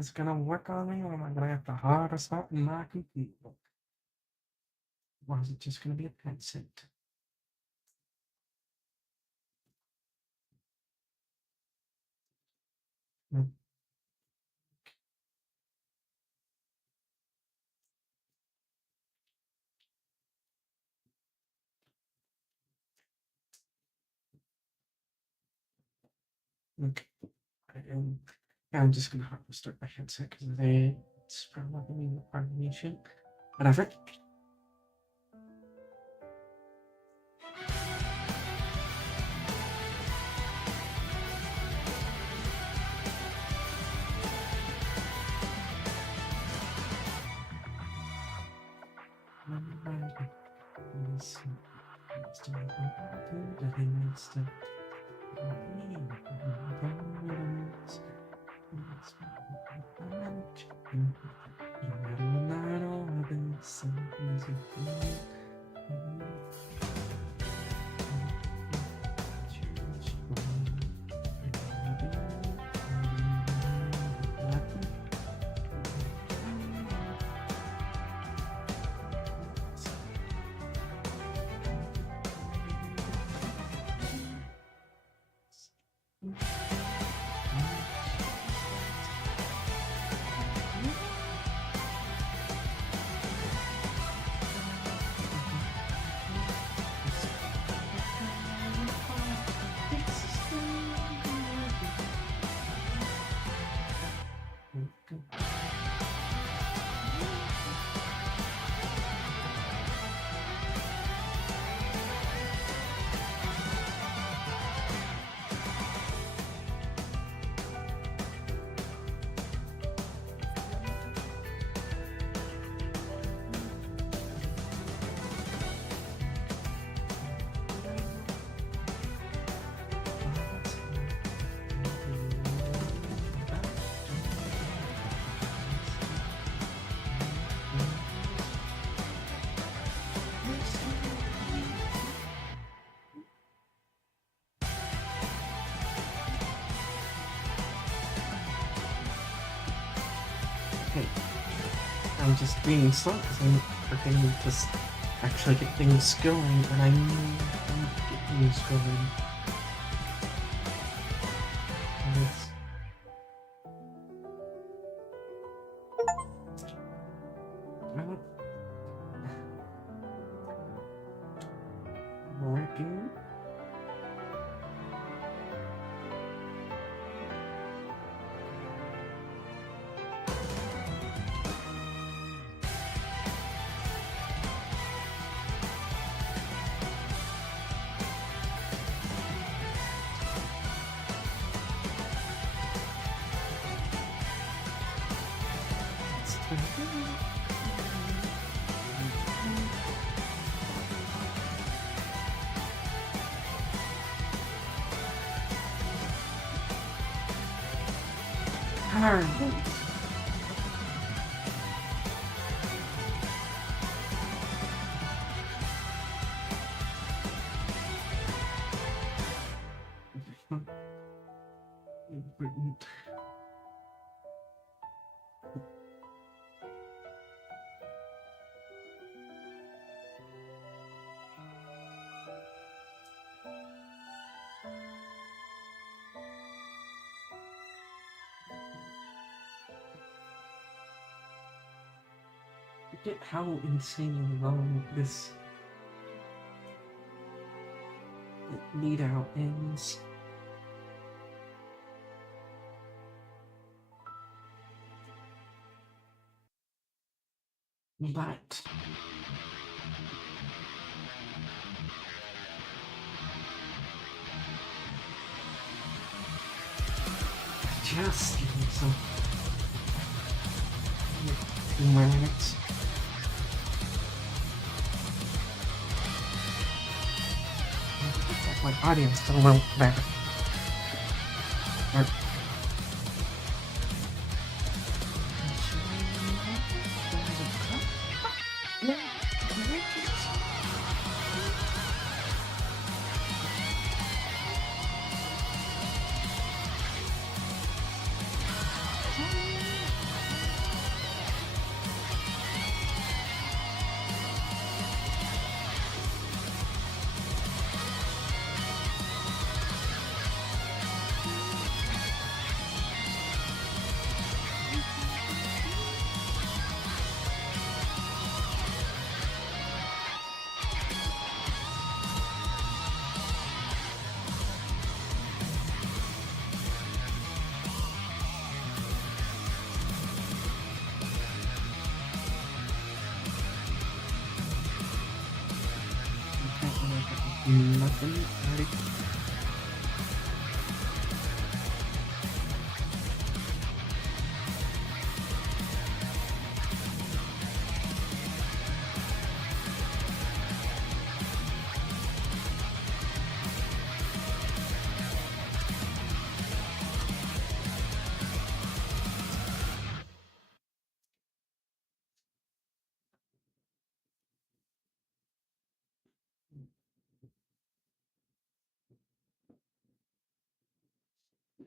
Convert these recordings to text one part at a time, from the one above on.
is gonna work on me, or am I gonna have to hard start my computer? Or is it just gonna be a headset? Mm, Okay. Yeah, I'm just gonna have to start my headset because it's probably not gonna be part of the issue. Whatever. Okay, I'm just being slow because I'm forgetting to actually get things going, and I need to get things going. And it's not working. Hard. Forget how insanely long this lead out is. But just give me some 2 more minutes. My audience still a little better. nothing already.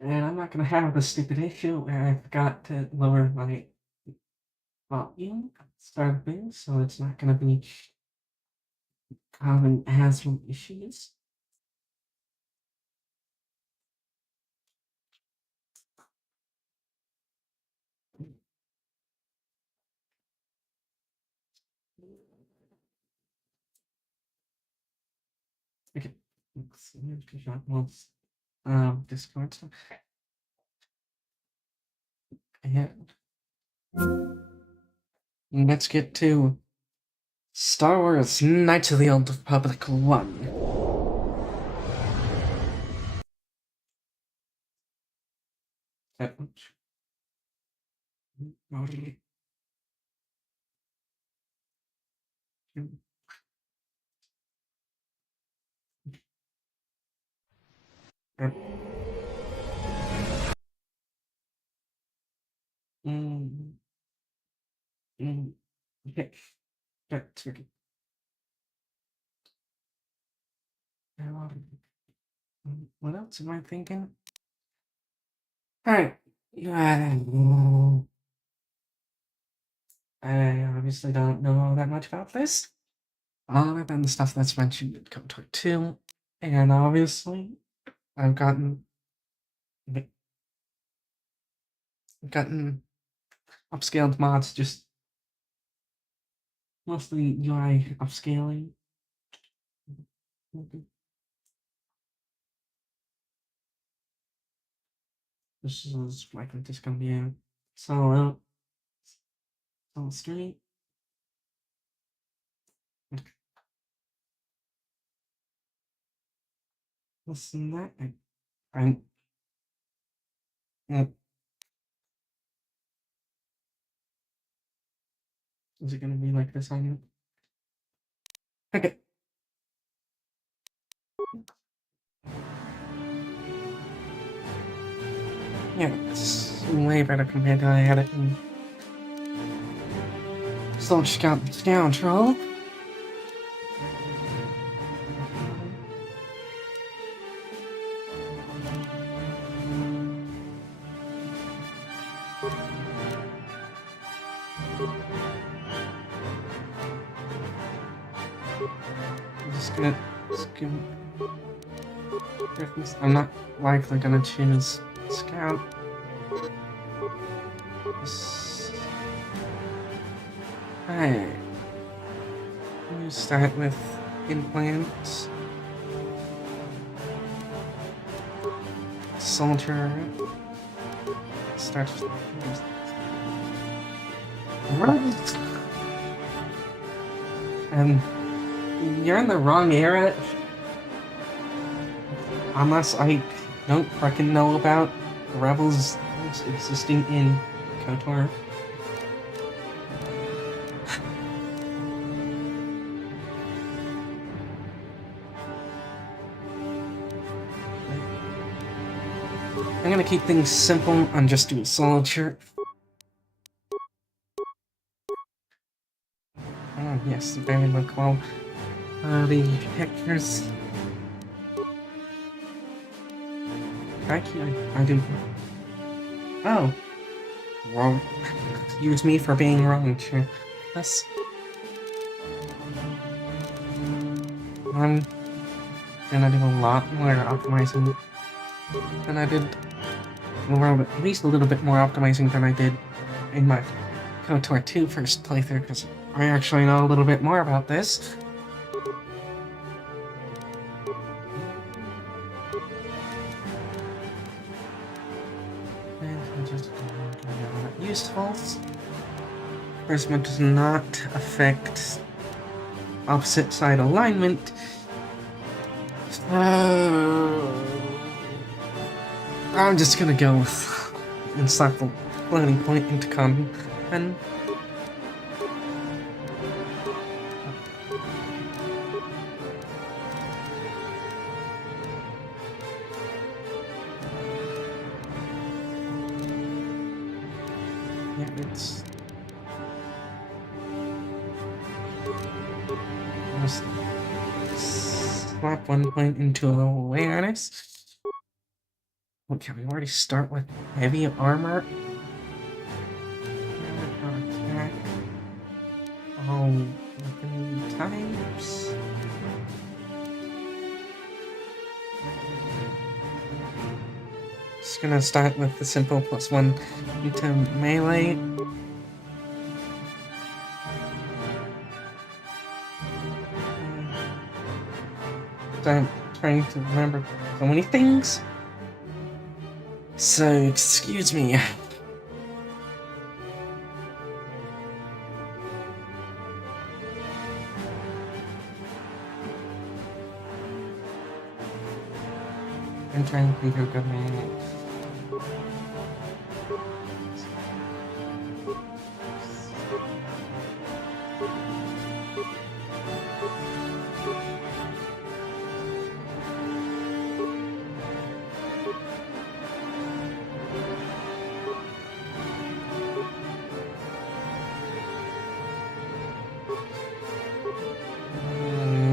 And I'm not gonna have the stupid issue where I forgot to lower my volume at the start of things, so it's not gonna be causing asthma issues. Okay, let's see if that was Discord stuff. And let's get to Star Wars Knights of the Old Republic 1. Okay. That's okay. What else am I thinking? Alright. I obviously don't know all that much about this, other than the stuff that's mentioned in KoTOR 2, and obviously I've gotten upscaled mods, just mostly UI upscaling. This is likely just gonna be a solo stream. Listen to that. Is it gonna be like this on you? Okay. Yeah, it's way better compared to how I had it in Soldier Scout Scoundrel. I'm not likely gonna choose Scout. Hey, you start with implants. Soldier starts with right. And you're in the wrong era. Unless I don't freaking know about rebels existing in KoTOR. I'm gonna keep things simple and just do a soldier. Oh yes, very well. The pictures. I do. Oh. Wrong. Excuse me for being wrong, sure. That's... I'm gonna do a lot more optimizing than I did. Well, at least a little bit more optimizing than I did in my KoTOR 2 first playthrough, because I actually know a little bit more about this. Useful. Prisma does not affect opposite side alignment, I'm just gonna go with and slap the floating point into con and yeah, it's just slap one point into awareness. Okay, we already start with heavy armor. Attack. All weapon types. Just gonna start with the simple +1 into melee. I'm trying to remember so many things. So, excuse me. I'm trying to think of good names.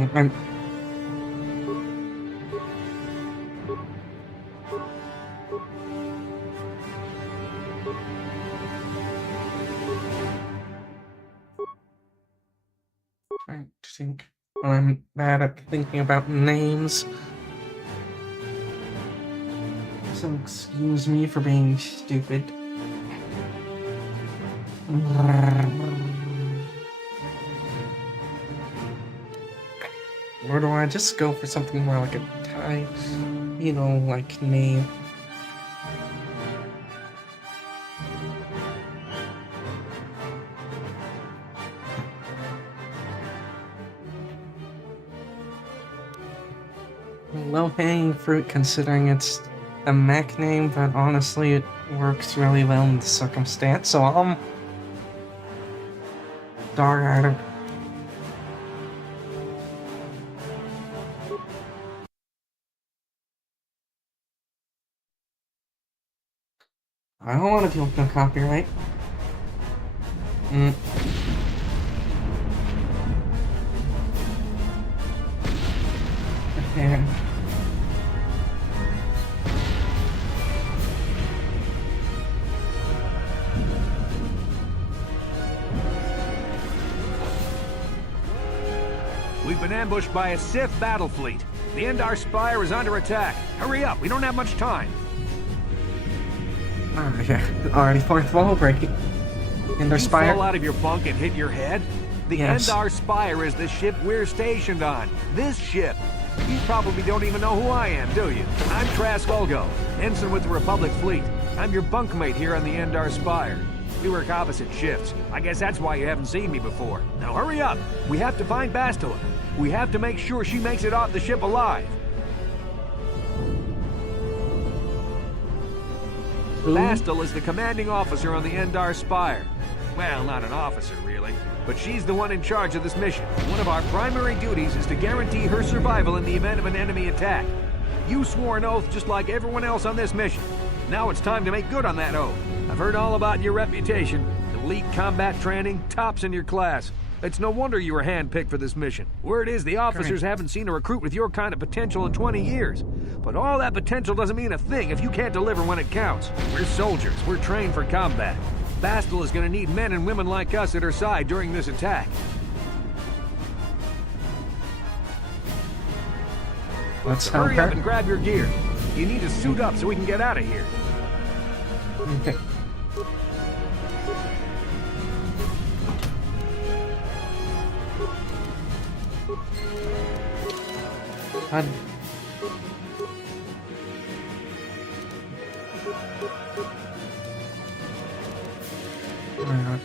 I'm trying to think. Well, I'm bad at thinking about names. So excuse me for being stupid. Or do I just go for something more like a Thai, like name? Low-hanging fruit considering it's a mech name, but honestly it works really well in the circumstance, so I'll start at it. I don't want to deal with no copyright. Okay. We've been ambushed by a Sith battle fleet. The Endar Spire is under attack. Hurry up, we don't have much time. Yeah, already fourth wall breaking. Endar Spire. You fall out of your bunk and hit your head? The Yes. Endar Spire is the ship we're stationed on. This ship. You probably don't even know who I am, do you? I'm Trask Ulgo, ensign with the Republic Fleet. I'm your bunkmate here on the Endar Spire. We work opposite shifts. I guess that's why you haven't seen me before. Now hurry up! We have to find Bastila. We have to make sure she makes it off the ship alive. Who? Bastila is the commanding officer on the Endar Spire. Well, not an officer, really. But she's the one in charge of this mission. One of our primary duties is to guarantee her survival in the event of an enemy attack. You swore an oath just like everyone else on this mission. Now it's time to make good on that oath. I've heard all about your reputation. Elite combat training, tops in your class. It's no wonder you were handpicked for this mission. Word is the officers haven't seen a recruit with your kind of potential in 20 years. But all that potential doesn't mean a thing if you can't deliver when it counts. We're soldiers. We're trained for combat. Bastila is going to need men and women like us at her side during this attack. Let's help Hurry her. up and grab your gear. You need to suit up so we can get out of here. Okay.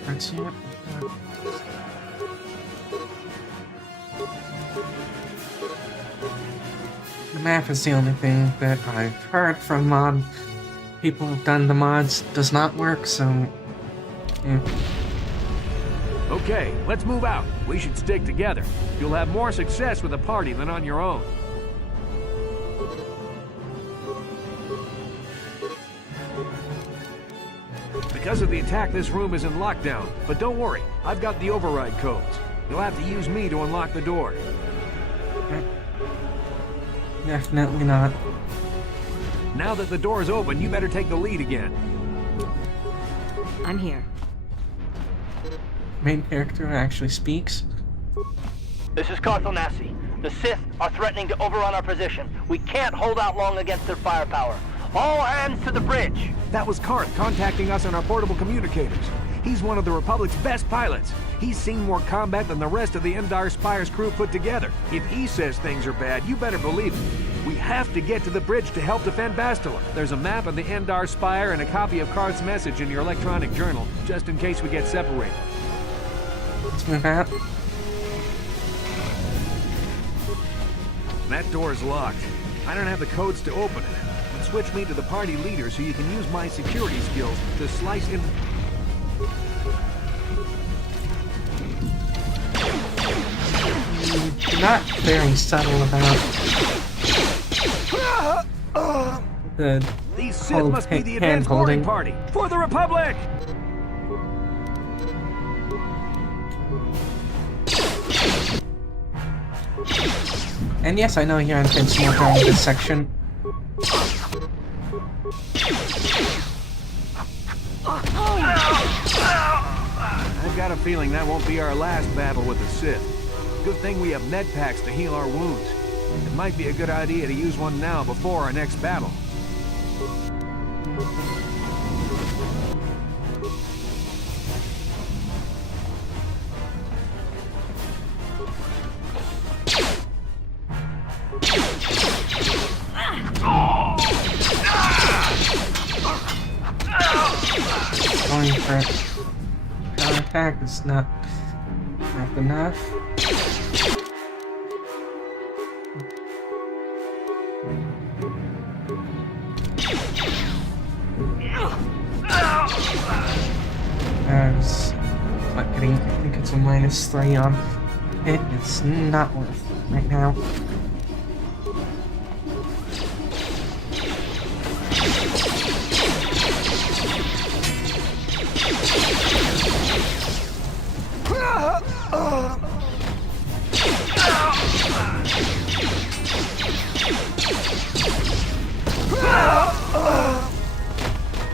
That's it. The map is the only thing that I've heard from people who've done the mods does not work, so yeah. Okay, let's move out. We should stick together. You'll have more success with a party than on your own. Because of the attack, this room is in lockdown. But don't worry, I've got the override codes. You'll have to use me to unlock the door. Definitely not. Now that the door is open, you better take the lead again. I'm here. Main character actually speaks. This is KoTOR. The Sith are threatening to overrun our position. We can't hold out long against their firepower. All hands to the bridge! That was Karth contacting us on our portable communicators. He's one of the Republic's best pilots. He's seen more combat than the rest of the Endar Spire's crew put together. If he says things are bad, you better believe it. We have to get to the bridge to help defend Bastila. There's a map of the Endar Spire and a copy of Karth's message in your electronic journal, just in case we get separated. Let's move out. That door's locked. I don't have the codes to open it. But switch me to the party leader so you can use my security skills to slice in... Not very subtle about the These Sith whole must be the advanced boarding hand-holding. party for the Republic! And yes, I know you're invincible during this section. I've got a feeling that won't be our last battle with the Sith. Good thing we have med packs to heal our wounds. It might be a good idea to use one now before our next battle. Going for counter attack is not enough. As not getting, I think it's a -3 on it. It's not worth it right now.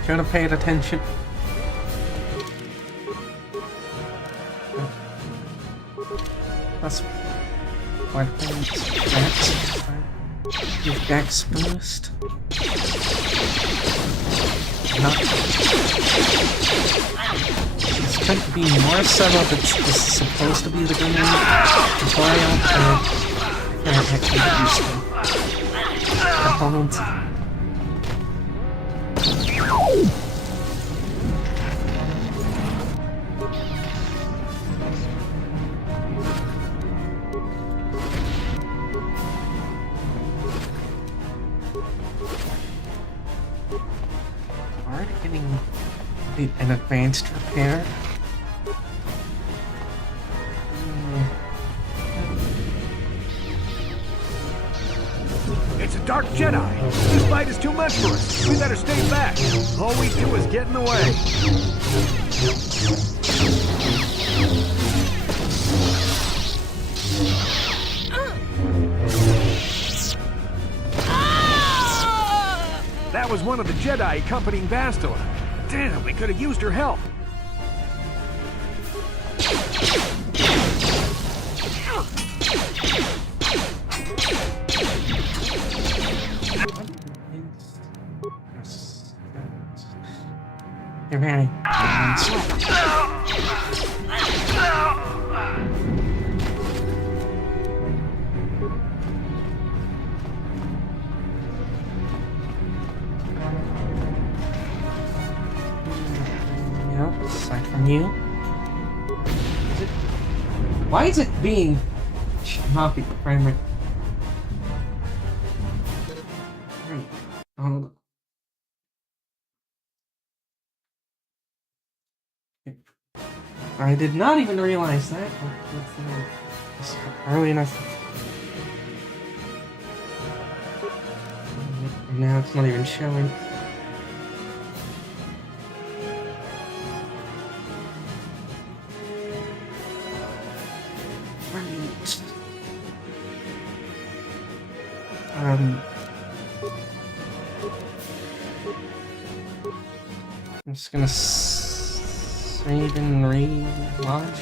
Should have paid attention. That's quite a thing. Give Dex boost. Not. This could be more subtle if this is supposed to be the game tutorial, but I can't use the opponents. Already getting an advanced repair. It's a dark Jedi. This fight is too much for us. We better stay back. All we do is get in the way. That was one of the Jedi accompanying Bastila. Damn, we could have used her help. You're very Yep, aside from you. Is it? Why is it being copy primary? Hold on. I did not even realize that. It's early enough. Now it's not even showing. Right. I'm just gonna save and relaunch.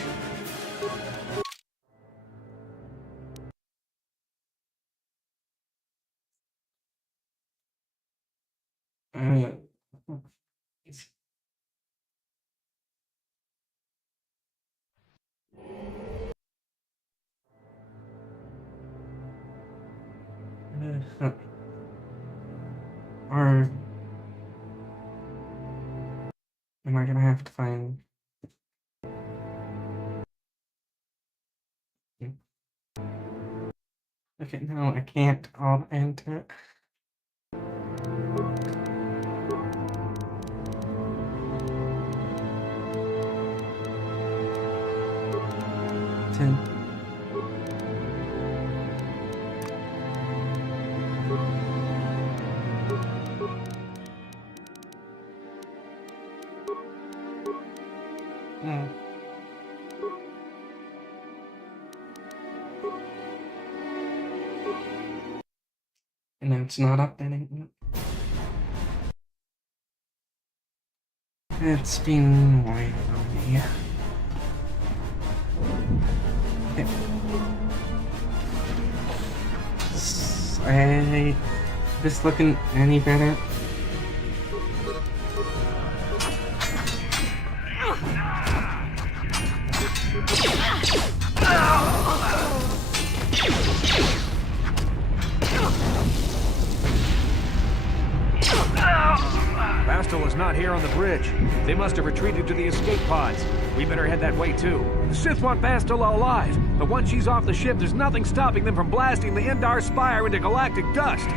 Or am I gonna have to find? Okay, no, I can't. I'll enter it. And then it's not updating. It's been waiting on me. Okay. This looking any better? Bastel is not here on the bridge. They must have retreated to the escape pods. We better head that way too. The Sith want Bastel alive, but once she's off the ship, there's nothing stopping them from blasting the Endar Spire into galactic dust.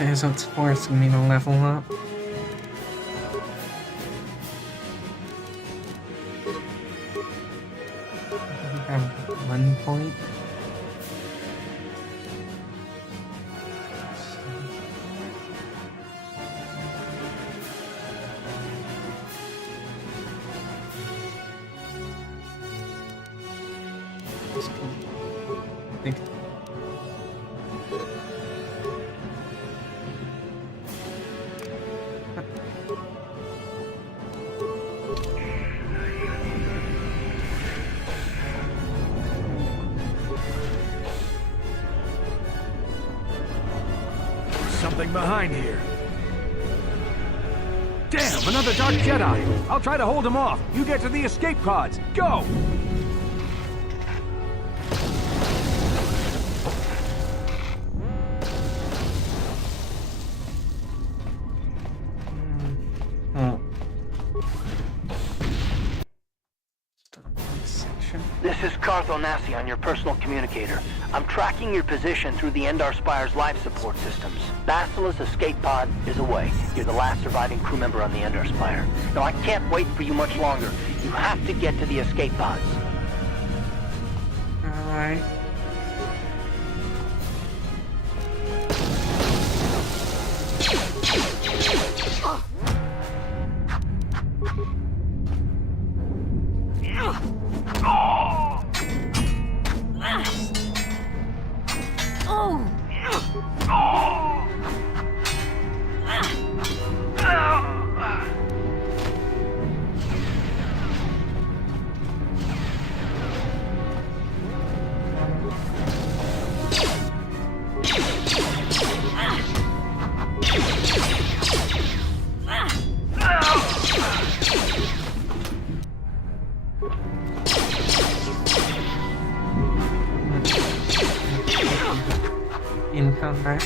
Okay, so it's forcing me to level up. I have 1 point. I think. Something behind here. Damn, another Dark Jedi! I'll try to hold him off. You get to the escape pods. Go! This is KoTOR on your personal communicator. I'm tracking your position through the Endar Spire's life support systems. Basilisk's escape pod is away. You're the last surviving crew member on the Endar Spire. Now, I can't wait for you much longer. You have to get to the escape pods. Alright. Alright.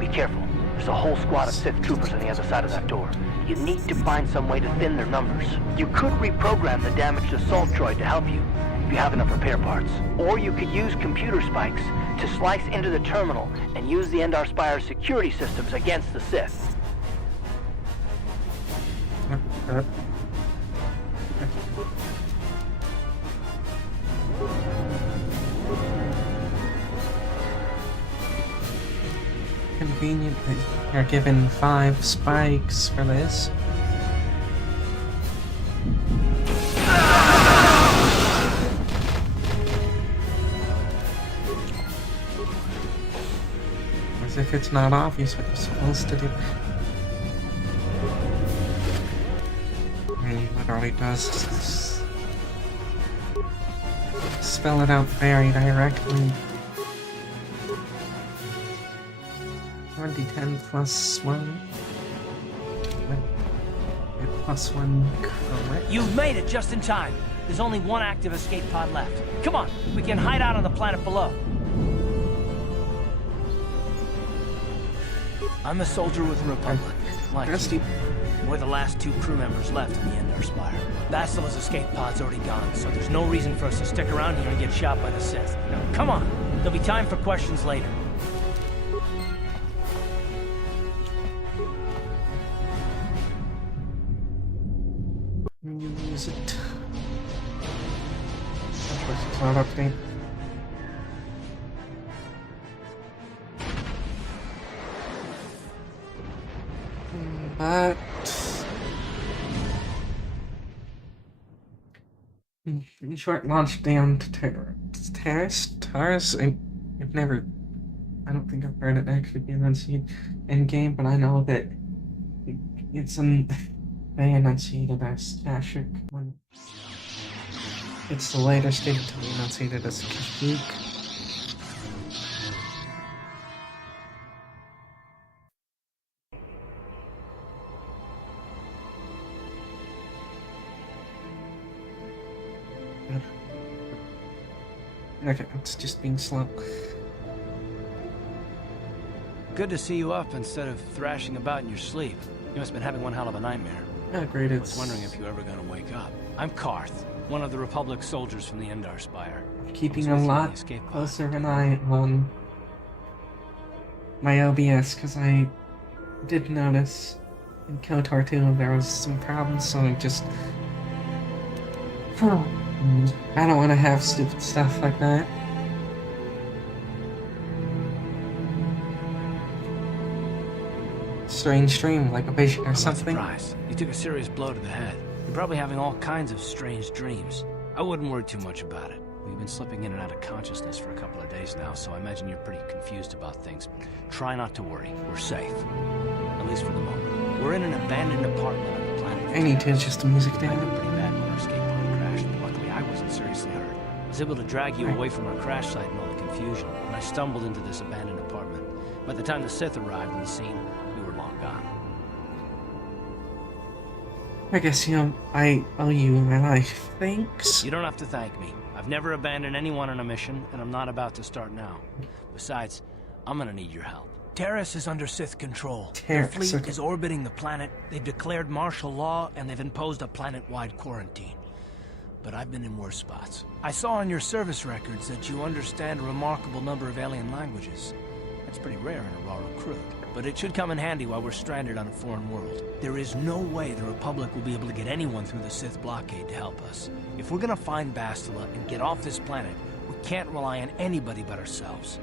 Be careful. There's a whole squad of Sith troopers on the other side of that door. You need to find some way to thin their numbers. You could reprogram the damaged assault droid to help you, if you have enough repair parts. Or you could use computer spikes to slice into the terminal and use the Endar Spire's security systems against the Sith. Convenient that you're given 5 spikes for this. As if it's not obvious what you're supposed to do. And he literally does spell it out very directly. 1d10 plus 1. Plus 1 correct. You've made it just in time. There's only one active escape pod left. Come on, we can hide out on the planet below. I'm a soldier with the Republic. Like you. We're the last 2 crew members left in the Endar Spire. Bastila's escape pod's already gone, so there's no reason for us to stick around here and get shot by the Sith. Now, come on. There'll be time for questions later. Use it. It's not update. But short launch down to Taris. I've never. I don't think I've heard it actually be enunciated in game, but I know that it's they enunciated as Kashyyyk when it's the later state to be enunciated as Kashyyyk. Okay, it's just being slow. Good to see you up instead of thrashing about in your sleep. You must have been having one hell of a nightmare. Oh, great, I was wondering if you were ever going to wake up. I'm Karth, one of the Republic soldiers from the Endar Spire. Keeping a lot closer than I on my OBS, because I did notice in KoTOR 2 there was some problems, so I just... I don't want to have stupid stuff like that. Strange dream, like a vision or something. I'm not surprised. You took a serious blow to the head. You're probably having all kinds of strange dreams. I wouldn't worry too much about it. We've been slipping in and out of consciousness for a couple of days now, so I imagine you're pretty confused about things. Try not to worry. We're safe. At least for the moment. We're in an abandoned apartment on the planet. I need to adjust the music I down. got pretty bad when our escape pod crashed, but luckily I wasn't seriously hurt. I was able to drag you away from our crash site and all the confusion, and I stumbled into this abandoned apartment. By the time the Sith arrived on the scene, we were long gone. I guess, I owe you my life. Thanks. You don't have to thank me. I've never abandoned anyone on a mission, and I'm not about to start now. Besides, I'm gonna need your help. Taris is under Sith control. Their fleet is orbiting the planet. They've declared martial law, and they've imposed a planet-wide quarantine. But I've been in worse spots. I saw on your service records that you understand a remarkable number of alien languages. That's pretty rare in a raw recruit. But it should come in handy while we're stranded on a foreign world. There is no way the Republic will be able to get anyone through the Sith blockade to help us. If we're gonna find Bastila and get off this planet, we can't rely on anybody but ourselves.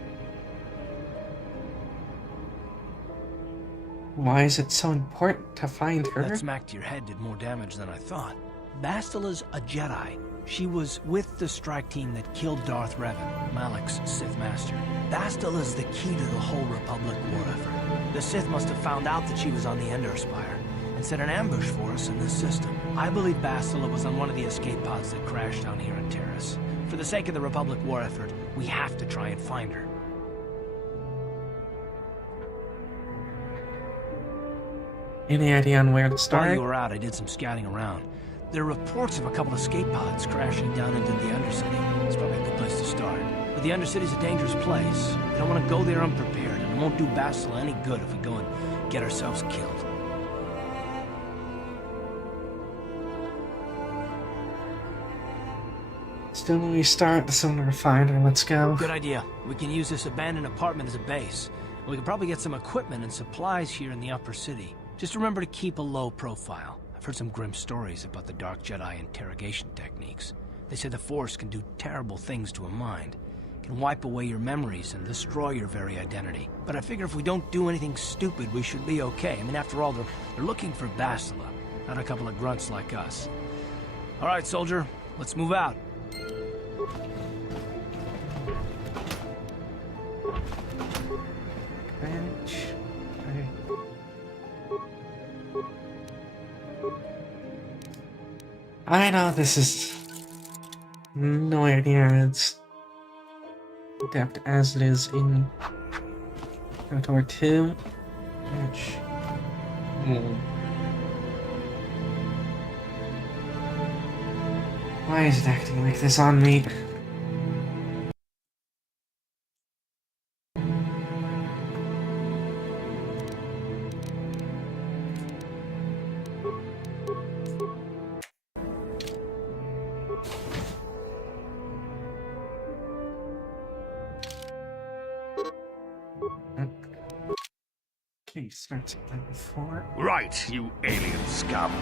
Why is it so important to find her? That smack to your head did more damage than I thought. Bastila's a Jedi. She was with the strike team that killed Darth Revan, Malak's Sith Master. Bastila's the key to the whole Republic war effort. The Sith must have found out that she was on the Endar Spire and set an ambush for us in this system. I believe Bastila was on one of the escape pods that crashed down here on Taris. For the sake of the Republic war effort, we have to try and find her. Any idea on where to While start? you were out, I did some scouting around. There are reports of a couple of escape pods crashing down into the Undercity. It's probably a good place to start. But the Undercity's a dangerous place. We don't want to go there unprepared, and it won't do Bastila any good if we go and get ourselves killed. Still when we start, the sooner we find her. Let's go. Good idea. We can use this abandoned apartment as a base. We can probably get some equipment and supplies here in the upper city. Just remember to keep a low profile. I've heard some grim stories about the Dark Jedi interrogation techniques. They say the Force can do terrible things to a mind. It can wipe away your memories and destroy your very identity. But I figure if we don't do anything stupid, we should be okay. I mean, after all, they're looking for Bastila, not a couple of grunts like us. All right, soldier, let's move out. Bench. Okay. I know this is nowhere near as adept as it is in KoTOR 2, which why is it acting like this on me? Okay, starts at level 4. Right, you alien scum.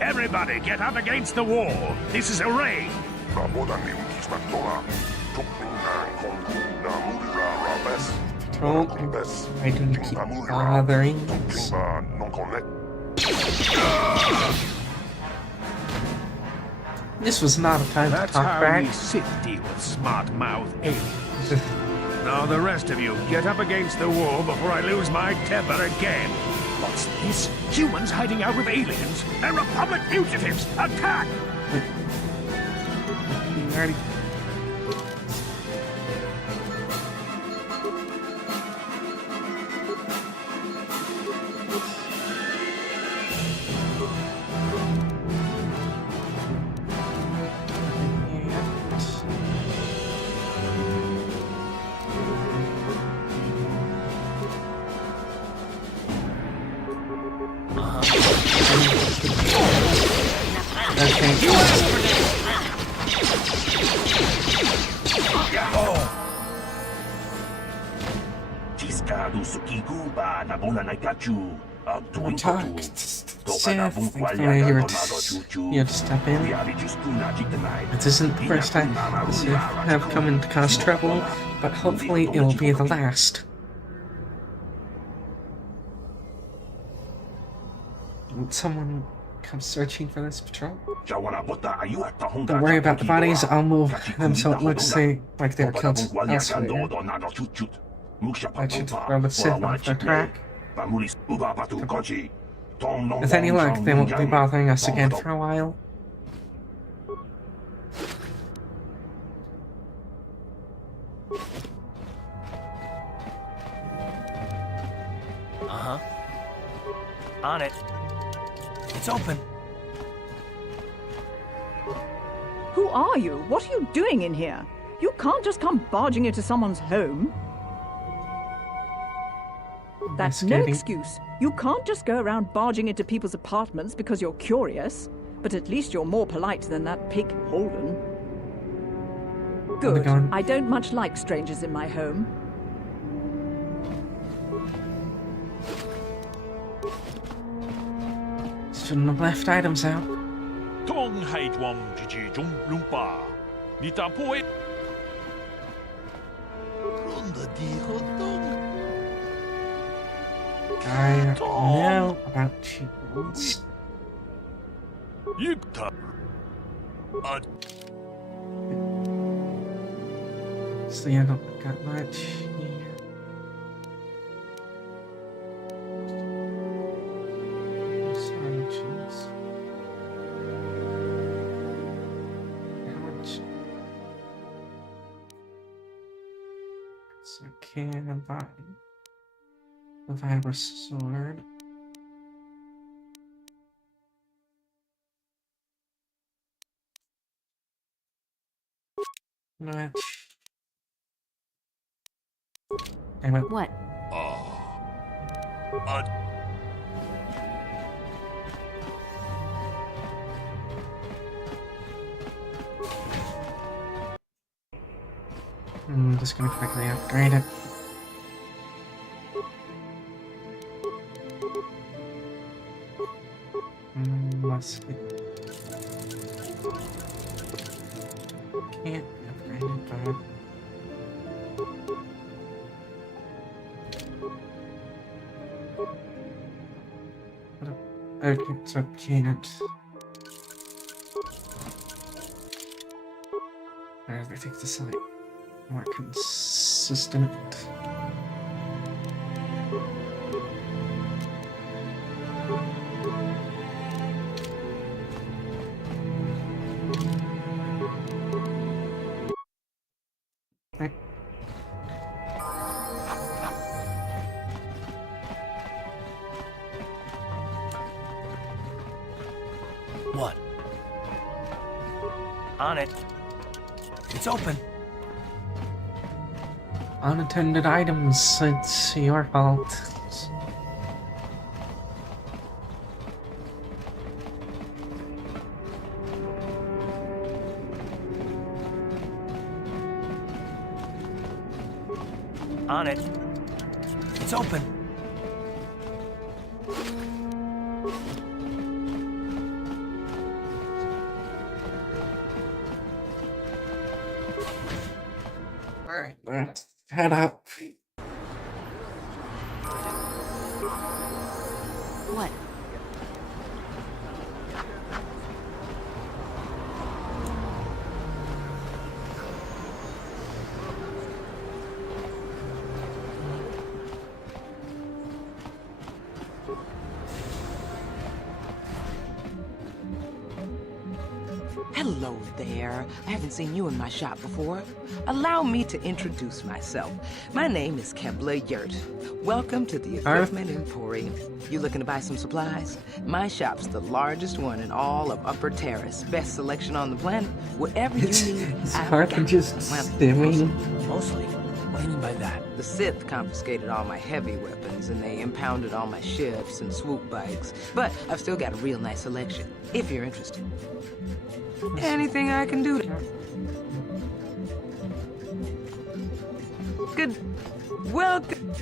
Everybody get up against the wall. This is a raid. Don't I can keep bothering this. This was not a time That's to talk how back. we Sith deal with smart-mouth aliens. Now the rest of you, get up against the wall before I lose my temper again. What's this? Humans hiding out with aliens? They're Republic fugitives! Attack! You already... Thankfully, you had to step in. This isn't the first time the Sith have come into cause trouble, but hopefully it will be the last. Would someone come searching for this patrol? Don't worry about the bodies, I'll move them so it looks like they're killed elsewhere. That should throw the Sith off their track. With any luck, they won't be bothering us again for a while. Uh-huh. On it. It's open. Who are you? What are you doing in here? You can't just come barging into someone's home. That's no excuse. You can't just go around barging into people's apartments because you're curious. But at least you're more polite than that pig Holden. Good. I don't much like strangers in my home. Shouldn't have left items out. I know about shields. So yeah, I don't got much here. Sorry, cheese. How much? So I can buy the virus sword. Much. Damn it. What? I'm just gonna quickly upgrade it. Musket. Can't upgrade it, but... Okay, so can't. Everything's the same. More consistent. Okay. What? On it. It's open. Unattended items, it's your fault. On it. It's open. Alright, let's head up. What? Hello there. I haven't seen you in my shop before. Allow me to introduce myself. My name is Kebla Yurt. Welcome to the Equipment Emporium. You looking to buy some supplies? My shop's the largest one in all of Upper Terrace. Best selection on the planet. Whatever you need, It's I've hard to got. just Well, stimming. Mostly. What do you mean by that? The Sith confiscated all my heavy weapons and they impounded all my ships and swoop bikes. But I've still got a real nice selection, if you're interested. Anything I can do to... Good... Welcome...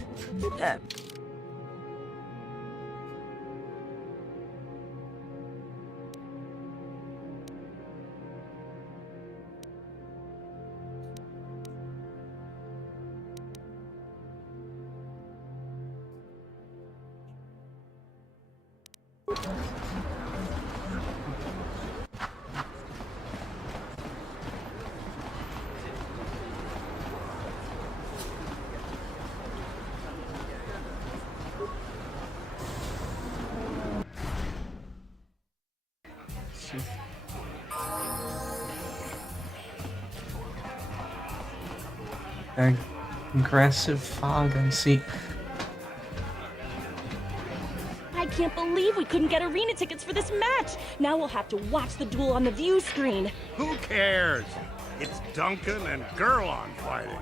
Aggressive fog, I see. I can't believe we couldn't get arena tickets for this match. Now we'll have to watch the duel on the view screen. Who cares? It's Duncan and Gerlon fighting.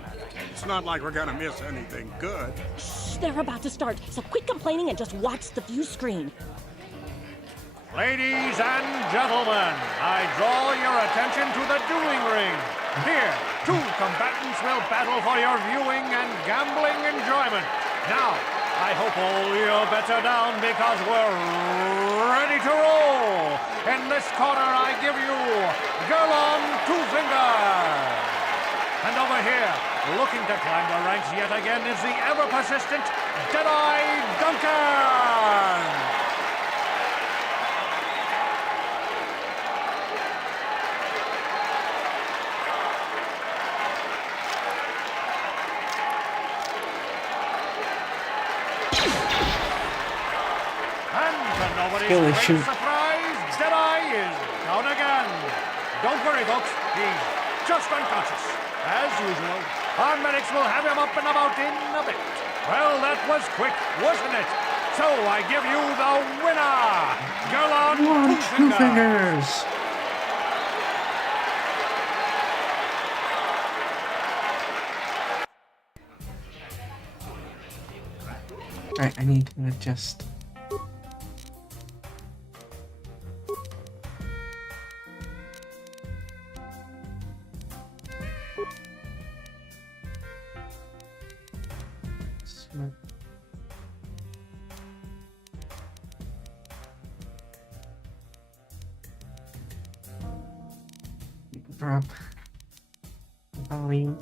It's not like we're gonna miss anything good. Shh, they're about to start, so quit complaining and just watch the view screen. Ladies and gentlemen, I draw your attention to the dueling ring. Here, two combatants will battle for your viewing and gambling enjoyment. Now, I hope all your bets are down because we're ready to roll. In this corner, I give you Gerlon Two Fingers. And over here, looking to climb the ranks yet again, is the ever-persistent Deadeye Duncan. Nobody's Kill great issue. surprise, Deadeye is down again. Don't worry, folks. He's just unconscious. As usual, our medics will have him up and about in a bit. Well, that was quick, wasn't it? So I give you the winner, Gerlon Two fingers. Right, I need to adjust. Drop volume.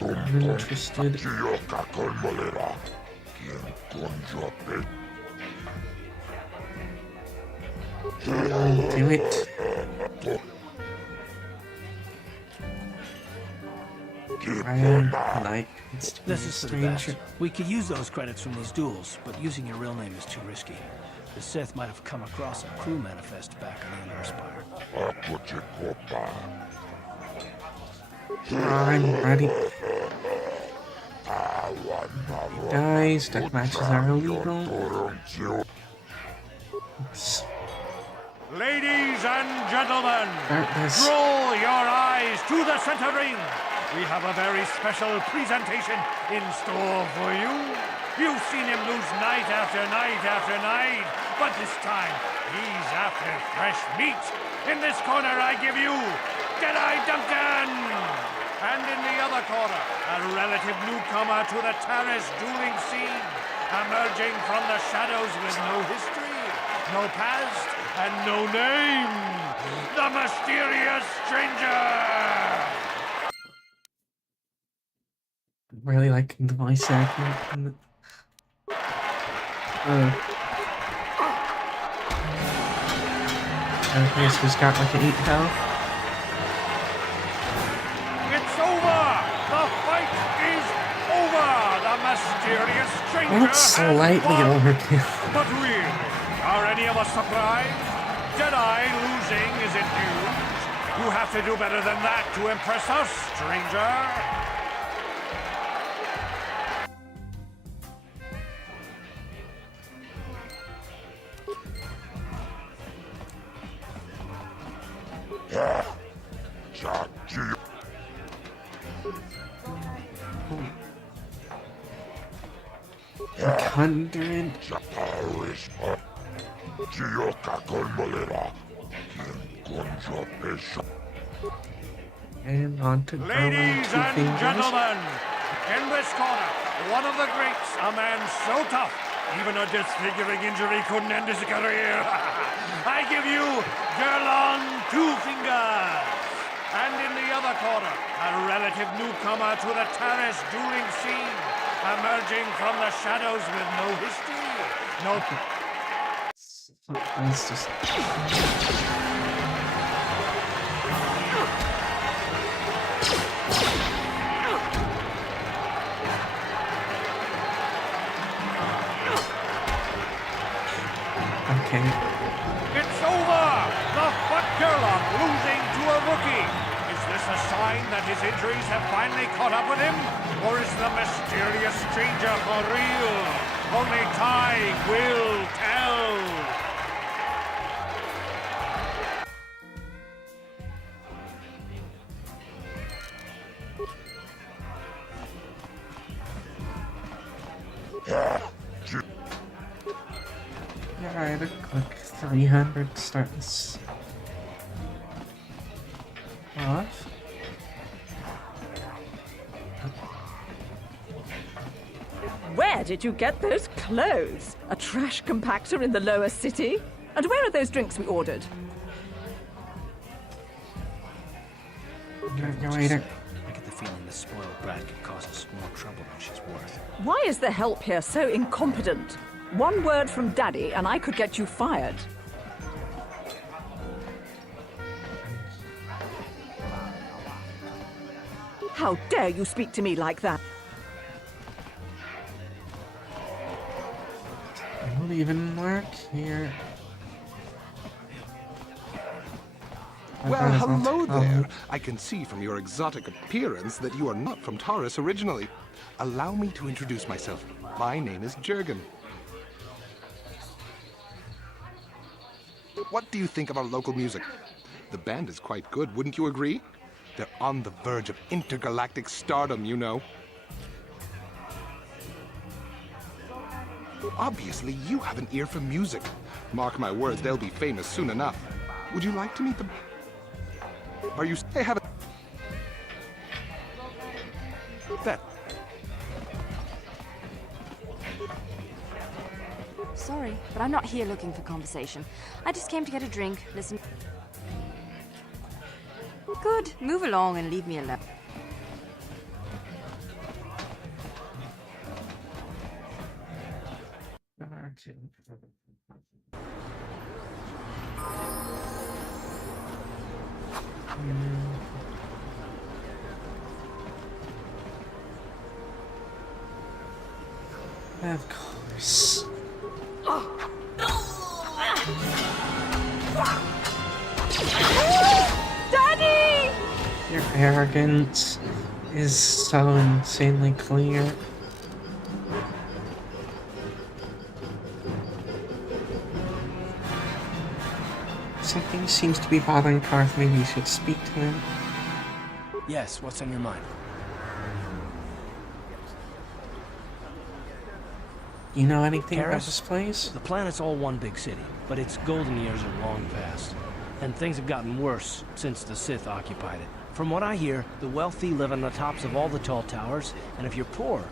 I'm interested. Do it. This is for the best. We could use those credits from these duels, but using your real name is too risky. The Sith might have come across a crew manifest back on the Endar Spire. I'm ready. Guys, death matches are illegal. Oops. Ladies and gentlemen, draw your eyes to the center ring. We have a very special presentation in store for you. You've seen him lose night after night after night, but this time he's after fresh meat. In this corner I give you Jedi Duncan! And in the other corner, a relative newcomer to the Taris dueling scene, emerging from the shadows with no history, no past, and no name, the mysterious stranger! Really liking the voice acting. This has got like an 8 health. It's over! The fight is over! The mysterious stranger That's slightly overkill. But really, are any of us surprised? Jedi losing isn't news. You have to do better than that to impress us, stranger. $100. And on to Ladies and gentlemen, in this corner, one of the greats, a man so tough, even a disfiguring injury couldn't end his career. I give you Gerlon Two Fingers. And in the other corner, a relative newcomer to the Taris dueling scene, emerging from the shadows with no history, no... It's just... Okay. It's over! The Butt Gerlach losing to a rookie. Is this a sign that his injuries have finally caught up with him? Or is the mysterious stranger for real? Only time will tell. Alright, click 300 to start this off. Where did you get those clothes? A trash compactor in the lower city? And where are those drinks we ordered? I get the feeling this spoiled brat could cause us more trouble than she's worth. Why is the help here so incompetent? One word from Daddy and I could get you fired. How dare you speak to me like that? It won't even work here. Well, hello there. I can see from your exotic appearance that you are not from Taris originally. Allow me to introduce myself. My name is Jurgen. What do you think of our local music? The band is quite good, wouldn't you agree? They're on the verge of intergalactic stardom, you know. Obviously, you have an ear for music. Mark my words, they'll be famous soon enough. Would you like to meet them? Are you... Hey, have a... That... Sorry, but I'm not here looking for conversation. I just came to get a drink, listen... Good. Move along and leave me alone. Of course. Daddy! Your arrogance is so insanely clear. Something seems to be bothering Karth. Maybe you should speak to him. Yes, what's on your mind? You know anything about Paris? this place? The planet's all one big city, but its golden years are long past. And things have gotten worse since the Sith occupied it. From what I hear, the wealthy live on the tops of all the tall towers, and if you're poor,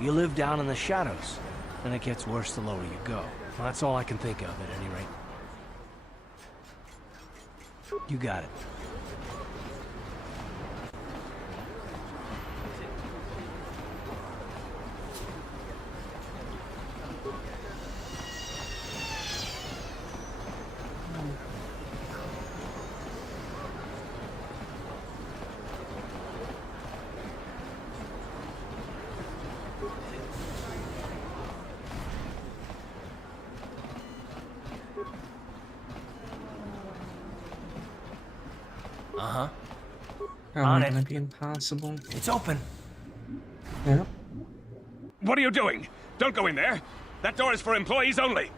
you live down in the shadows. And it gets worse the lower you go. Well, that's all I can think of, at any rate. You got it. Uh-huh. Probably gonna be impossible. It's open. Yep. What are you doing? Don't go in there. That door is for employees only.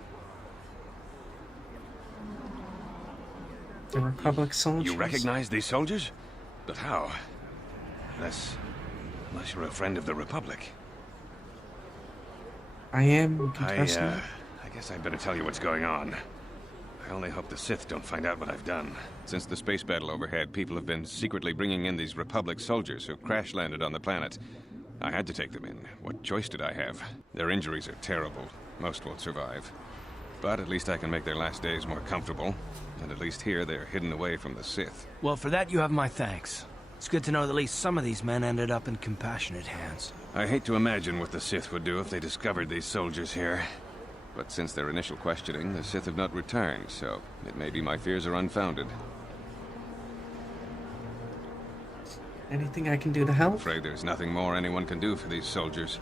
The Republic soldiers. You recognize these soldiers? But how? Unless you're a friend of the Republic. I am. Interested. I guess I'd better tell you what's going on. I only hope the Sith don't find out what I've done. Since the space battle overhead, people have been secretly bringing in these Republic soldiers who crash-landed on the planet. I had to take them in. What choice did I have? Their injuries are terrible. Most won't survive. But at least I can make their last days more comfortable. And at least here, they're hidden away from the Sith. Well, for that you have my thanks. It's good to know that at least some of these men ended up in compassionate hands. I hate to imagine what the Sith would do if they discovered these soldiers here. But since their initial questioning, the Sith have not returned, so it may be my fears are unfounded. Anything I can do to help? I'm afraid there's nothing more anyone can do for these soldiers.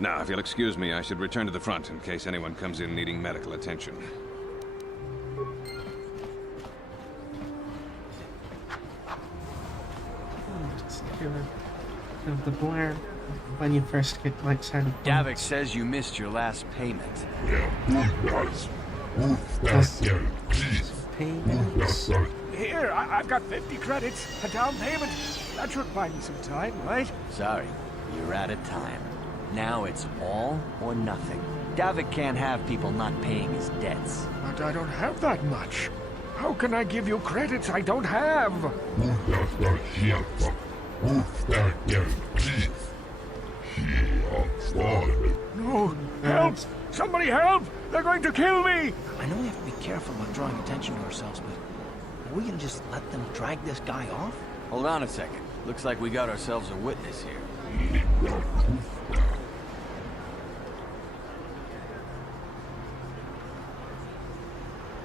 Now, if you'll excuse me, I should return to the front in case anyone comes in needing medical attention. Just of the blare when you first get like started. Davik says you missed your last payment. Payments. Here, I've got 50 credits, a down payment. That should buy me some time, right? Sorry, you're out of time. Now it's all or nothing. Davik can't have people not paying his debts. But I don't have that much. How can I give you credits I don't have? No, help! Somebody help! They're going to kill me! I know we have to be careful about drawing attention to ourselves, but are we gonna just let them drag this guy off? Hold on a second. Looks like we got ourselves a witness here.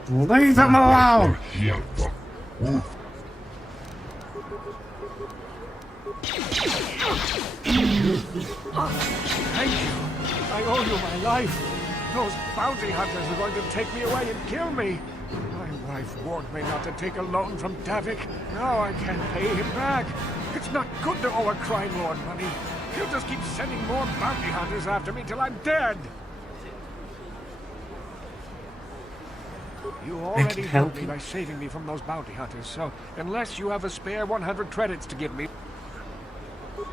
Leave them alone! Thank you. I owe you my life. Those bounty hunters are going to take me away and kill me. My wife warned me not to take a loan from Davik. Now I can't pay him back. It's not good to owe a crime lord money. He'll just keep sending more bounty hunters after me till I'm dead. You I already can helped help me you. by saving me from those bounty hunters, so unless you have a spare 100 credits to give me,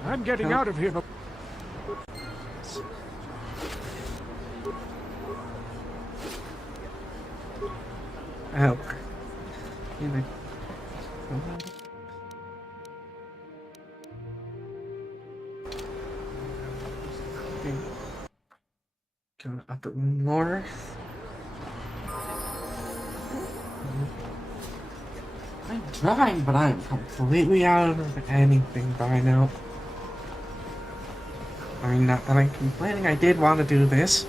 I'm getting out of here. Oh. Go up north. I'm trying, but I'm completely out of anything by now. I mean, not that I'm complaining, I did want to do this.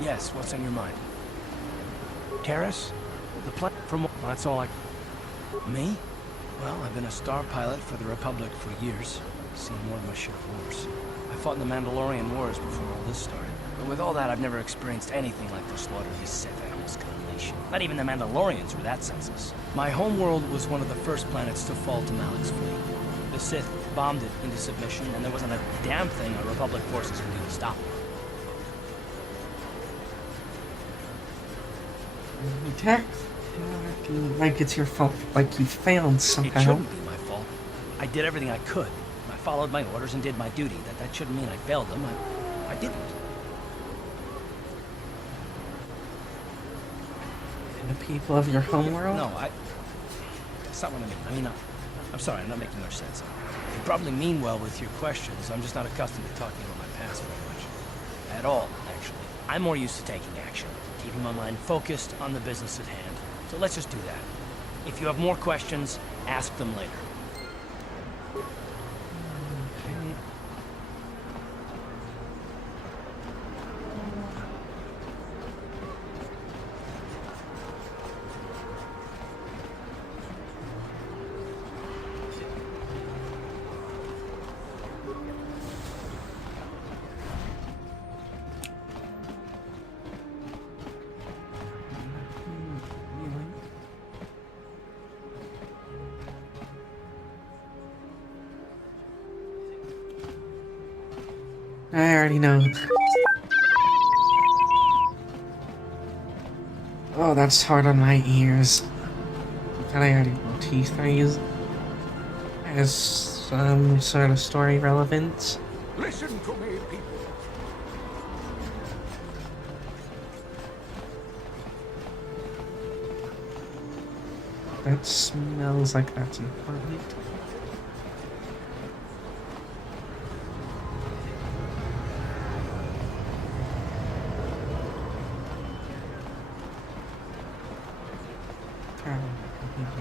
Yes, what's on your mind? Terrace? The plane from... Well, that's all I... Me? Well, I've been a star pilot for the Republic for years. Seen more than my share of wars. I fought in the Mandalorian Wars before all this started. But with all that, I've never experienced anything like the slaughter these Sith animals can unleash. Not even the Mandalorians were that senseless. My homeworld was one of the first planets to fall to Malik's fleet. The Sith bombed it into submission, and there wasn't a damn thing our Republic forces could do to stop it. Attack? Like it's your fault, like you failed somehow. It shouldn't be my fault. I did everything I could. I followed my orders and did my duty. That shouldn't mean I failed them. I didn't. And the people of your homeworld? No, that's not what I mean. I'm sorry, I'm not making much sense. You probably mean well with your questions. I'm just not accustomed to talking about my past very much. At all, actually. I'm more used to taking action, keeping my mind focused on the business at hand. So let's just do that. If you have more questions, ask them later. I already know. Oh, that's hard on my ears. And I already know teeth I use as some sort of story relevance. Listen to me, people. That smells like that's important.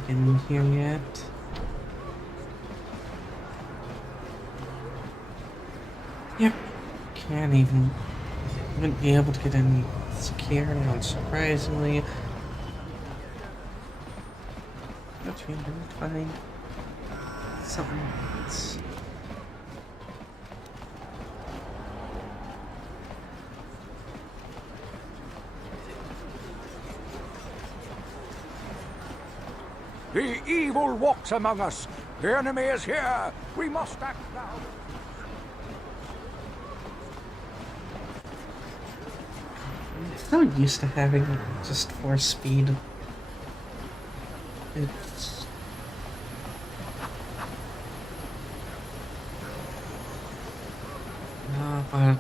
In here yet. Yep. Can't even be able to get any security, unsurprisingly. But we didn't find something else. The evil walks among us. The enemy is here. We must act now. I'm so used to having just 4 speed. It's... but...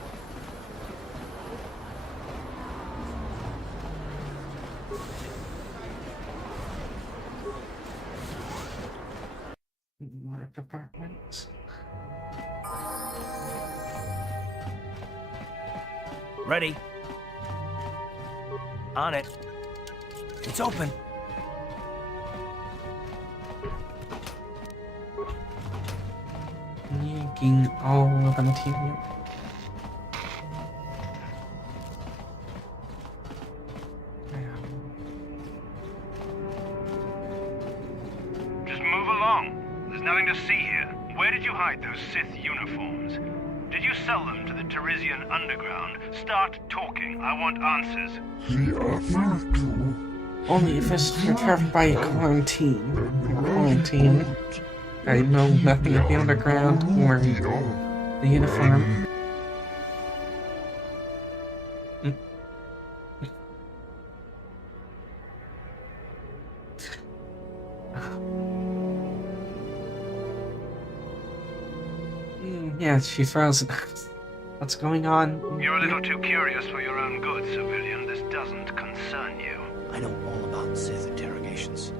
more departments. Ready. On it. It's open. Yanking all of the material. Just move along. There's nothing to see here. Where did you hide those Sith uniforms? Did you sell them to the Teresian underground? Start talking. I want answers. Only if it's recovered by a quarantine. I know nothing of the underground or the uniform. Yeah, she froze. What's going on? You're a little too curious for your own good, civilian. This doesn't concern you. I know all about Sith interrogations.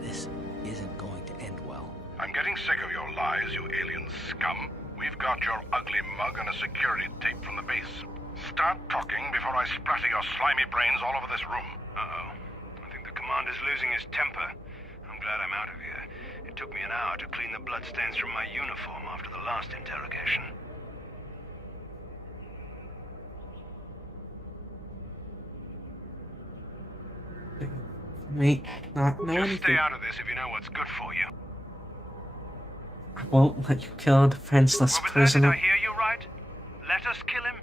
This isn't going to end well. I'm getting sick of your lies, you alien scum. We've got your ugly mug and a security tape from the base. Start talking before I splatter your slimy brains all over this room. Uh-oh. I think the commander's losing his temper. I'm glad I'm out of here. It took me an hour to clean the bloodstains from my uniform after the last interrogation. Wait, not know Just anything. stay out of this if you know what's good for you. I won't let you kill a defenseless What was that? Did prisoner. I hear you right? Let us kill him?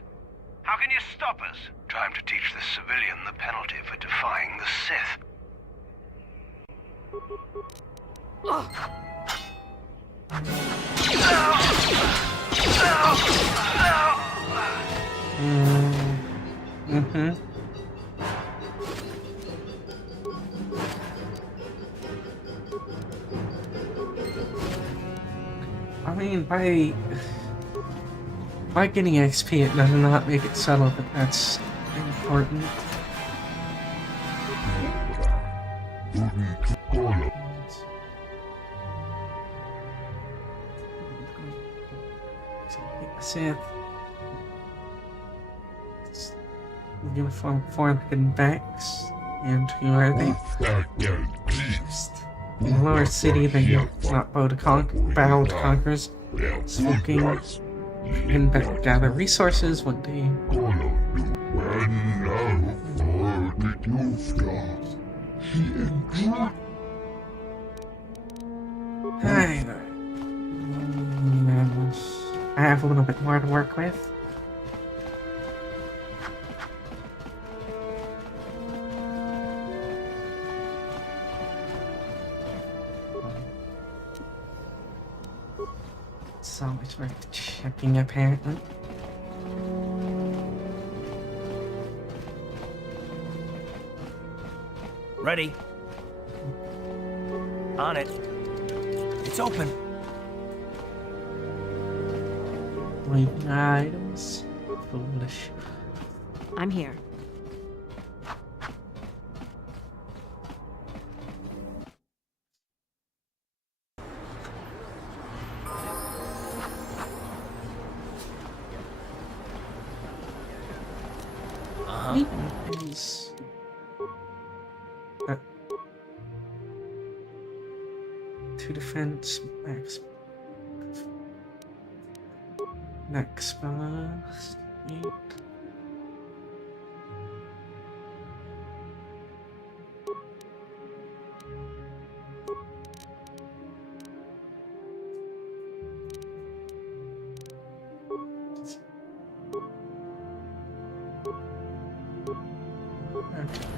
How can you stop us? Time to teach this civilian the penalty for defying the Sith. Mm-hmm. I mean, by getting XP, it does not make it subtle that that's important. Sith. Uniform 400 backs. And who are they? In the lower city, they not bow to conquerors. Smoking. You can gather resources one day. I have a little bit more to work with. So it's worth checking, apparently. Ready? On it. It's open. Leaving items. Foolish. I'm here. Is to defense max bonus 8.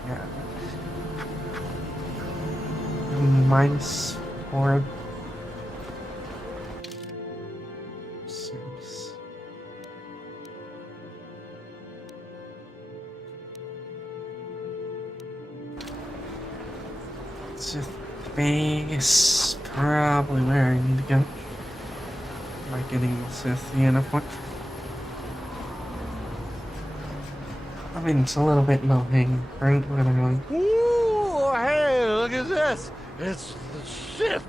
Yeah. -4. Six. Sith base, probably where I need to go. By getting the Sith uniform. I mean, it's a little bit low-hanging fruit, but I'm like, Ooh, hey, look at this. It's the Sith.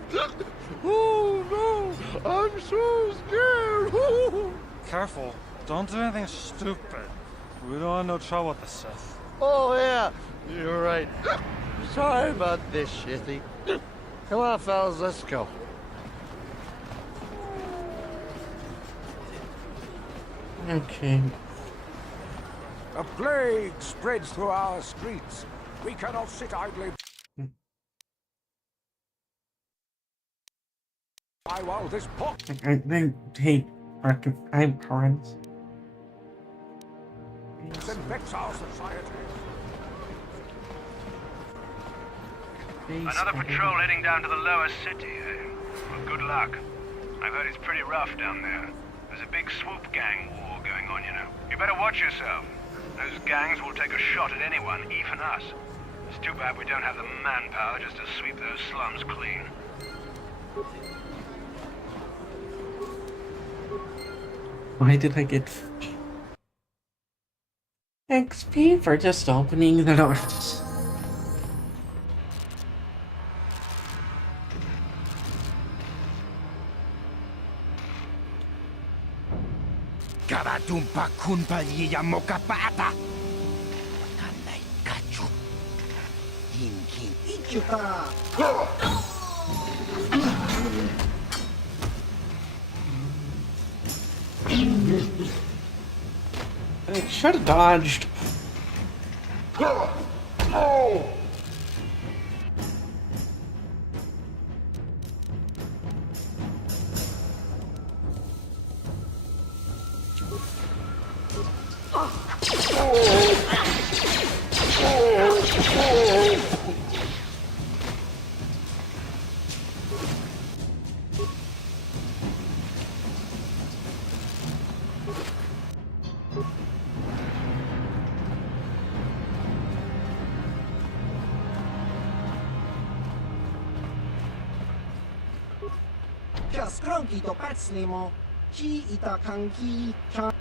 Oh, no. I'm so scared. Ooh. Careful. Don't do anything stupid. We don't want no trouble with the Sith. Oh, yeah. You're right. Sorry about this, Shithy. Come on, fellas, let's go. okay. A plague spreads through our streets. We cannot sit idly by while this pot I hate I'm friends. infects our society. Another patrol heading down to the lower city, eh? Well, good luck. I've heard it's pretty rough down there. There's a big swoop gang war going on, you know. You better watch yourself. Those gangs will take a shot at anyone, even us. It's too bad we don't have the manpower just to sweep those slums clean. Why did I get XP for just opening the doors? Karatumpa kunpaliya mokapata. Nanay kachu. Yinkin ichuta. I should have dodged. Skronki to pacnemo, chi ita kanki cha.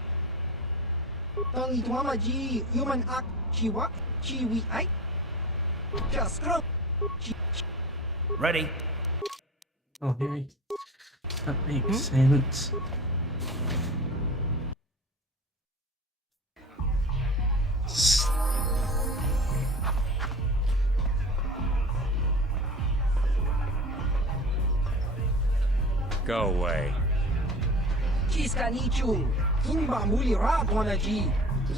Tang itwama ji human ak chiwa chi wi ai. Skronk. Ready? Oh, here. That makes sense. Go away.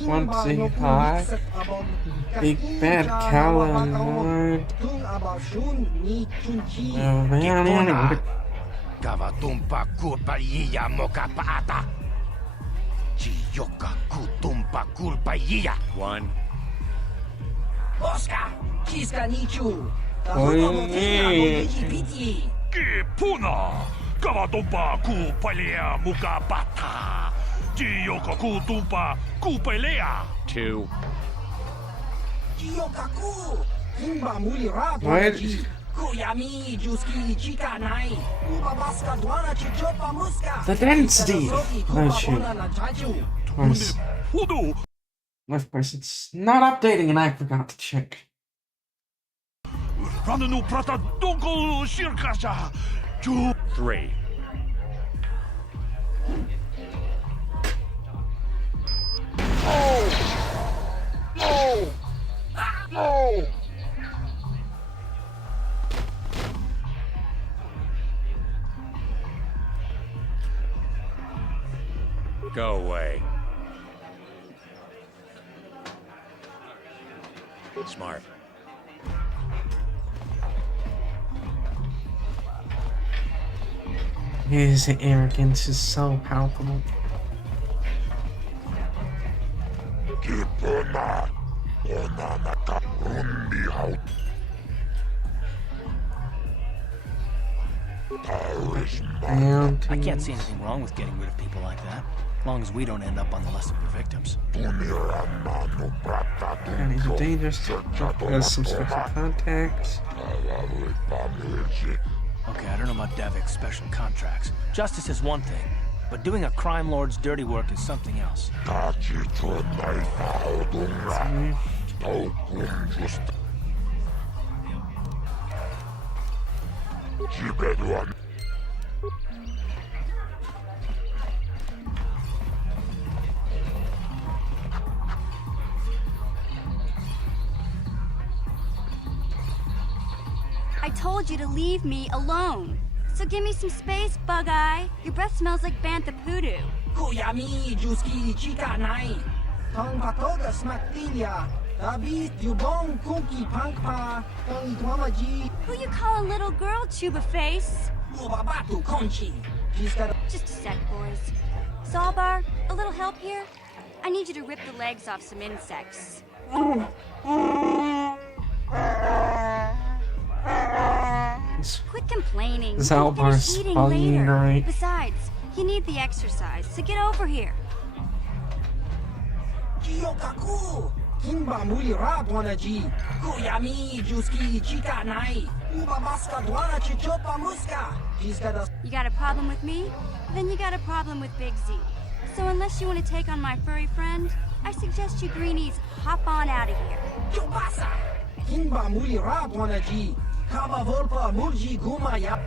Want to say hi? Big bad calamari. Oh man, Kavatumpa kulpaliya mokapata. Chiyoka kutumpa kulpaliya. One. Oscar, Kiska Nichu. Kipuna. Kavatumpa kulpaliya mokapata. Chiyoka kutumpa kulpaliya. Two. Chiyokaku. Kimba muli rap. Kuyami juski chika nai. Ubabaska dwana chichopa muska. the density. Oh shoot. Twice. Of course, it's not updating, and I forgot to check. Rananu prata donko shirkasha. 2, 3. No! No! Go away. Smart. His arrogance is so palpable. I can't see anything wrong with getting rid of people like that, as long as we don't end up on the list of the victims. And he's dangerous. Has some special contacts. Okay, I don't know about Davik's special contracts. Justice is one thing, but doing a crime lord's dirty work is something else. I told you to leave me alone. So give me some space, Bug-Eye. Your breath smells like bantha poodoo. Kuyami juski chika nai. Tong patoga smaktilia. Tabi yubong kunki pankpa. Tong itwamaji. Who you calling little girl, Chuba Face? Ubabatu conchi. Just a sec, boys. Sawbar, a little help here? I need you to rip the legs off some insects. Quit complaining. Zalbar's falling right. Besides, you need the exercise, so get over here. Kiyokaku. Kimba muli rap wanaji. Kuyami juski chika nai. Ubabaska dwana chichopa muska. You got a problem with me? Then you got a problem with Big Z. So unless you want to take on my furry friend, I suggest you greenies hop on out of here. Kielbasa! Hinba muli rabwana ji. Kaba volpa mulji gumaya.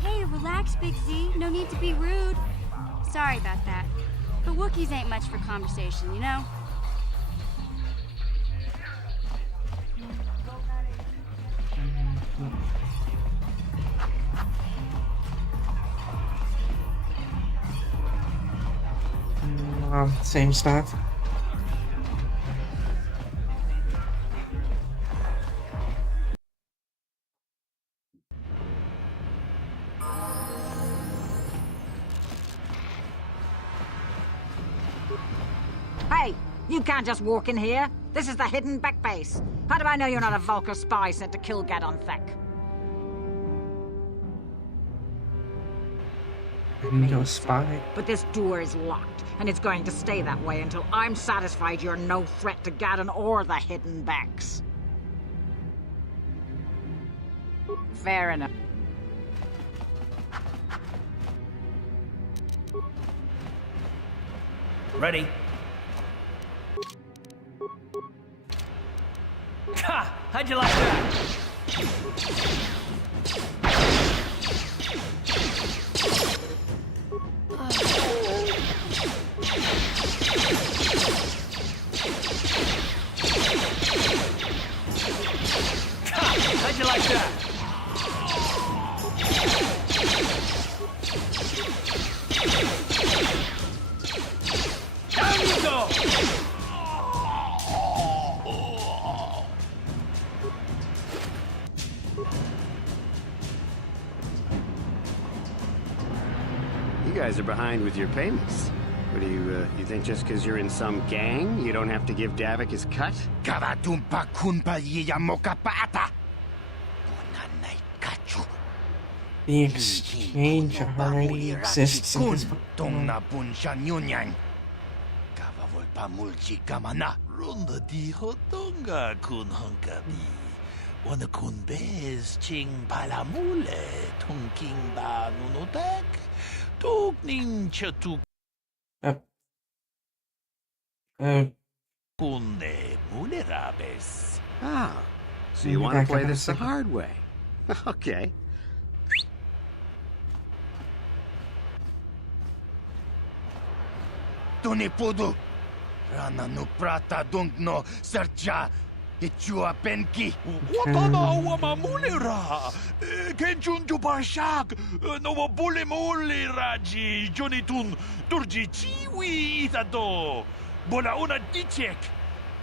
Hey, relax, Big Z. No need to be rude. Sorry about that. But Wookiees ain't much for conversation, you know? Same stuff. Hey, you can't just walk in here. This is the hidden back base. How do I know you're not a Vulcar spy sent to kill Gadon Thek? No spy. But this door is locked, and it's going to stay that way until I'm satisfied you're no threat to Gadon or the hidden backs. Fair enough. Ready? Ha! How'd you like that? How'd you like that? Down you go! You guys are behind with your payments. What do you think just because you're in some gang, you don't have to give Davik his cut? Karatumpa kunpa yiyamokapata. The exchange already exists in this book. Tongna punshan yunyang. Kavavolpa mulchi kamana. Runda di hotonga kun hunkabi. Wana kun bez ching palamule. Tongking ba nunotak. Tokning chatuk. Kunde mulerabes. Ah, so you want to play this the hard way? Okay. Tunipudu. Rana no prata dungno sercha. Ichua penki. Watana wamamulera. Kenchunju bashak. Nova bule mule raji. Jonitun turji chiwi itado. Bola una dichek.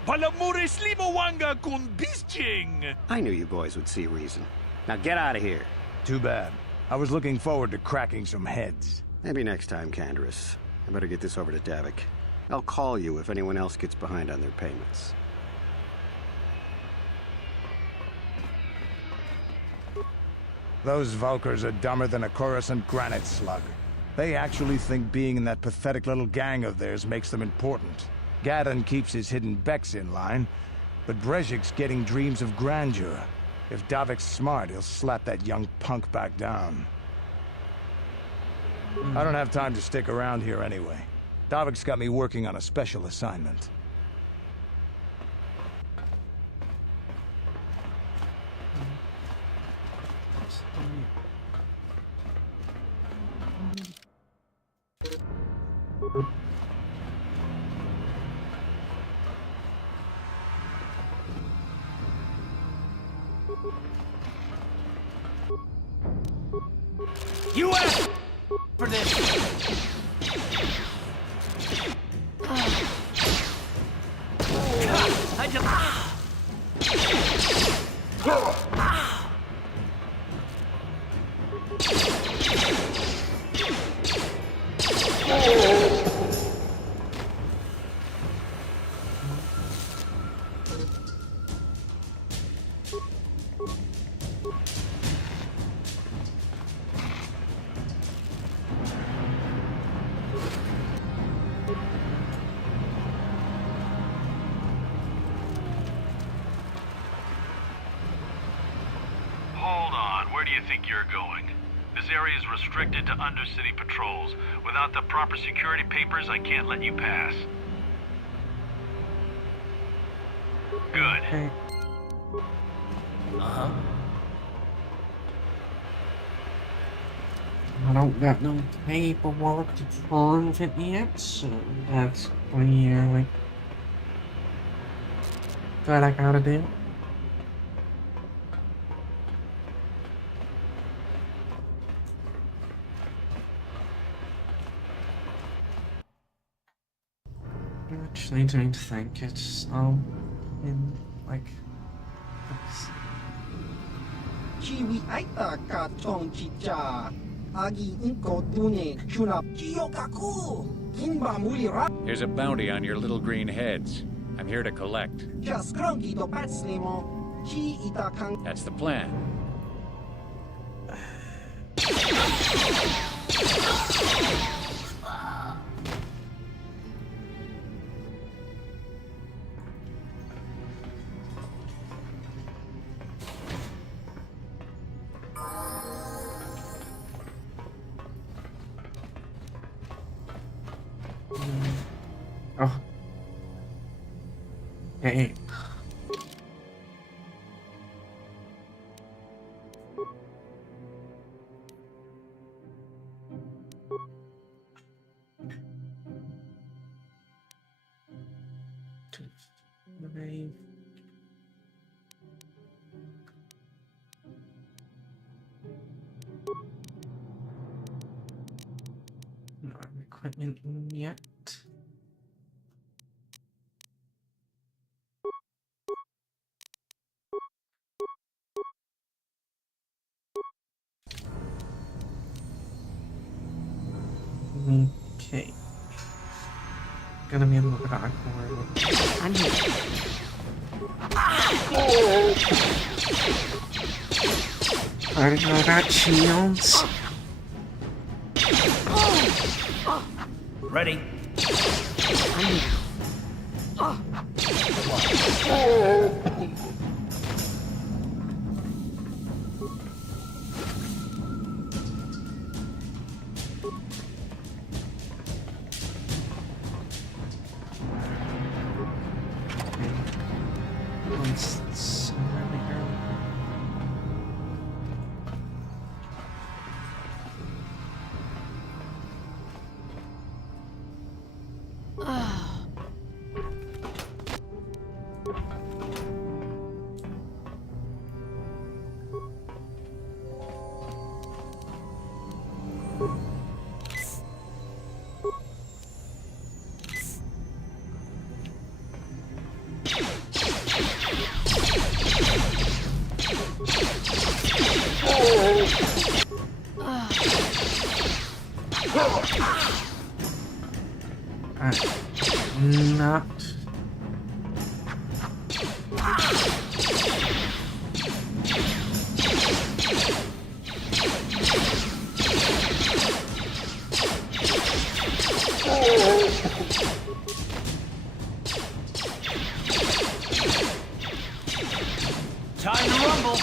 Palamure slimo wanga kun bisching. I knew you boys would see reason. Now get out of here. Too bad. I was looking forward to cracking some heads. Maybe next time, Canderous. I better get this over to Davik. I'll call you if anyone else gets behind on their payments. Those Vulkars are dumber than a Coruscant granite slug. They actually think being in that pathetic little gang of theirs makes them important. Gadon keeps his hidden Becks in line, but Brezhik's getting dreams of grandeur. If Davik's smart, he'll slap that young punk back down. I don't have time to stick around here anyway. Davik's got me working on a special assignment. You asked for this. I just... hold on. Where do you think you're going? This area is restricted to undercity patrols. Without the proper security papers, I can't let you pass. Good. Okay. Uh-huh. I don't got no paperwork to prove it yet, so that's clearly what I gotta do. Which leads me to think it's, in, like, this. Chiwi aita ka chong chicha. Agi inko tune chuna kiyokaku. Kinba muli ra. There's a bounty on your little green heads. I'm here to collect. Just grunky to patslimo. Chi ita kang. That's the plan. Oh. Hey. No equipment yet. Okay. Gonna be a little bit awkward. I'm here. I didn't know I got shields. Ready? I'm here. Not. Time to rumble.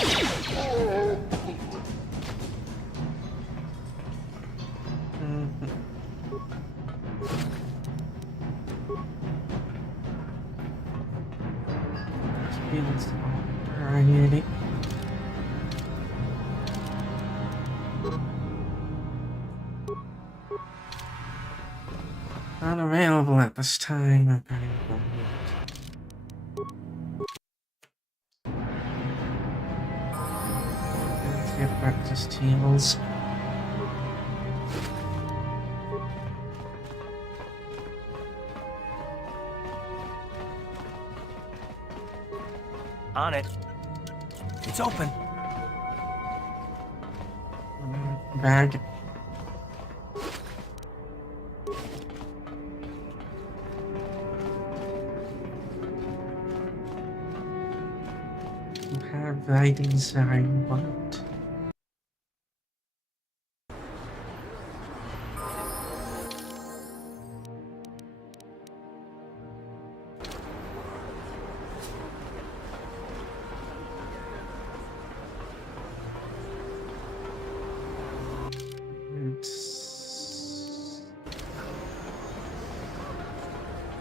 Alrighty. Not available at this time. Let's get breakfast tables. On it. It's open. Bag. Have items I want.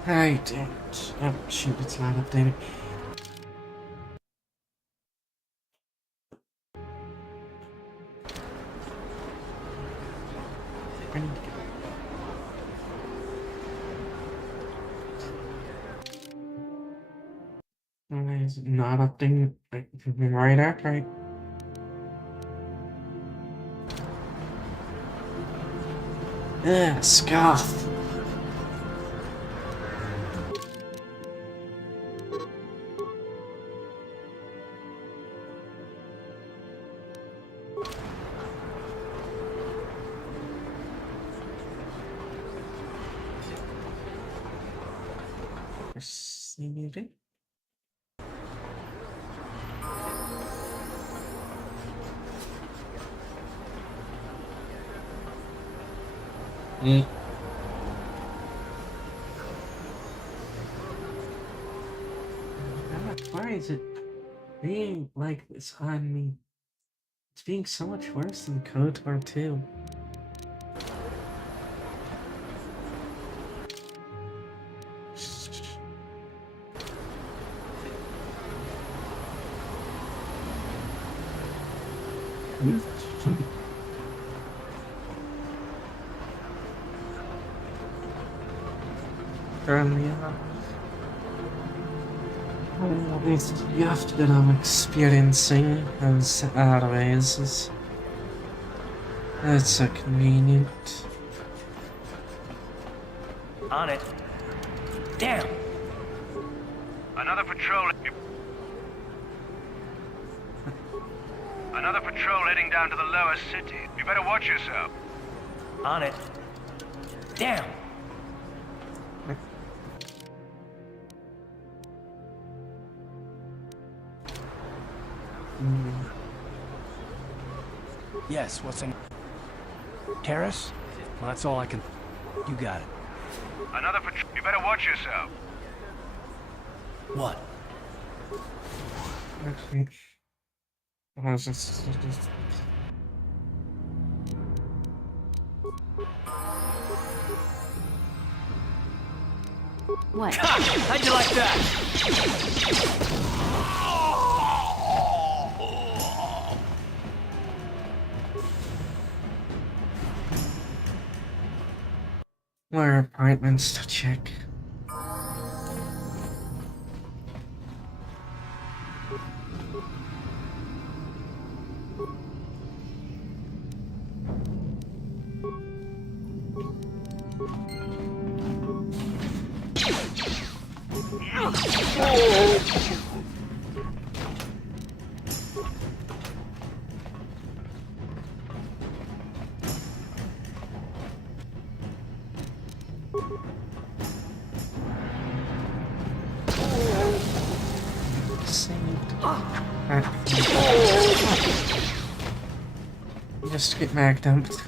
I don't. Oh, shoot, it's not updated. I need to get... Why is it not updating right after I... Ugh, scoff. Proceeding. Why is it being like this on me? It's being so much worse than KoTOR 2. You have to get experiencing those airways. That's so convenient. On it. Damn! Another patrol heading down to the lower city. You better watch yourself. On it. Damn! Yes, what's in... Terrace? Well, that's all I can... You got it. Another patrol. You better watch yourself. What? Actually... I was just... What? How'd you like that? More appointments to check. Just get mag dumped.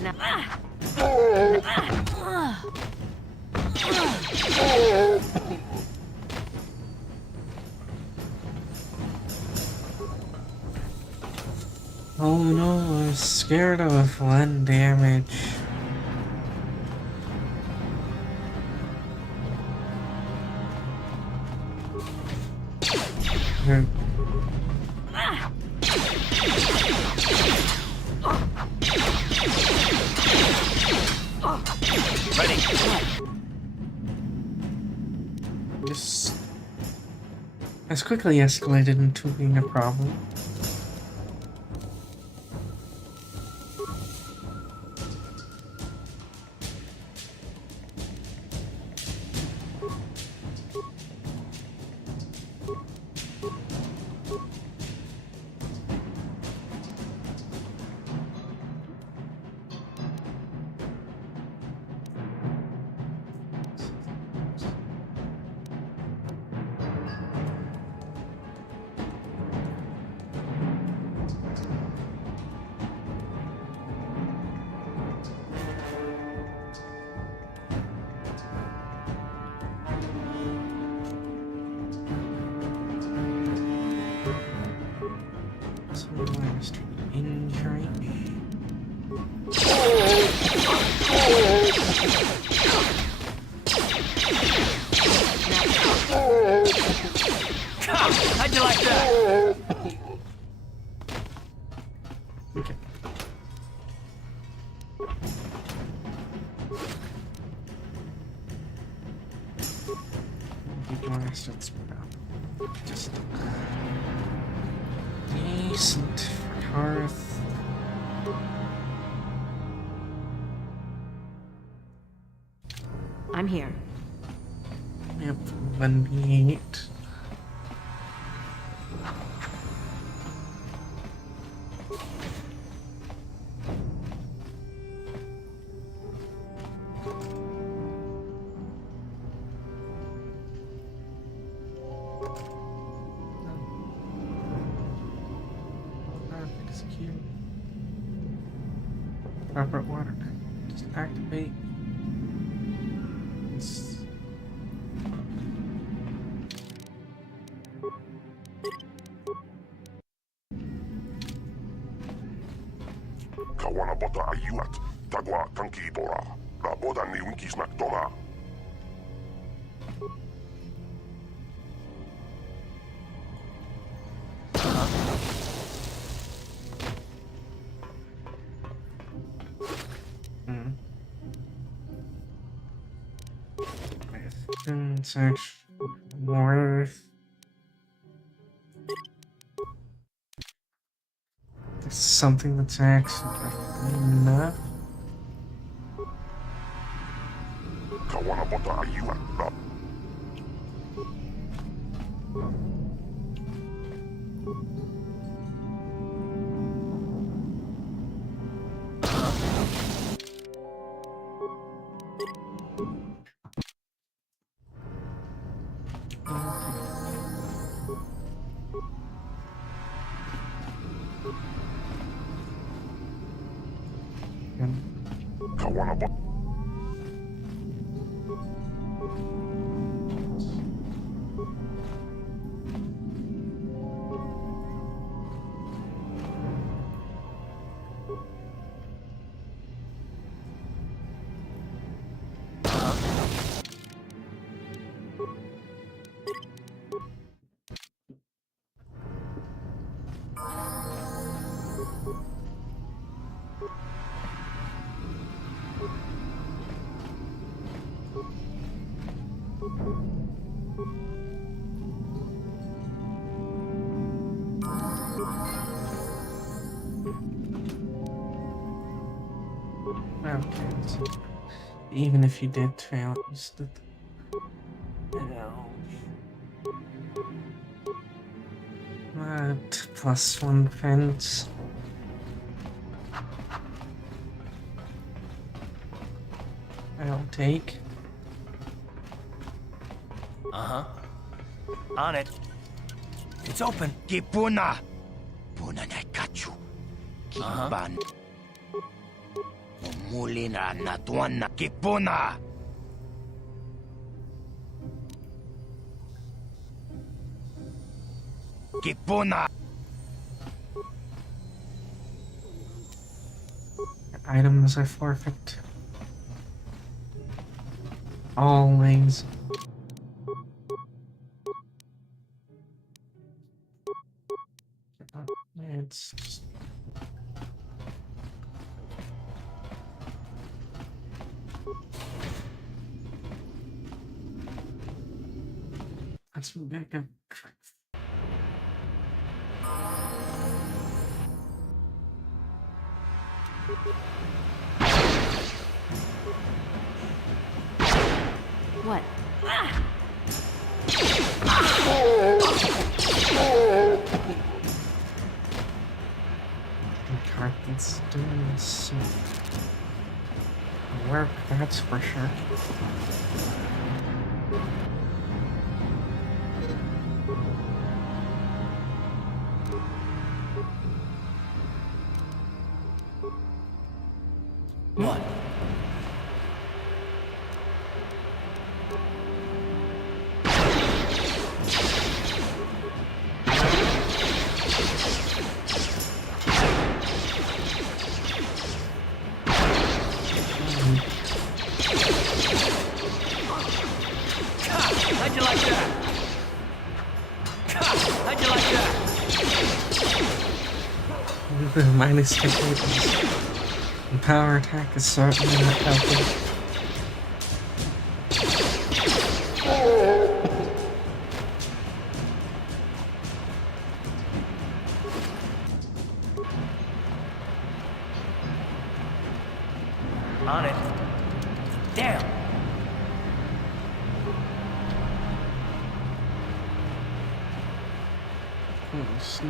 Oh no, I'm scared of one damage. Ready. This has quickly escalated into being a problem. Injury. Okay. It's just decent for Hearth. I'm here. Yep, 1v8. Execute. Proper order. Just activate. Kawana bota ayuat, tagwa kanki bora, la boda ni unkis nakdoma. Search more. There's something that's actually enough. Kawana bota ayuat, la. Kawana bota. Okay, so even if you did fail, you still, +1 defense. I'll take. Uh-huh. On it. It's open. Kipuna. Puna na kachu. Kiban. Mulina na tuana. Kipuna. Kipuna. Items I forfeit. Always. It's just... Let's make a... What? Carpets doing some work, that's for sure. What? How'd you like that? How'd you like that? Minus 50. And power attack is certainly not helping. On it. Damn. It's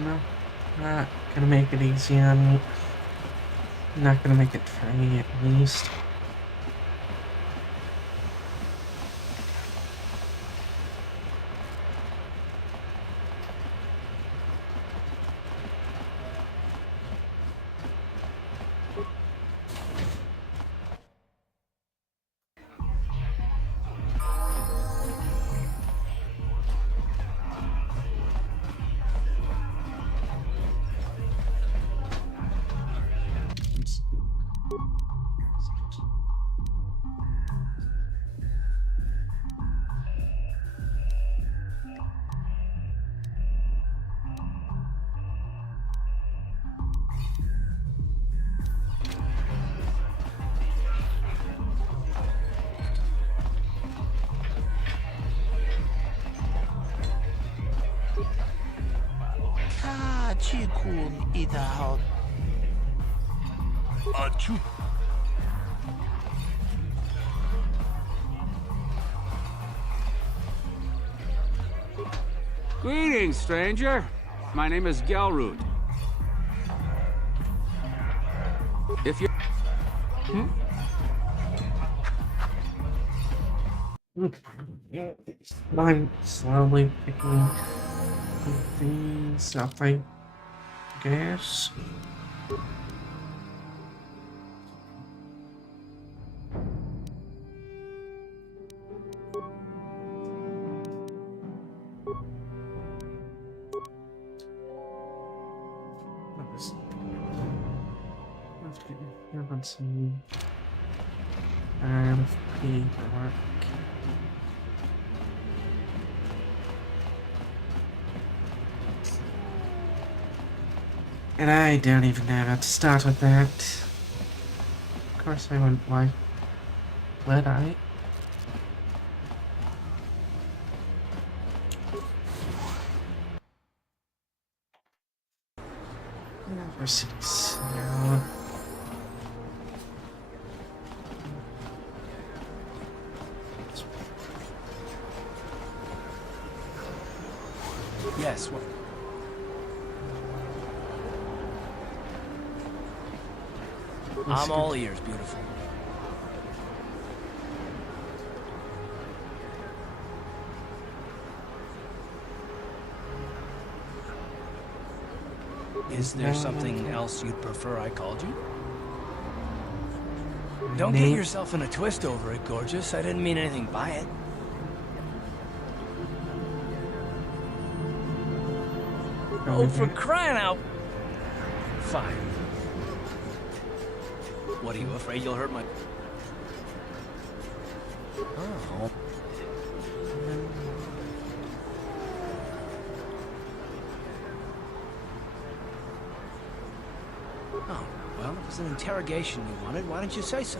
not gonna make it easy on me. Not gonna make it free, at least. Greetings, stranger. My name is Gelrud. If you... I'm slowly picking things up, I guess. Let's see. Paperwork. And I don't even know how to start with that. Of course I wouldn't. Why would I? Universities. No. Yes. Well, I'm all ears, beautiful. Is there something else you'd prefer I called you? Don't get yourself in a twist over it, gorgeous. I didn't mean anything by it. Oh, for crying out! Fine. What, are you afraid you'll hurt my... Oh. Oh, well, it was an interrogation you wanted. Why didn't you say so?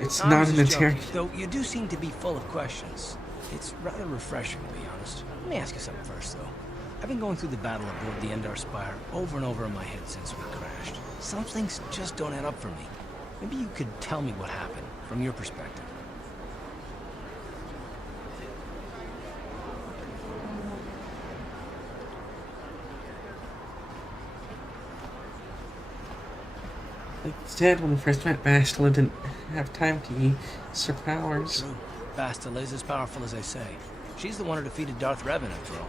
It's not an interrogation. Though you do seem to be full of questions. It's rather refreshing, to be honest. Let me ask you something first, though. I've been going through the battle aboard the Endar Spire over and over in my head since we crashed. Some things just don't add up for me. Maybe you could tell me what happened, from your perspective. Like I said, when we first met, Bastila didn't have time to use her powers. True. Bastila is as powerful as they say. She's the one who defeated Darth Revan, after all.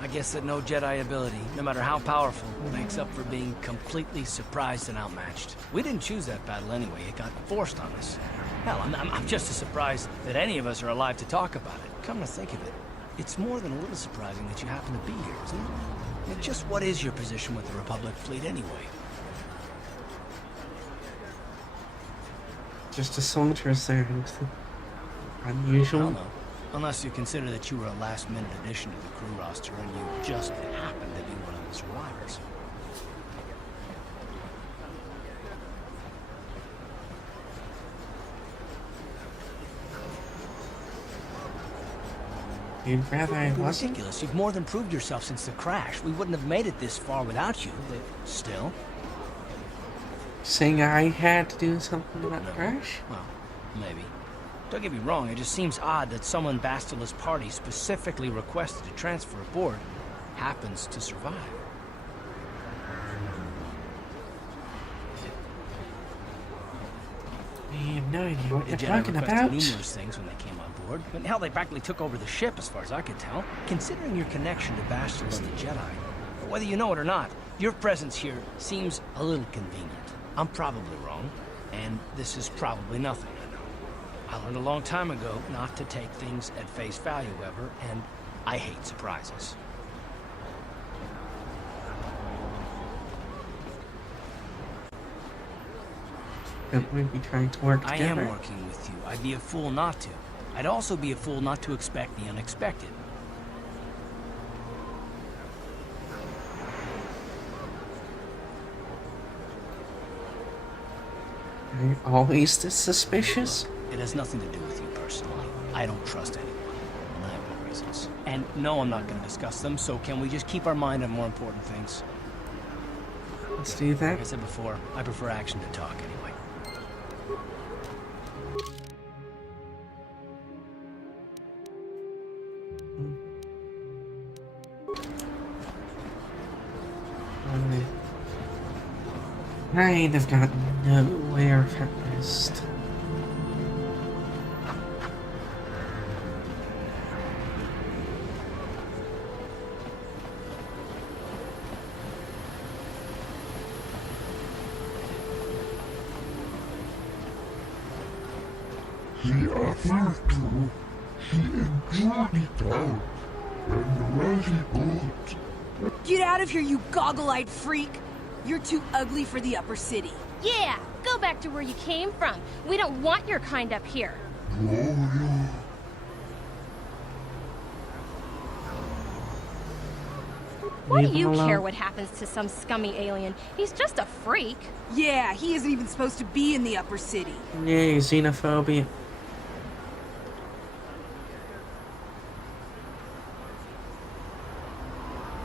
I guess that no Jedi ability, no matter how powerful, makes up for being completely surprised and outmatched. We didn't choose that battle anyway. It got forced on us. Hell, I'm just as surprised that any of us are alive to talk about it. Come to think of it, it's more than a little surprising that you happen to be here, isn't it? I mean, just what is your position with the Republic fleet anyway? Just a soldier, sir. Unusual. I don't know. Unless you consider that you were a last-minute addition to the crew roster and you just happened to be one of the survivors. You'd rather I You're wasn't? ridiculous. You've more than proved yourself since the crash. We wouldn't have made it this far without you, but still. Saying I had to do something to that crash? Well, maybe. Don't get me wrong, it just seems odd that someone Bastila's party specifically requested to transfer aboard happens to survive. I have no idea what you're The Jedi talking requested about. numerous things when they came on board, but hell, they practically took over the ship as far as I could tell. Considering your connection to Bastila and the Jedi, whether you know it or not, your presence here seems a little convenient. I'm probably wrong, and this is probably nothing, I know. I learned a long time ago not to take things at face value ever, and I hate surprises. That we'd be trying to work I together. am working with you. I'd be a fool not to. I'd also be a fool not to expect the unexpected. Are you always this suspicious? It has nothing to do with you personally. I don't trust anyone, and I have my reasons. And no, I'm not going to discuss them, so can we just keep our mind on more important things? Let's do that. Like I said before, I prefer action to talk anyway. I'd have gotten nowhere fast. He offered to, he enjoyed it all, and very good. Get out of here, you goggle-eyed freak! You're too ugly for the upper city. Yeah, go back to where you came from. We don't want your kind up here. Why do you care what happens to some scummy alien? He's just a freak. Yeah, he isn't even supposed to be in the upper city. Yay, xenophobia.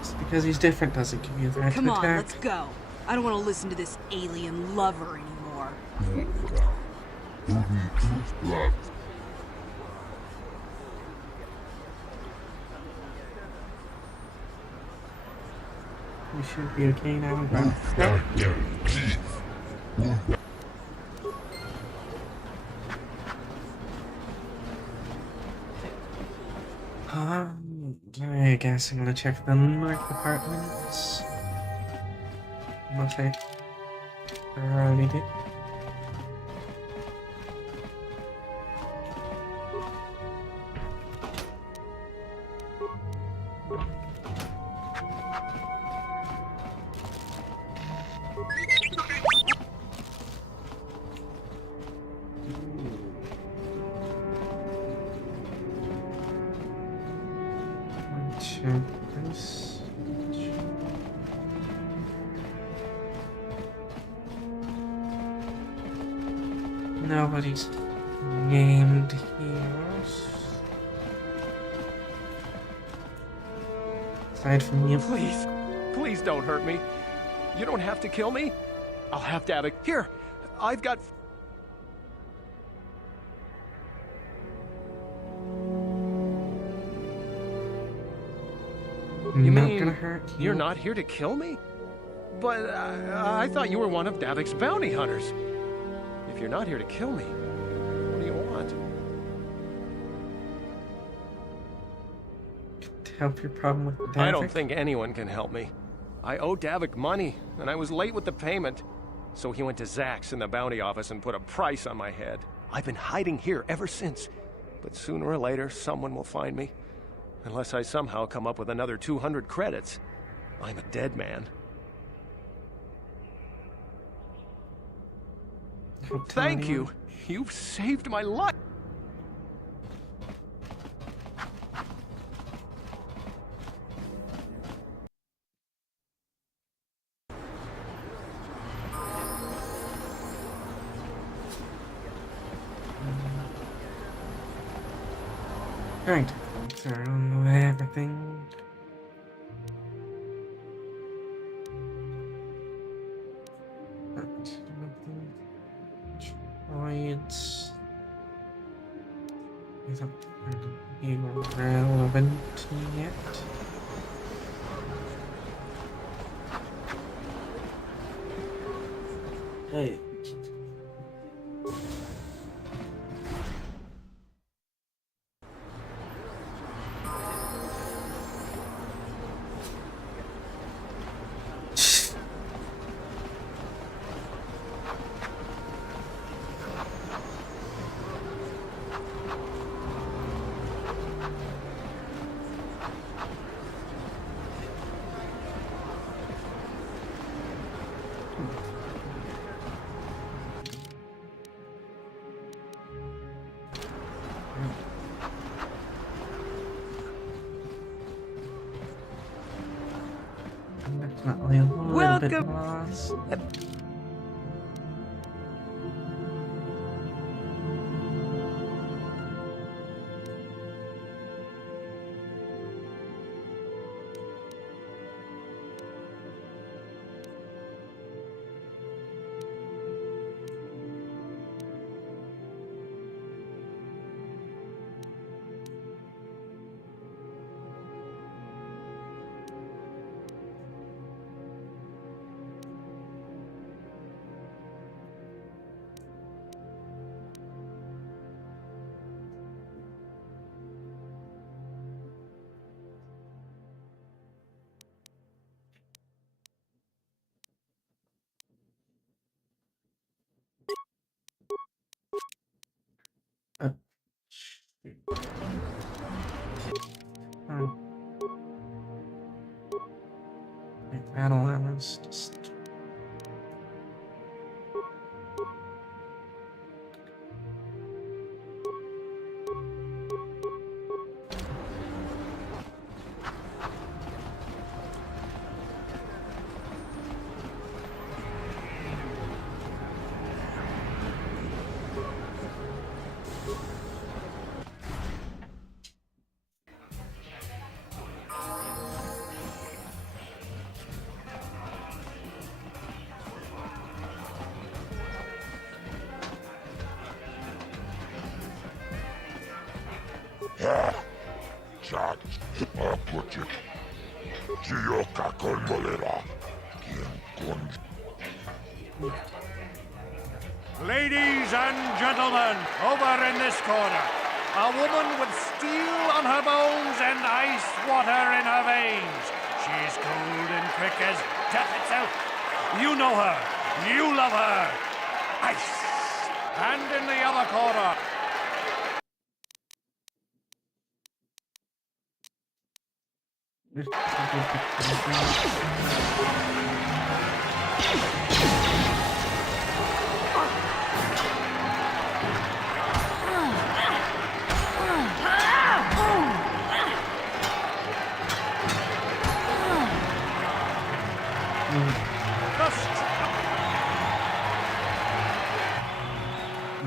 Just because he's different doesn't give you the right to Come on, attack. let's go. I don't want to listen to this alien lover anymore. We should be okay now, bro. I guess I'm gonna check the north apartments. Unless I already did. Check this. Nobody's named here. Aside from you. Please, please don't hurt me. You don't have to kill me. I'll have to have it. Here, I've got... You Not mean gonna hurt you. you're not here to kill me? But I thought you were one of Davik's bounty hunters. If you're not here to kill me, what do you want? To help your problem with the I don't think anyone can help me. I owe Davik money, and I was late with the payment. So he went to Zach's in the bounty office and put a price on my head. I've been hiding here ever since. But sooner or later, someone will find me. Unless I somehow come up with another 200 credits. I'm a dead man. Thank you. You've saved my life. Right. Through everything. Droids. Is that irrelevant yet? Hey. Definitely a little bit lost. Battle hours just Chat, Aquatic, Gioca Colmolera, Ladies and gentlemen, over in this corner, a woman with steel on her bones and ice water in her veins. She's cold and quick as death itself. You know her. You love her. Ice. And in the other corner,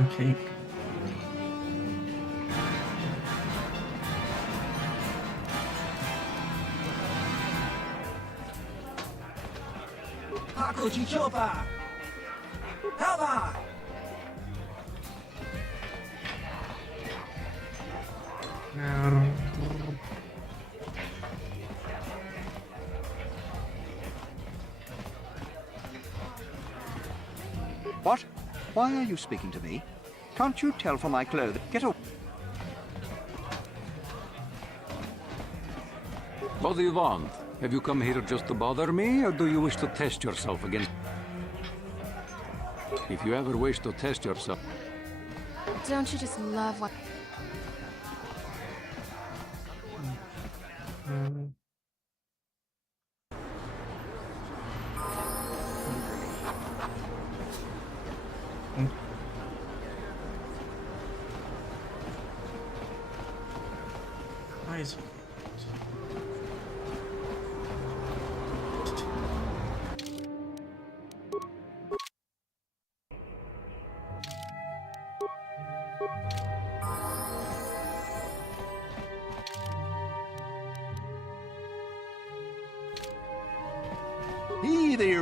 okay. Paco Chichopa! Hava! What? Why are you speaking to me? Can't you tell from my clothes? Get away. What do you want? Have you come here just to bother me, or do you wish to test yourself against... If you ever wish to test yourself... Don't you just love what... Nice.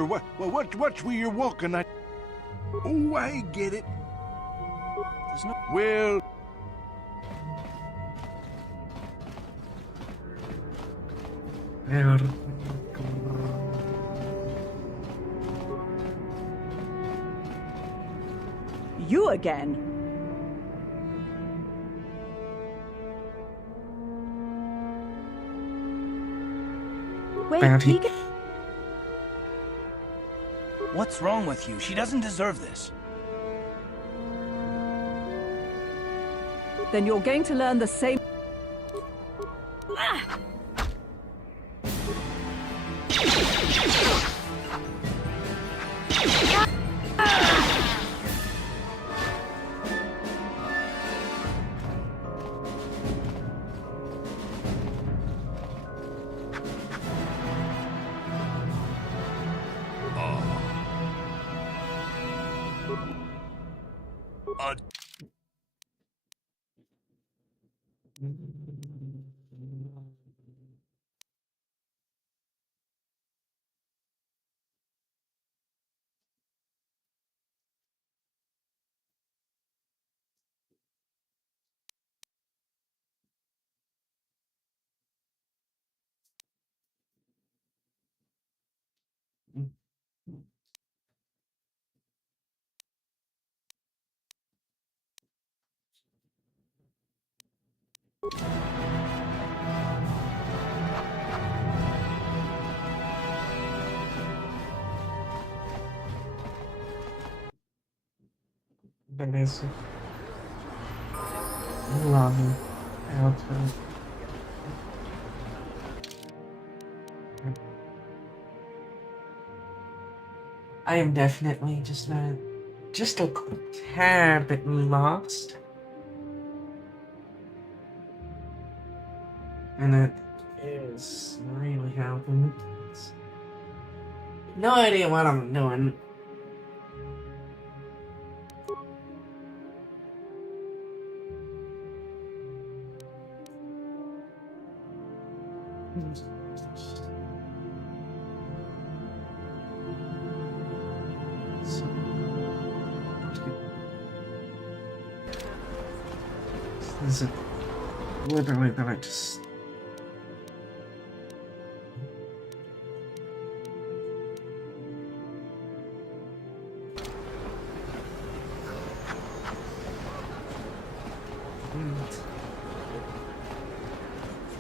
here. What were you walking at? Oh, I get it. There's no... Well... You again? Wait, Keegan? What's wrong with you? She doesn't deserve this. Then you're going to learn the same... Beleza. Vamos lá, né? É outra. I am definitely just a tad bit lost. And it is really helping. No idea what I'm doing. Is it literally that I just...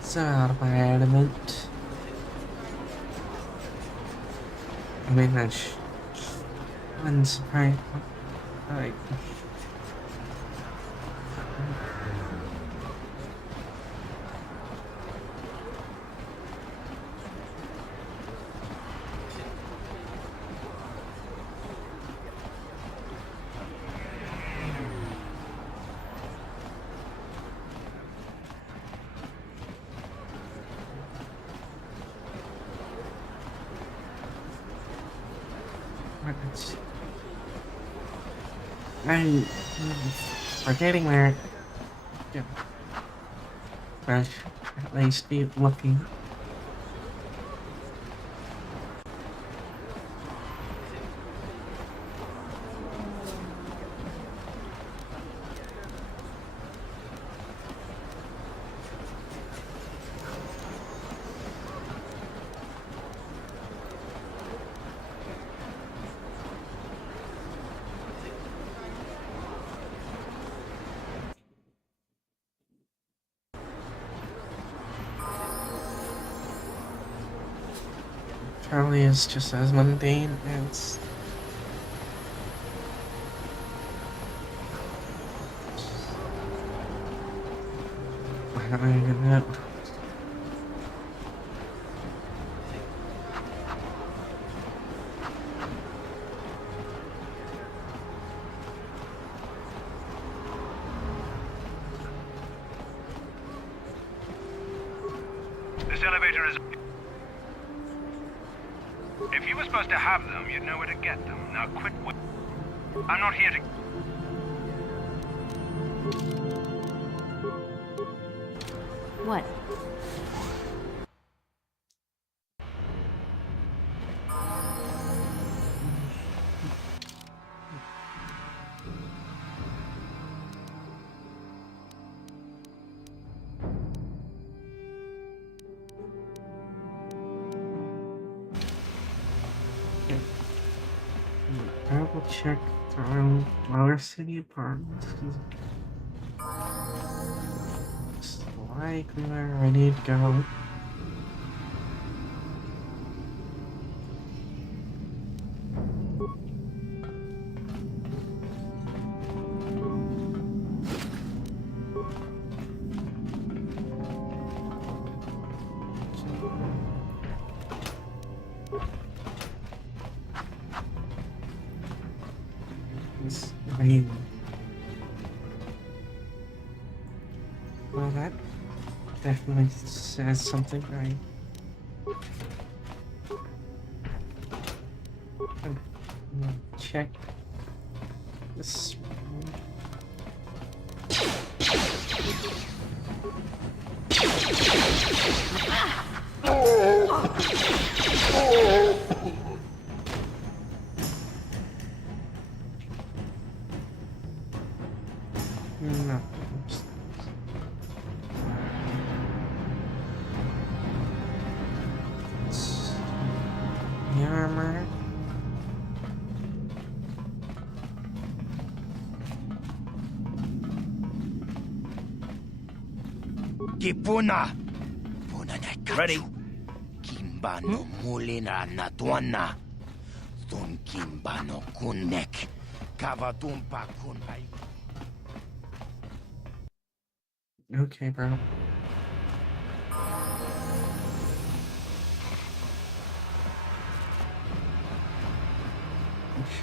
So out of my element. I mean, that's... One surprise... Like... I'm forgetting where. Yeah. But at least be looking. Probably is just as mundane as I don't even know. This elevator is... If you were supposed to have them, you'd know where to get them. Now quit I'm not here to... What? Double check around lower city apartments. It's likely where I need to go. Well, that definitely says something, right? Check this one. No. The armor. Kipuna! Ready? Kimbano mulina natuana. Don kimbano kunek. Kavatumpa kunai. Okay, bro.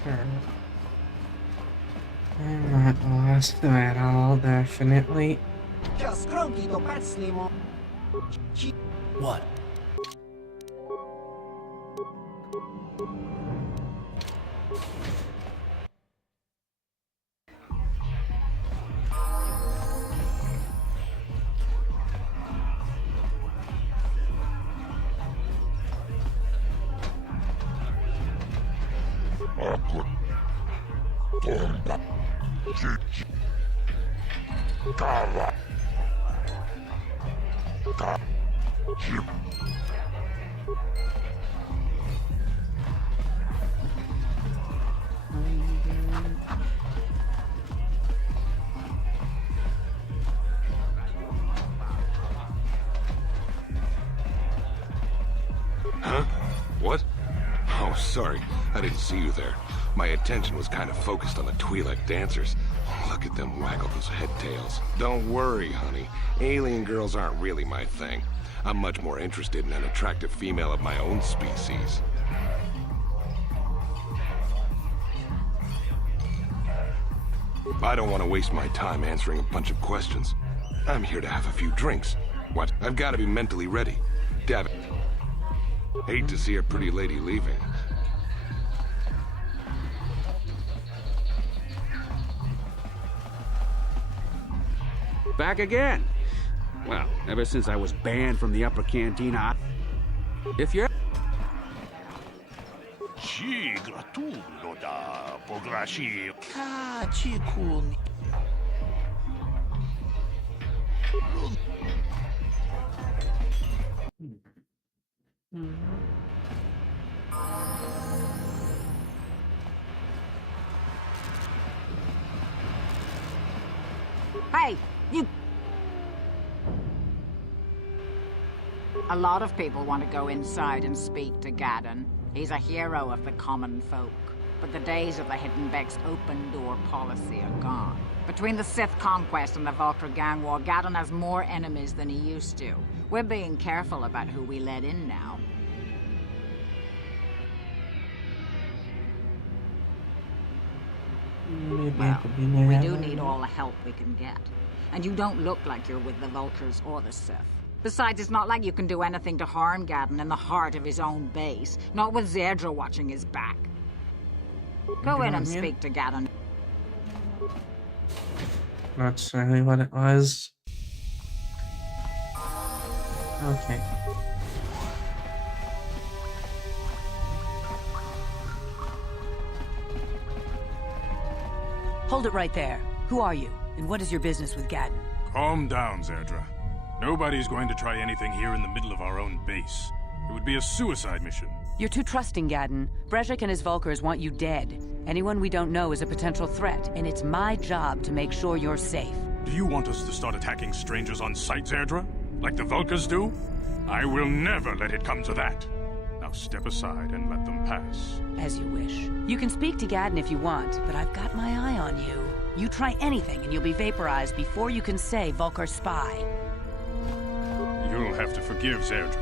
Sure. I'm not lost at all, definitely. What? Huh? What? Oh, sorry. I didn't see you there. My attention was kind of focused on the Twi'lek dancers. Look at them waggle those head tails. Don't worry, honey. Alien girls aren't really my thing. I'm much more interested in an attractive female of my own species. I don't want to waste my time answering a bunch of questions. I'm here to have a few drinks. What? I've got to be mentally ready. Davik. Hate to see a pretty lady leaving. Back again. Well, ever since I was banned from the upper cantina, if you're... Ci gratululo da pograshi. Kachikun. Hey, you... A lot of people want to go inside and speak to Gadon. He's a hero of the common folk. But the days of the Hidden Beck's open-door policy are gone. Between the Sith conquest and the Vulture gang war, Gadon has more enemies than he used to. We're being careful about who we let in now. Well, we do need all the help we can get. And you don't look like you're with the Vultures or the Sith. Besides, it's not like you can do anything to harm Gadon in the heart of his own base, not with Zedra watching his back. Go in and speak to Gadon. Not really what it was. Okay. Hold it right there. Who are you? And what is your business with Gadon? Calm down, Zedra. Nobody's going to try anything here in the middle of our own base. It would be a suicide mission. You're too trusting, Gadden. Brezhik and his Vulkars want you dead. Anyone we don't know is a potential threat, and it's my job to make sure you're safe. Do you want us to start attacking strangers on sight, Zerdra? Like the Vulkars do? I will never let it come to that. Now step aside and let them pass. As you wish. You can speak to Gadden if you want, but I've got my eye on you. You try anything and you'll be vaporized before you can say Vulkar spy. You'll have to forgive Zerdra.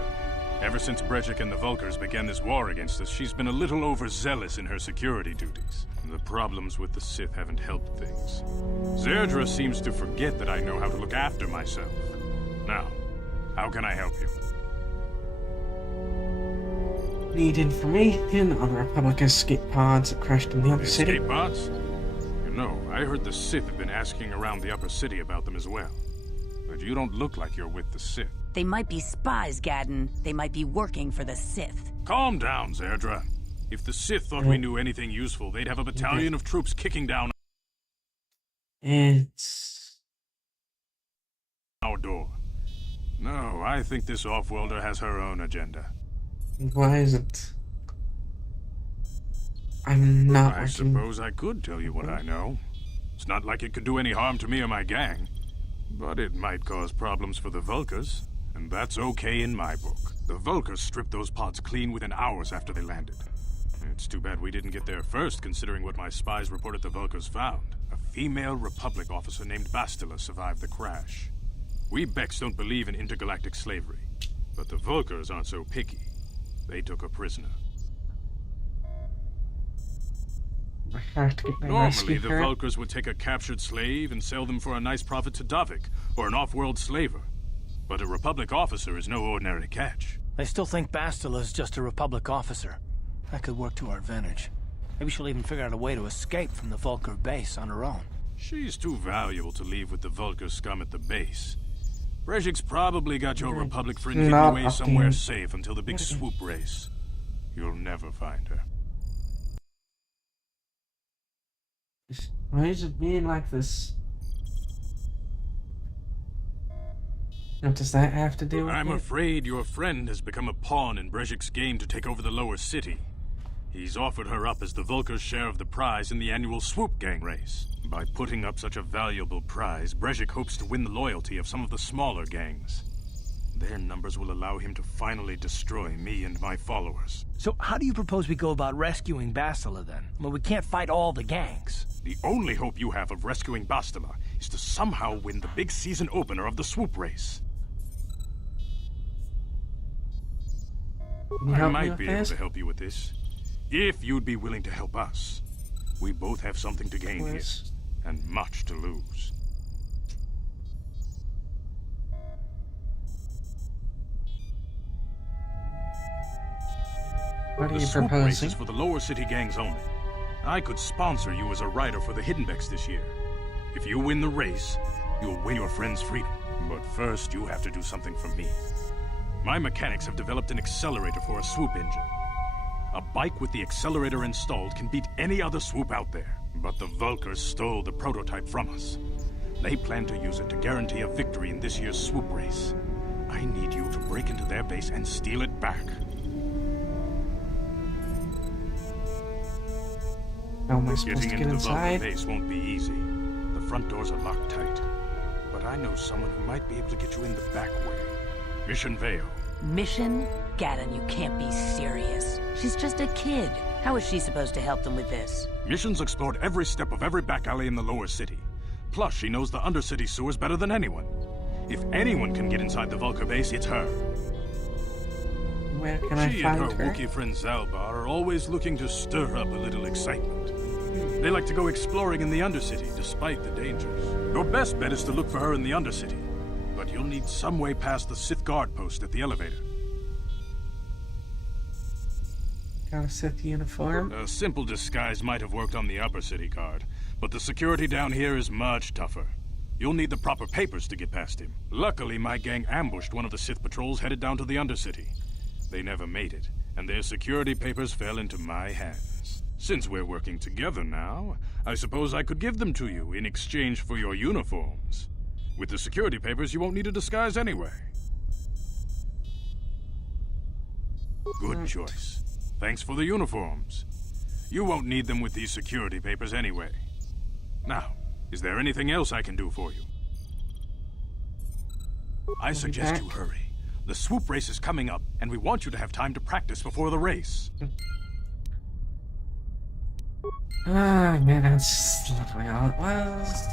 Ever since Brezhik and the Vulkars began this war against us, she's been a little overzealous in her security duties. The problems with the Sith haven't helped things. Zerdra seems to forget that I know how to look after myself. Now, how can I help you? Need information on the Republic escape pods that crashed in the upper city. Escape pods? You know, I heard the Sith have been asking around the upper city about them as well. But you don't look like you're with the Sith. They might be spies, Gadden. They might be working for the Sith. Calm down, Zerdra. If the Sith thought we knew anything useful, they'd have a battalion of troops kicking down It's our door. No, I think this off-worlder has her own agenda. Why isn't... I'm not I suppose I could tell you what I know. It's not like it could do any harm to me or my gang. But it might cause problems for the Vulkars, and that's okay in my book. The Vulkars stripped those pods clean within hours after they landed. It's too bad we didn't get there first, considering what my spies reported the Vulkars found. A female Republic officer named Bastila survived the crash. We Beks don't believe in intergalactic slavery, but the Vulkars aren't so picky. They took her prisoner. I have to get my Normally, the her. Vulkars would take a captured slave and sell them for a nice profit to Davik, or an off-world slaver. But a Republic officer is no ordinary catch. I still think Bastila is just a Republic officer. That could work to our advantage. Maybe she'll even figure out a way to escape from the Vulkar base on her own. She's too valuable to leave with the Vulkar scum at the base. Brezhik's probably got your Republic friend hidden away somewhere safe until the big swoop race. You'll never find her. Why is it being like this? What does that have to do with I'm it? afraid your friend has become a pawn in Brezhik's game to take over the lower city. He's offered her up as the Vulkar's share of the prize in the annual swoop gang race. By putting up such a valuable prize, Brezhik hopes to win the loyalty of some of the smaller gangs. Their numbers will allow him to finally destroy me and my followers. So how do you propose we go about rescuing Bastila then? Well, we can't fight all the gangs. The only hope you have of rescuing Bastila is to somehow win the big season opener of the swoop race. I might be able to help you with this, if you'd be willing to help us. We both have something to gain here, and much to lose. What are you the swoop race proposing? is for the lower city gangs only. I could sponsor you as a rider for the Hidden Beks this year. If you win the race, you'll win your friend's freedom. But first, you have to do something for me. My mechanics have developed an accelerator for a swoop engine. A bike with the accelerator installed can beat any other swoop out there. But the Vulkars stole the prototype from us. They plan to use it to guarantee a victory in this year's swoop race. I need you to break into their base and steal it back. How am I supposed Getting to into get the Vulkar inside? base won't be easy. The front doors are locked tight. But I know someone who might be able to get you in the back way. Mission Vale. Mission? Gadden, you can't be serious. She's just a kid. How is she supposed to help them with this? Mission's explored every step of every back alley in the lower city. Plus, she knows the undercity sewers better than anyone. If anyone can get inside the Vulkar base, it's her. Where can I She find and her her? Wookiee friend Zalbar are always looking to stir up a little excitement. They like to go exploring in the Undercity, despite the dangers. Your best bet is to look for her in the Undercity. But you'll need some way past the Sith guard post at the elevator. Got a Sith uniform? A simple disguise might have worked on the Upper City guard, but the security down here is much tougher. You'll need the proper papers to get past him. Luckily, my gang ambushed one of the Sith patrols headed down to the Undercity. They never made it, and their security papers fell into my hands. Since we're working together now, I suppose I could give them to you in exchange for your uniforms. With the security papers, you won't need a disguise anyway. Good choice. Thanks for the uniforms. You won't need them with these security papers anyway. Now, is there anything else I can do for you? I suggest you hurry. The swoop race is coming up, and we want you to have time to practice before the race. Ah, man, that's literally all it was.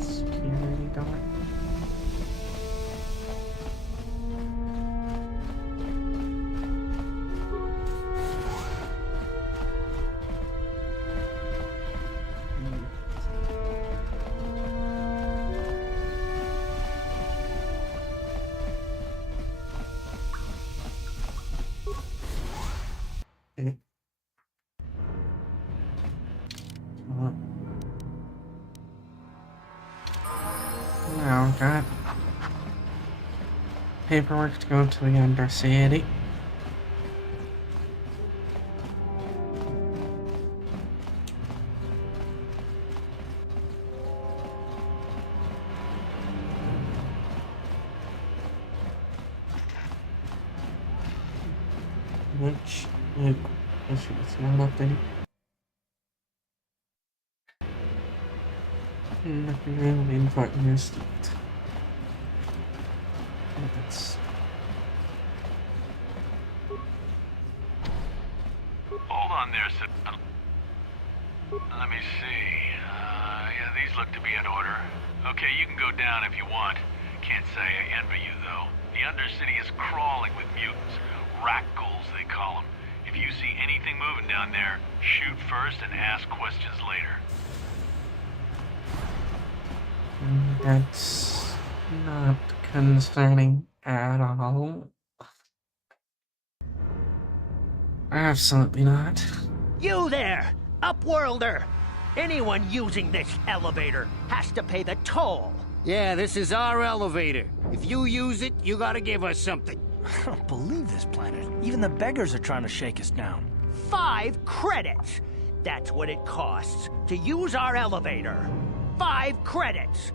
Security dot. Now got paperwork to go to the Undercity. Which it's not updated. Nothing really important is that. That's Hold on there, sir. Let me see. Yeah, these look to be in order. Okay, you can go down if you want. Can't say I envy you, though. The Undercity is crawling with mutants. Rackles, they call them. If you see anything moving down there, shoot first and ask questions later. That's not concerning at all. Absolutely not. You there, Upworlder! Anyone using this elevator has to pay the toll. Yeah, this is our elevator. If you use it, you gotta give us something. I don't believe this planet. Even the beggars are trying to shake us down. 5 credits! That's what it costs to use our elevator. 5 credits!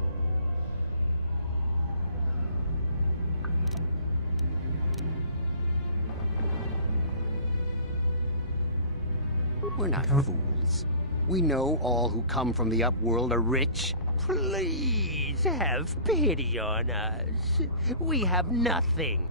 We're not fools. We know all who come from the Upworld are rich. Please have pity on us. We have nothing.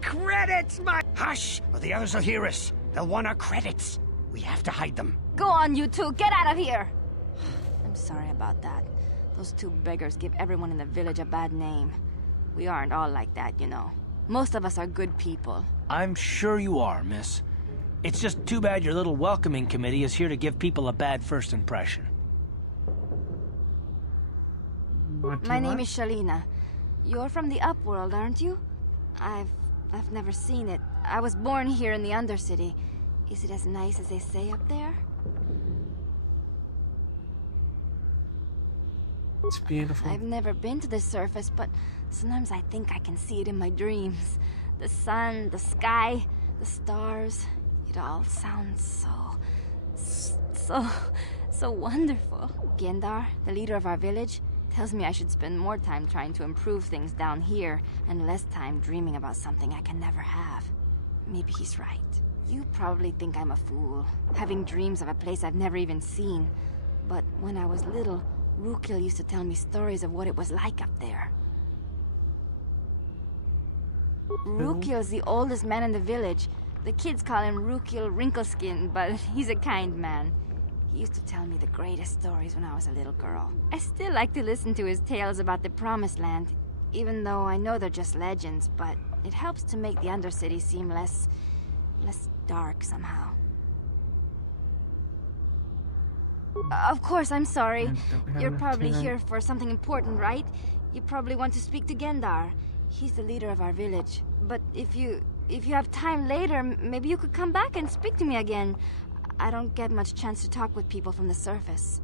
Credits, my— Hush, or the others will hear us. They'll want our credits. We have to hide them. Go on, you two. Get out of here. I'm sorry about that. Those 2 beggars give everyone in the village a bad name. We aren't all like that, you know. Most of us are good people. I'm sure you are, miss. It's just too bad your little welcoming committee is here to give people a bad first impression. My name is Shalina. You're from the Upworld, aren't you? I've never seen it. I was born here in the Undercity. Is it as nice as they say up there? It's beautiful. I've never been to the surface, but sometimes I think I can see it in my dreams. The sun, the sky, the stars. It all sounds so wonderful. Gendar, the leader of our village, tells me I should spend more time trying to improve things down here and less time dreaming about something I can never have. Maybe he's right. You probably think I'm a fool, having dreams of a place I've never even seen. But when I was little, Rukil used to tell me stories of what it was like up there. Rukil's the oldest man in the village. The kids call him Rukil Wrinkleskin, but he's a kind man. He used to tell me the greatest stories when I was a little girl. I still like to listen to his tales about the Promised Land, even though I know they're just legends, but it helps to make the Undercity seem less dark somehow. Of course, I'm sorry. You're probably here for something important, right? You probably want to speak to Gendar. He's the leader of our village. But if you have time later, maybe you could come back and speak to me again. I don't get much chance to talk with people from the surface.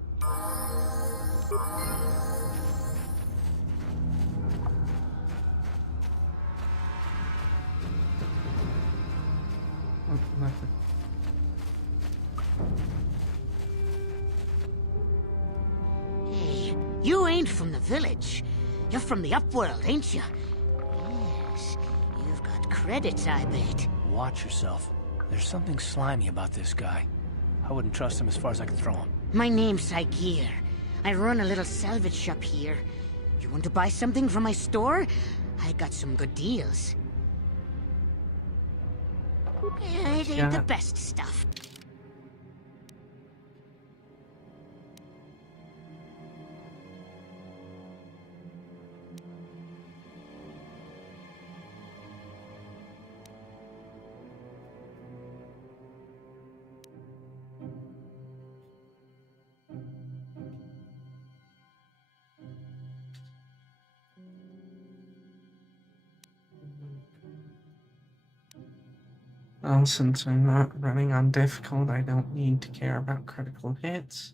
Hey, you ain't from the village. You're from the upworld, ain't you? Yes, you've got credits, I bet. Watch yourself. There's something slimy about this guy. I wouldn't trust him as far as I could throw him. My name's Saigir. I run a little salvage shop here. You want to buy something from my store? I got some good deals. Yeah, it ain't the best stuff. Well, since I'm not running on difficult, I don't need to care about critical hits.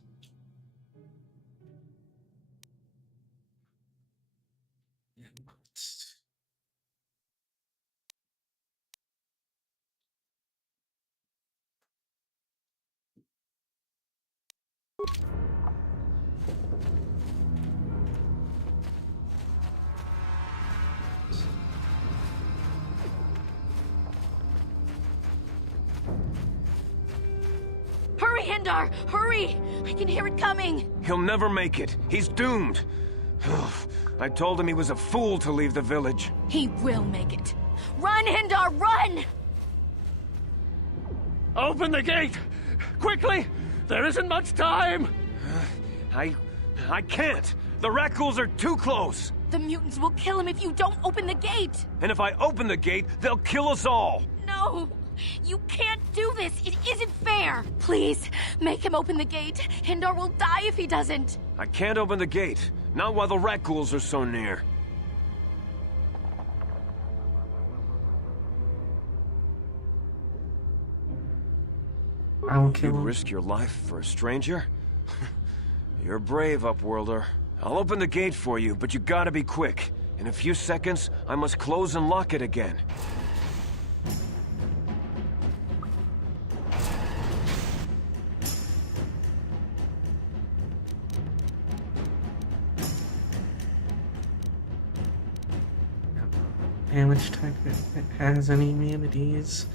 Hurry, Hindar! Hurry! I can hear it coming! He'll never make it. He's doomed. I told him he was a fool to leave the village. He will make it. Run, Hindar, run! Open the gate! Quickly! There isn't much time! I can't! The Rakghouls are too close! The mutants will kill him if you don't open the gate! And if I open the gate, they'll kill us all! No! You can't do this! It isn't fair! Please, make him open the gate. Hindar will die if he doesn't! I can't open the gate. Not while the Rakghouls are so near. I'll kill him. You'd risk your life for a stranger? You're brave, Upworlder. I'll open the gate for you, but you gotta be quick. In a few seconds, I must close and lock it again. Damage type if it has any immunities.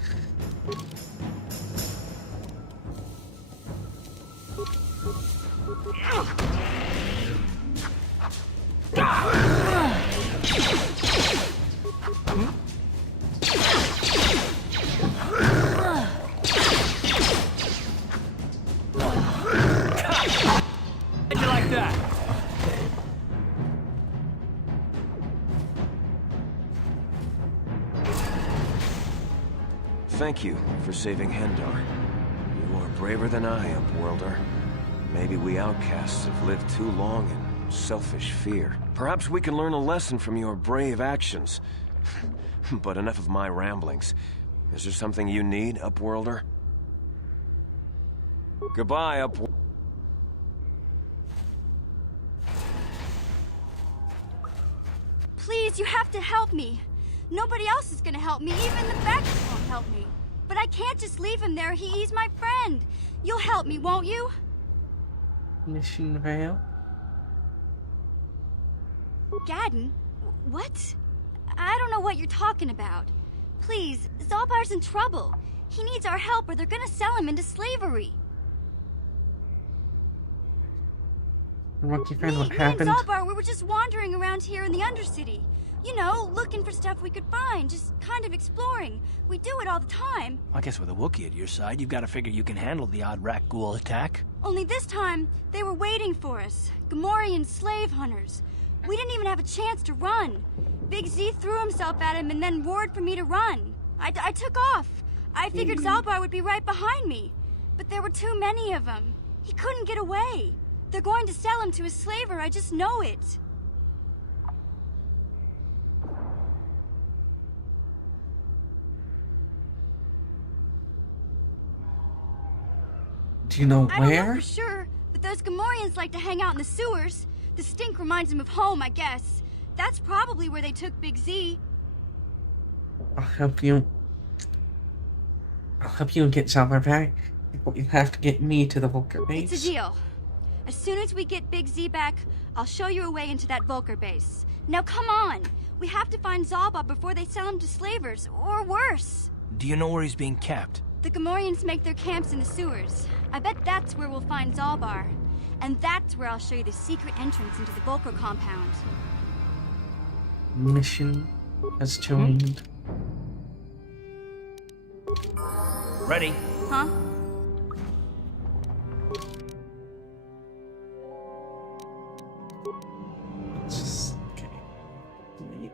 How'd you like that? Thank you for saving Hendar. You are braver than I, Upworlder. Maybe we outcasts have lived too long in selfish fear. Perhaps we can learn a lesson from your brave actions. But enough of my ramblings. Is there something you need, Upworlder? Goodbye, Upworlder. Please, you have to help me. Nobody else is gonna help me. Even the Baxters won't help me. But I can't just leave him there. He's my friend. You'll help me, won't you? Mission fail. Gadden? What? I don't know what you're talking about. Please, Zalbar's in trouble. He needs our help or they're gonna sell him into slavery. Rocky friend, what Me happened? and Zalbar, we were just wandering around here in the Undercity. You know, looking for stuff we could find, just kind of exploring. We do it all the time. I guess with a Wookiee at your side, you've got to figure you can handle the odd Rakghoul attack. Only this time, they were waiting for us. Gamorrean slave hunters. We didn't even have a chance to run. Big Z threw himself at him and then roared for me to run. I took off. I figured Zalbar would be right behind me. But there were too many of them. He couldn't get away. They're going to sell him to a slaver, I just know it. Do you know I don't know where? for sure, but those Gamorreans like to hang out in the sewers. The stink reminds them of home, I guess. That's probably where they took Big Z. I'll help you get Zalbar back, but you have to get me to the Volker base. It's a deal. As soon as we get Big Z back, I'll show you a way into that Volker base. Now come on! We have to find Zalbar before they sell him to slavers, or worse. Do you know where he's being kept? The Gamorreans make their camps in the sewers. I bet that's where we'll find Zalbar. And that's where I'll show you the secret entrance into the Volker compound. Mission has joined. Ready? Huh? Okay. Wait.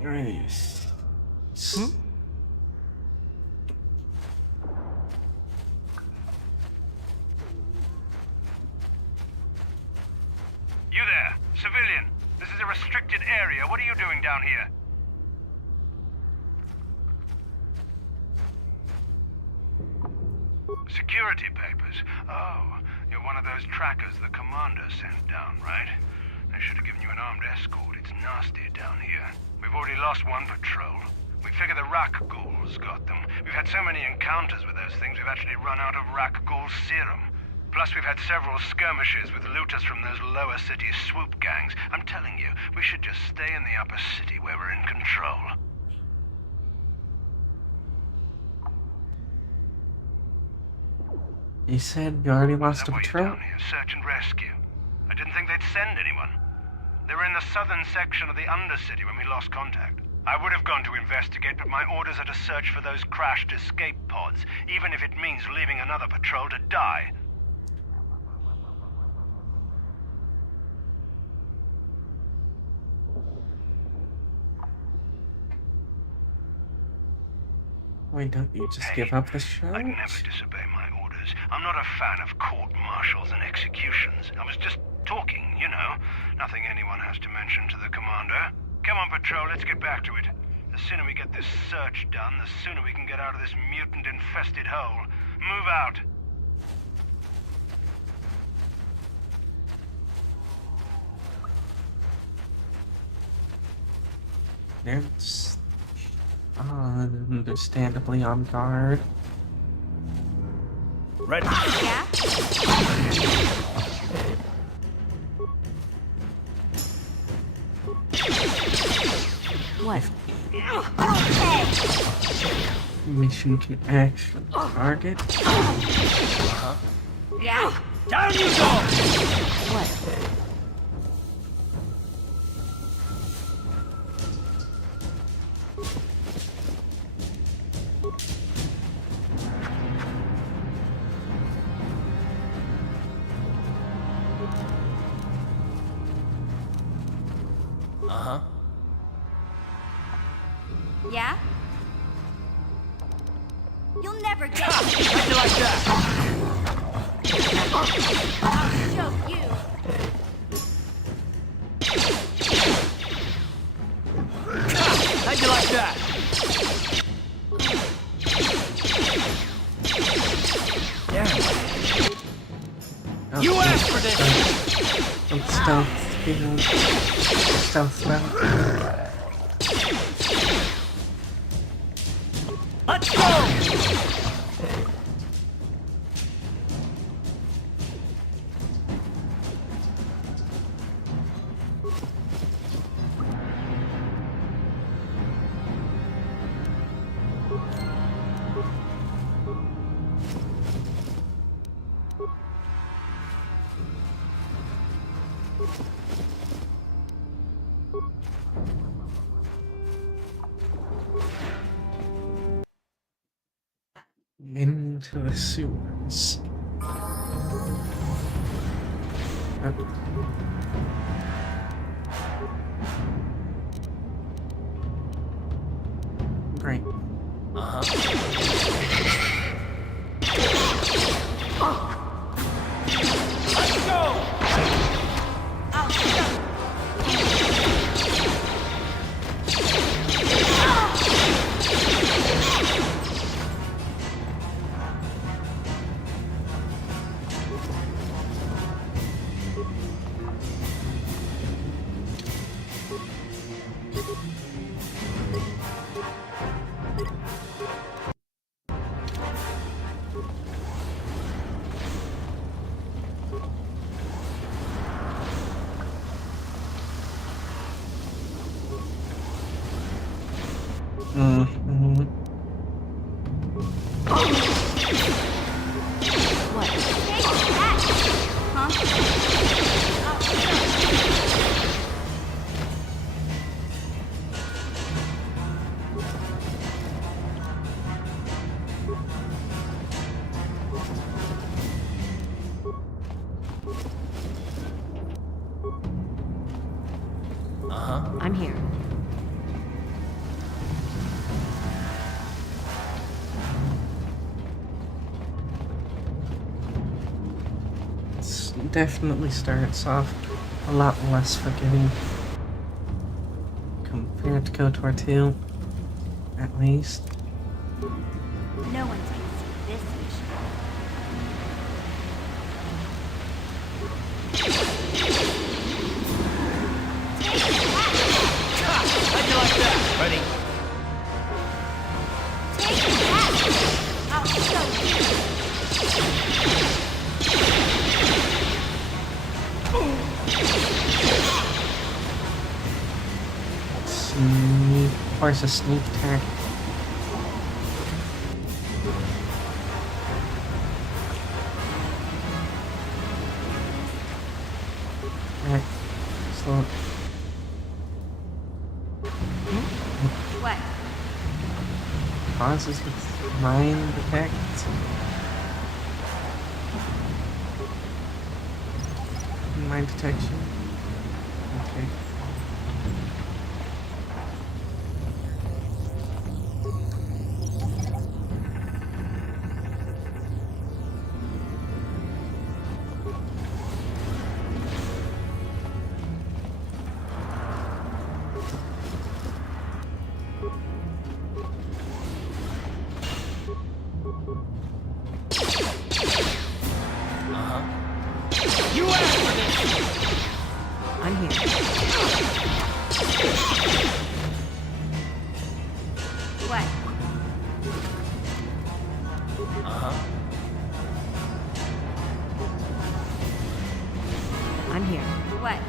Nice. You there, civilian. This is a restricted area. What are you doing down here? Security papers. Oh, you're one of those trackers the commander sent down, right? They should have given you an armed escort. It's nasty down here. We've already lost one patrol. We figure the Rak ghouls got them. We've had so many encounters with those things, we've actually run out of Rak ghoul serum. Plus, we've had several skirmishes with looters from those lower city swoop gangs. I'm telling you, we should just stay in the upper city where we're in control. You said you already lost a patrol? Down here, search and rescue. I didn't think they'd send anyone. They were in the southern section of the Undercity when we lost contact. I would have gone to investigate, but my orders are to search for those crashed escape pods, even if it means leaving another patrol to die. Why don't you just give up the show? I'd never disobey my orders. I'm not a fan of court-martials and executions. I was just talking, you know. Nothing anyone has to mention to the commander. Come on, Patrol, let's get back to it. The sooner we get this search done, the sooner we can get out of this mutant-infested hole. Move out. It's understandably on guard. Ready? Yeah? What? Mission to action target. Yeah? Down you go! What? Uh-huh. Yeah? You'll never get it. How'd you like that? I'll show you. How'd you like that? Yeah. Oh, You asked for this! Stealth round. Let's go! into the sewers. Great. Let's go! I'm here. It definitely starts off a lot less forgiving compared to KoTOR 2, at least. No one's gonna see this mission. How'd you like that? Ready? Take that! I'll show you. Sneak, of course, a sneak attack. Alright, slow. What? Pauses with mind detect. Mind detection. Okay. You asked for this! I'm here. What? I'm here. What?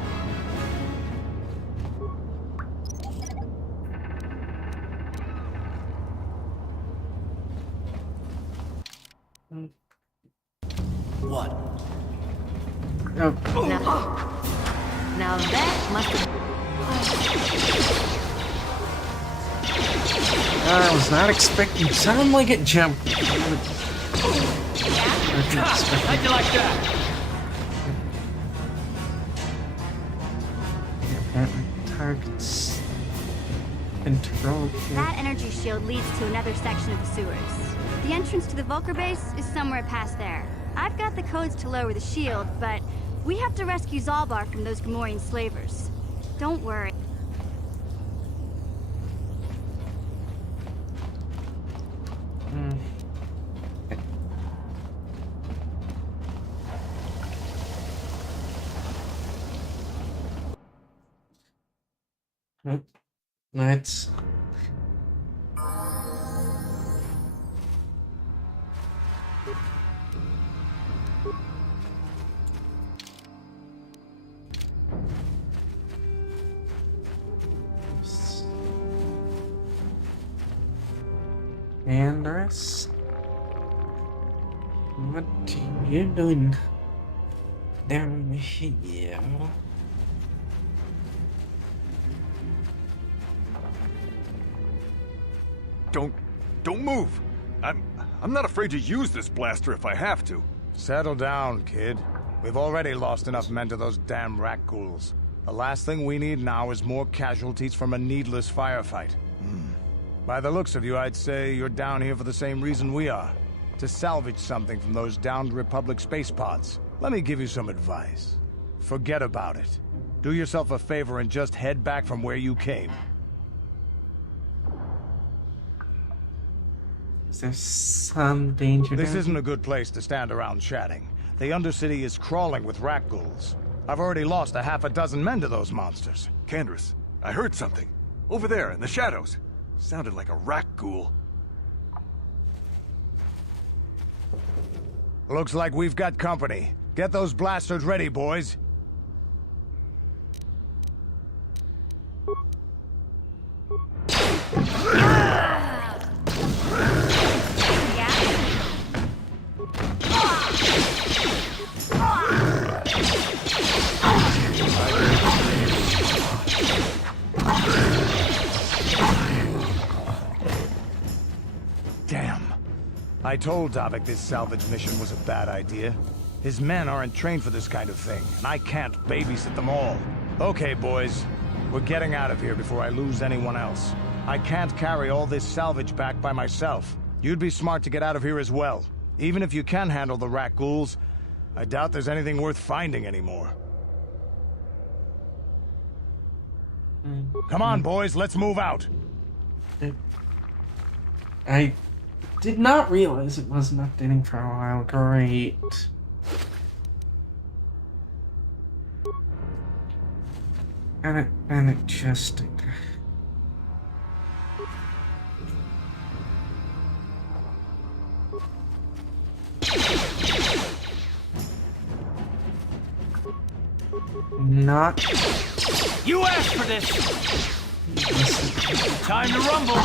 What? Oh. Now that must have... I was not expecting. Sound like it jumped. How'd you like that? Apparently, targets control. That energy shield leads to another section of the sewers. The entrance to the Volker base is somewhere past there. I've got the codes to lower the shield, but we have to rescue Zalbar from those Gamorrean slavers. Don't worry. Let's. Andress, what are you doing down here? Don't move. I'm not afraid to use this blaster if I have to. Settle down, kid. We've already lost enough men to those damn rat ghouls. The last thing we need now is more casualties from a needless firefight. By the looks of you, I'd say you're down here for the same reason we are. To salvage something from those downed Republic space pods. Let me give you some advice. Forget about it. Do yourself a favor and just head back from where you came. Is there some danger This down isn't here? a good place to stand around chatting. The Undercity is crawling with rat ghouls. I've already lost a half a dozen men to those monsters. Candace, I heard something. Over there, in the shadows. Sounded like a rat ghoul. Looks like we've got company. Get those blasters ready, boys. Damn. I told Davik this salvage mission was a bad idea. His men aren't trained for this kind of thing, and I can't babysit them all. Okay, boys. We're getting out of here before I lose anyone else. I can't carry all this salvage back by myself. You'd be smart to get out of here as well. Even if you can handle the rat ghouls, I doubt there's anything worth finding anymore. Come on, boys, let's move out. I did not realize it wasn't updating for a while. Great. And it just... Not... You asked for this! Time to rumble!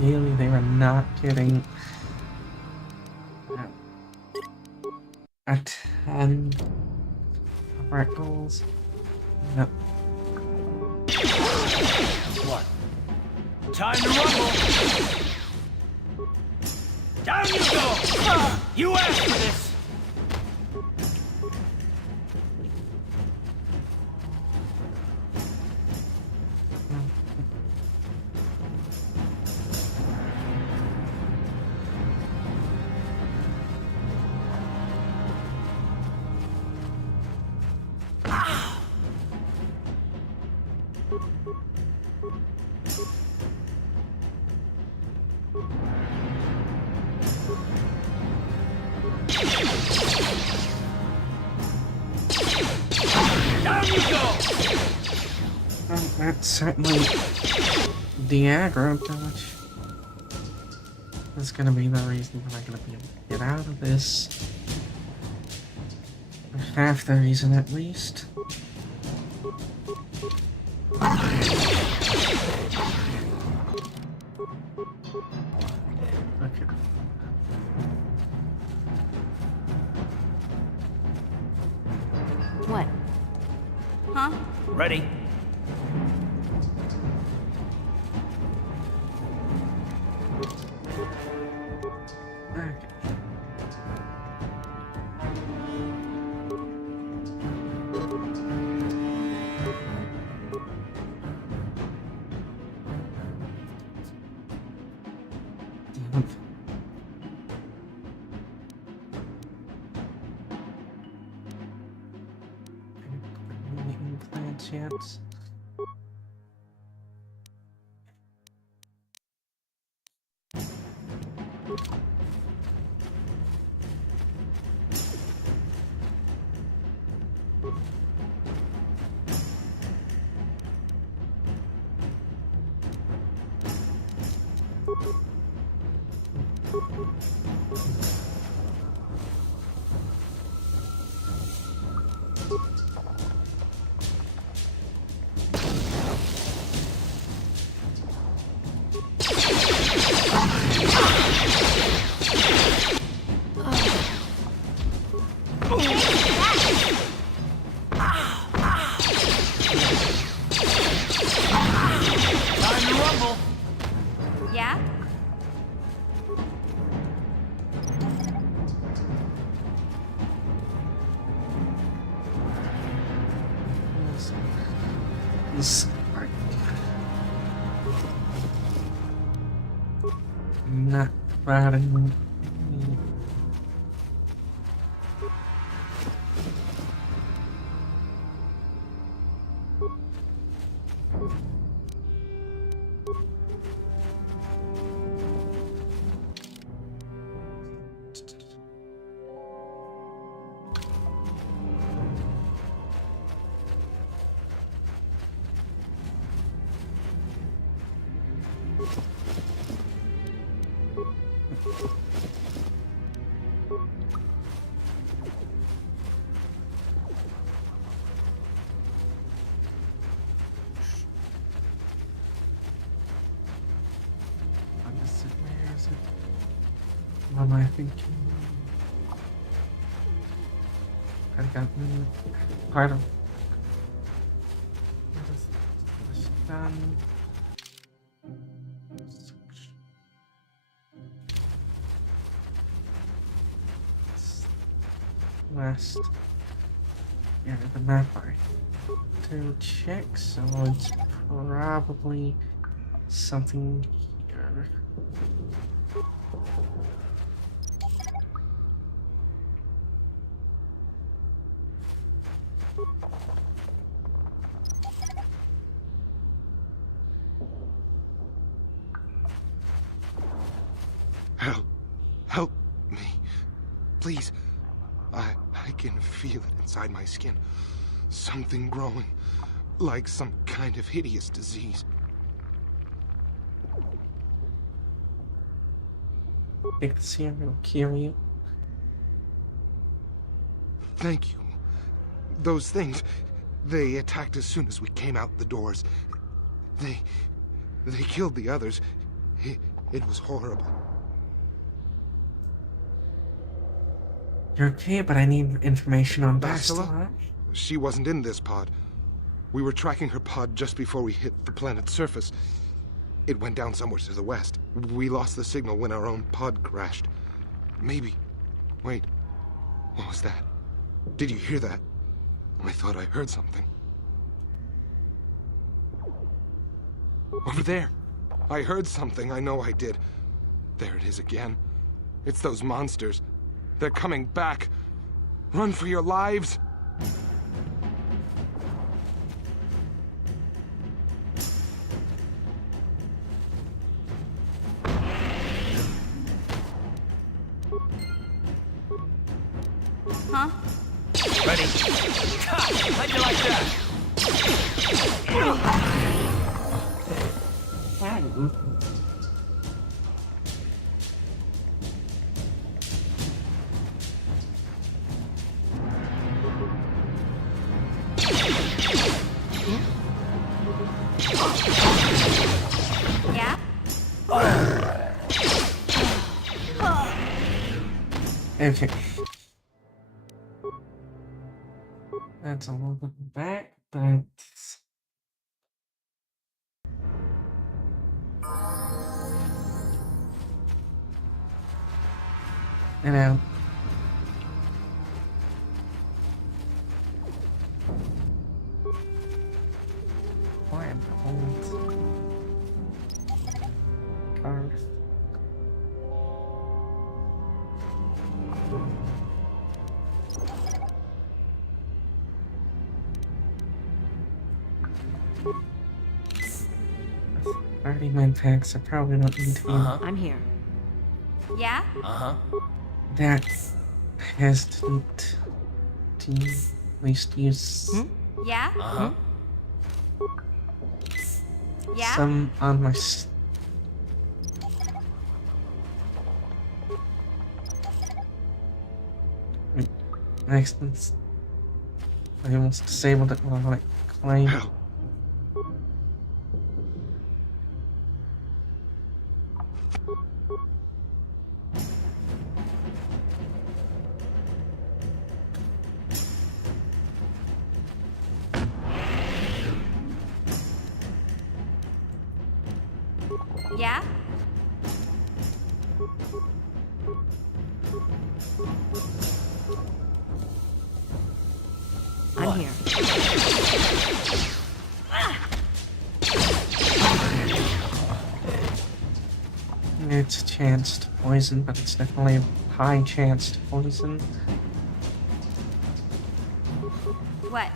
Really, they were not kidding. A ton of rat goals. Yep. What? Time to rumble! Down you go! You asked for this! Down you go! Well, that's certainly the aggro dodge. That's gonna be the reason that I'm gonna be able to get out of this. Or half the reason at least. Okay. What? Huh? Ready? Chance. was not bad anymore. Where is it? What am I thinking? I got part of this done. West. Yeah, the map I to check, so it's probably something here. Help me. Please. I can feel it inside my skin. Something growing. Like some kind of hideous disease. Take the serum, it'll kill you. Thank you. Those things, they attacked as soon as we came out the doors. They killed the others. It was horrible. You're okay, but I need information on Bastila? She wasn't in this pod. We were tracking her pod just before we hit the planet's surface. It went down somewhere to the west. We lost the signal when our own pod crashed. Maybe. Wait. What was that? Did you hear that? I thought I heard something. Over there. I heard something. I know I did. There it is again. It's those monsters. They're coming back. Run for your lives. Huh? Ready? How'd you like that? Yeah? Okay. That's a little bit back, but and out. Why am I old? Cars. Already my packs. I probably don't need to. I'm here. Yeah? That has to at least use Yeah? Yeah? some on my. Wait, next one's. I almost disabled it while I claim. Yeah? I'm here. chance to poison, but it's definitely a high chance to poison. What?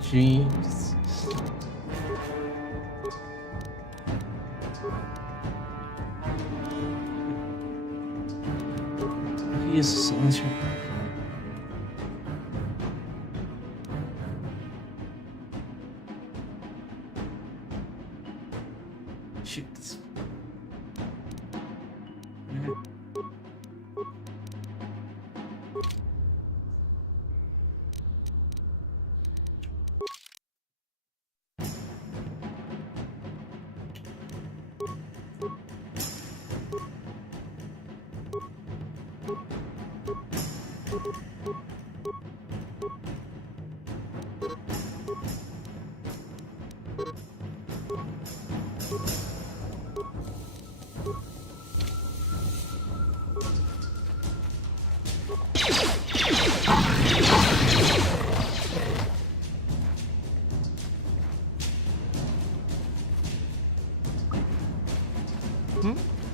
Jeez. He is a soldier. Shoot.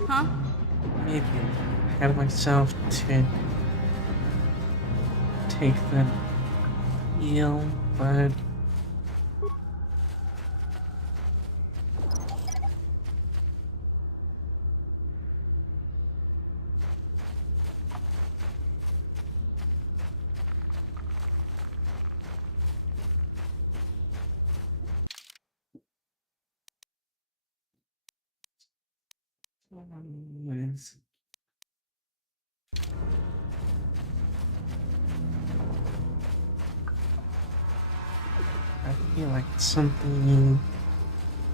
Huh? Maybe I had myself to take the heal, but I feel like it's something you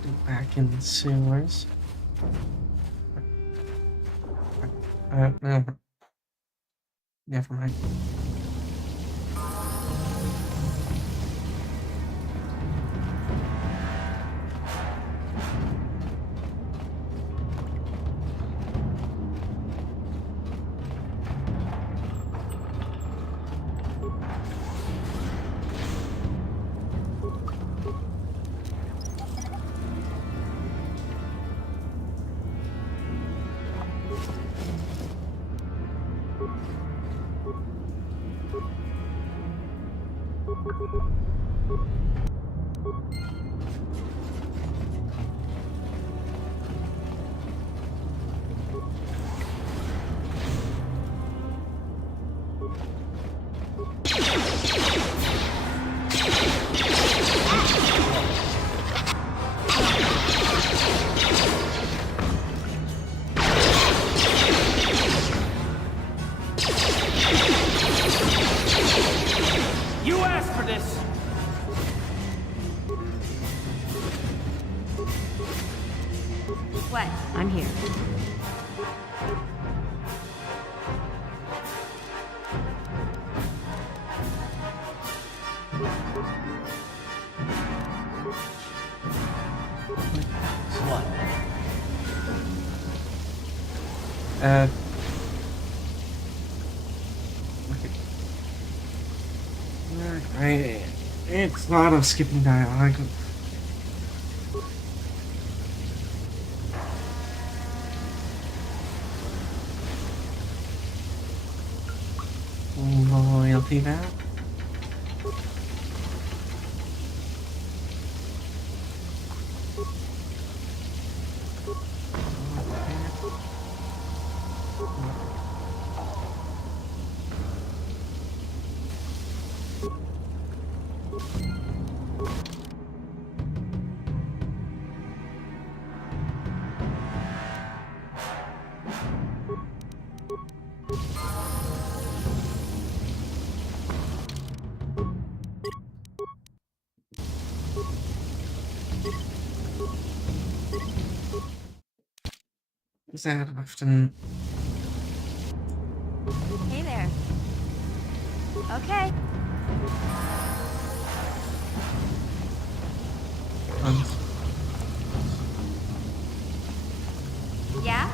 do back in the sewers. No. Never mind. You asked for this! What? I'm here. What? It's not a skipping dialogue. Loyalty now. Is that often? Hey there. Okay. Yeah?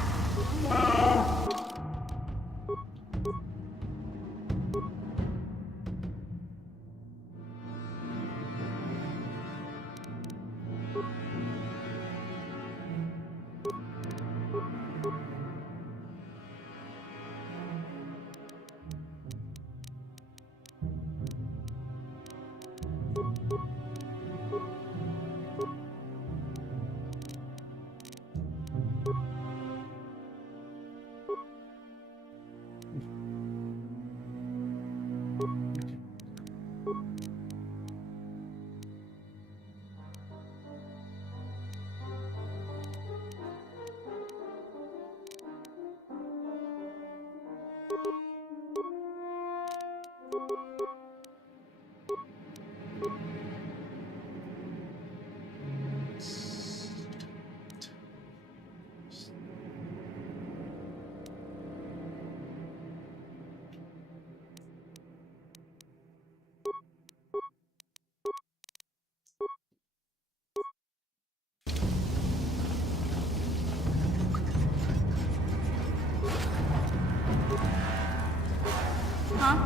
Huh?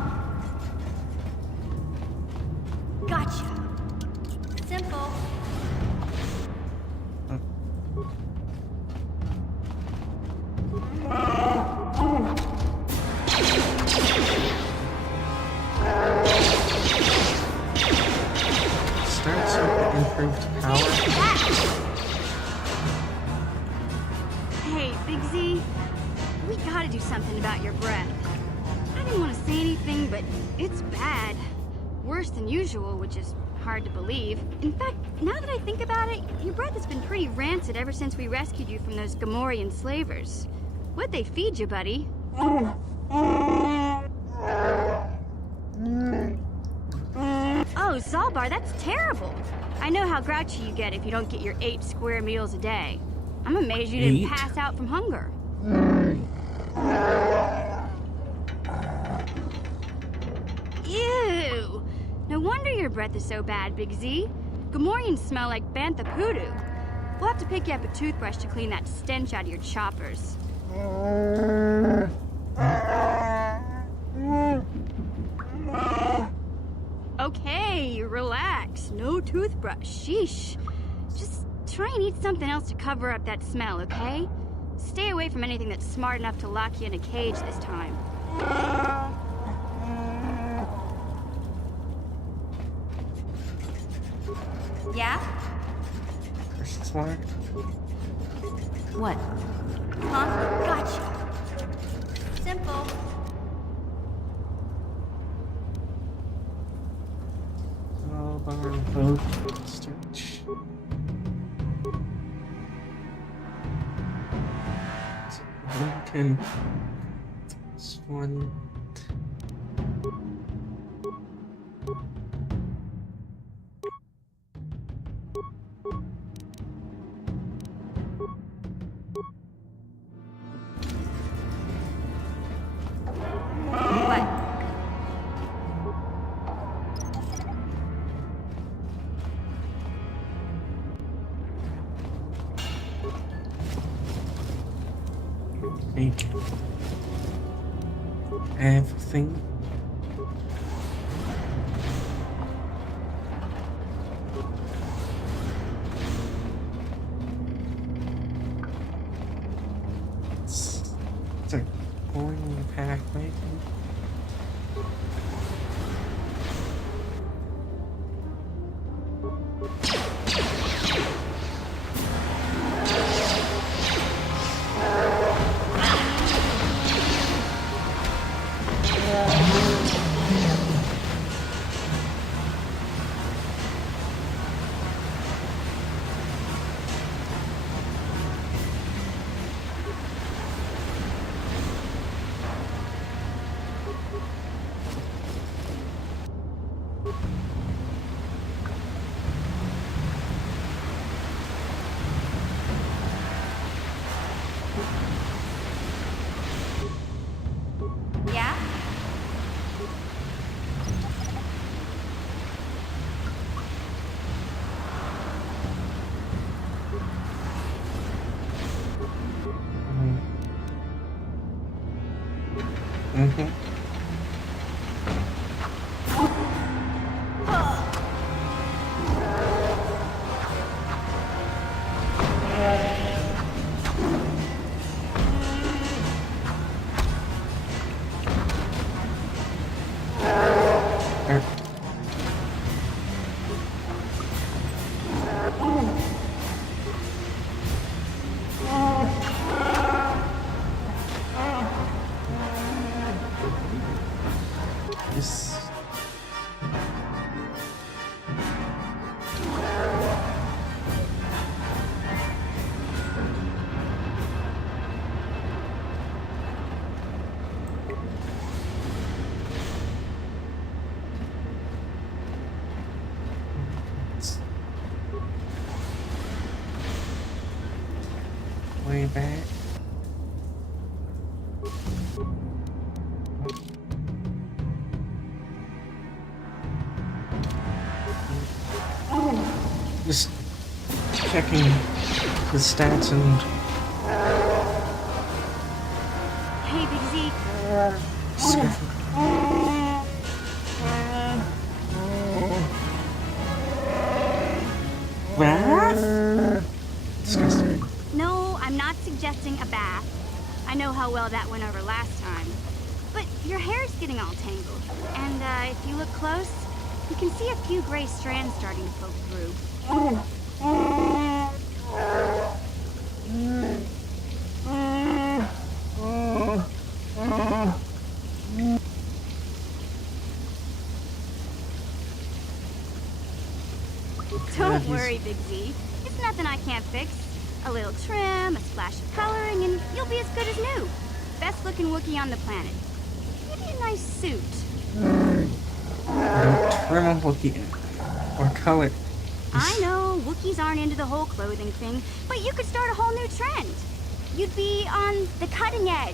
Gotcha. Simple. Starts with the improved power. Hey, Big Z, we gotta do something about your breath. I didn't want to say anything, but it's bad. Worse than usual, which is hard to believe. In fact, now that I think about it, your breath has been pretty rancid ever since we rescued you from those Gamorrean slavers. What'd they feed you, buddy? Oh, Zalbar, that's terrible. I know how grouchy you get if you don't get your 8 square meals a day. I'm amazed you didn't pass out from hunger. Ew! No wonder your breath is so bad, Big Z. Gamorreans smell like bantha poodoo. We'll have to pick you up a toothbrush to clean that stench out of your choppers. Okay, relax. No toothbrush. Sheesh. Just try and eat something else to cover up that smell, okay? Stay away from anything that's smart enough to lock you in a cage this time. Yeah? What? Huh? Gotcha. Simple. Vote search. Can this one. Make everything. It's a boring pack, maybe. Yeah? Mm-hmm. This way back. Just checking the stats and Hey, Big Z. stuff. suggesting a bath. I know how well that went over last time. But your hair's getting all tangled. And if you look close, you can see a few gray strands starting to poke through. Don't worry, Big Z. It's nothing I can't fix. A little trim, a splash of coloring, and you'll be as good as new. Best looking Wookiee on the planet. Maybe a nice suit. Don't trim a Wookiee or color. I know, Wookiees aren't into the whole clothing thing, but you could start a whole new trend. You'd be on the cutting edge.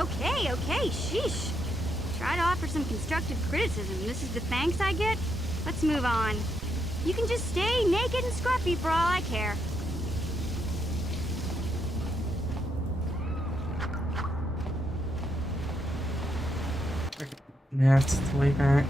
Okay, sheesh. Try to offer some constructive criticism. This is the thanks I get? Let's move on. You can just stay naked and scruffy for all I care. That's the way back.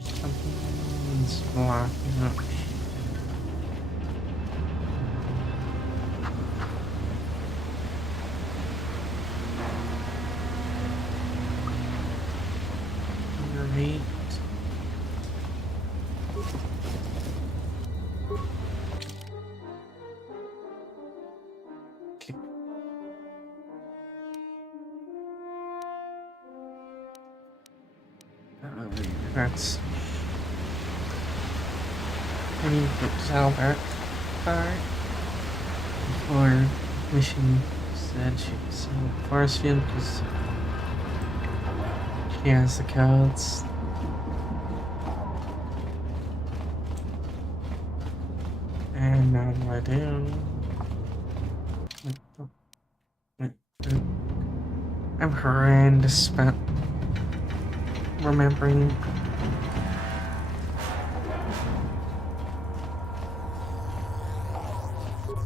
Something's blocking up. Great. Okay. That's I need to put Zalbert apart before mission said she could sell forest field because she has the codes. And now what do I do? I'm horrendous about remembering.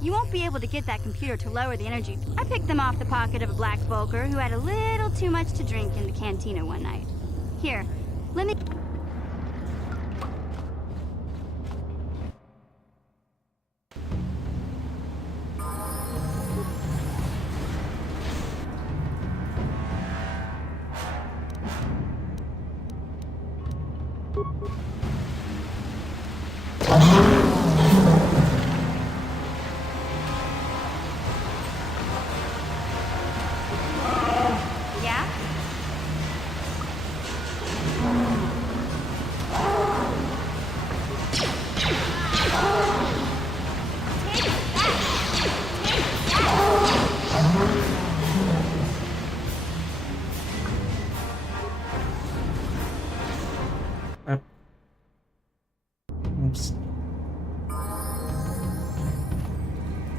You won't be able to get that computer to lower the energy. I picked them off the pocket of a black Volker who had a little too much to drink in the cantina one night. Here, let me... Oops.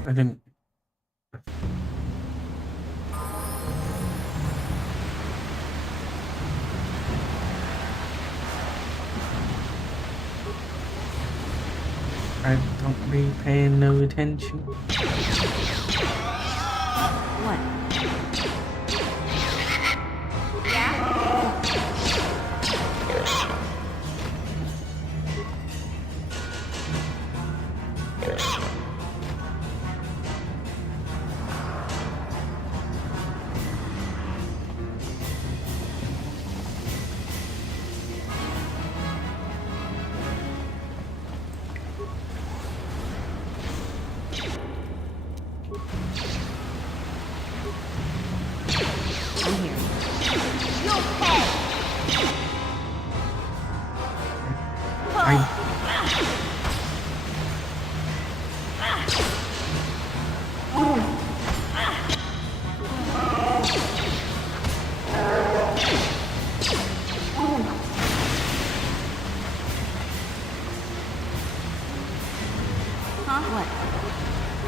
I didn't. I don't be paying no attention. What?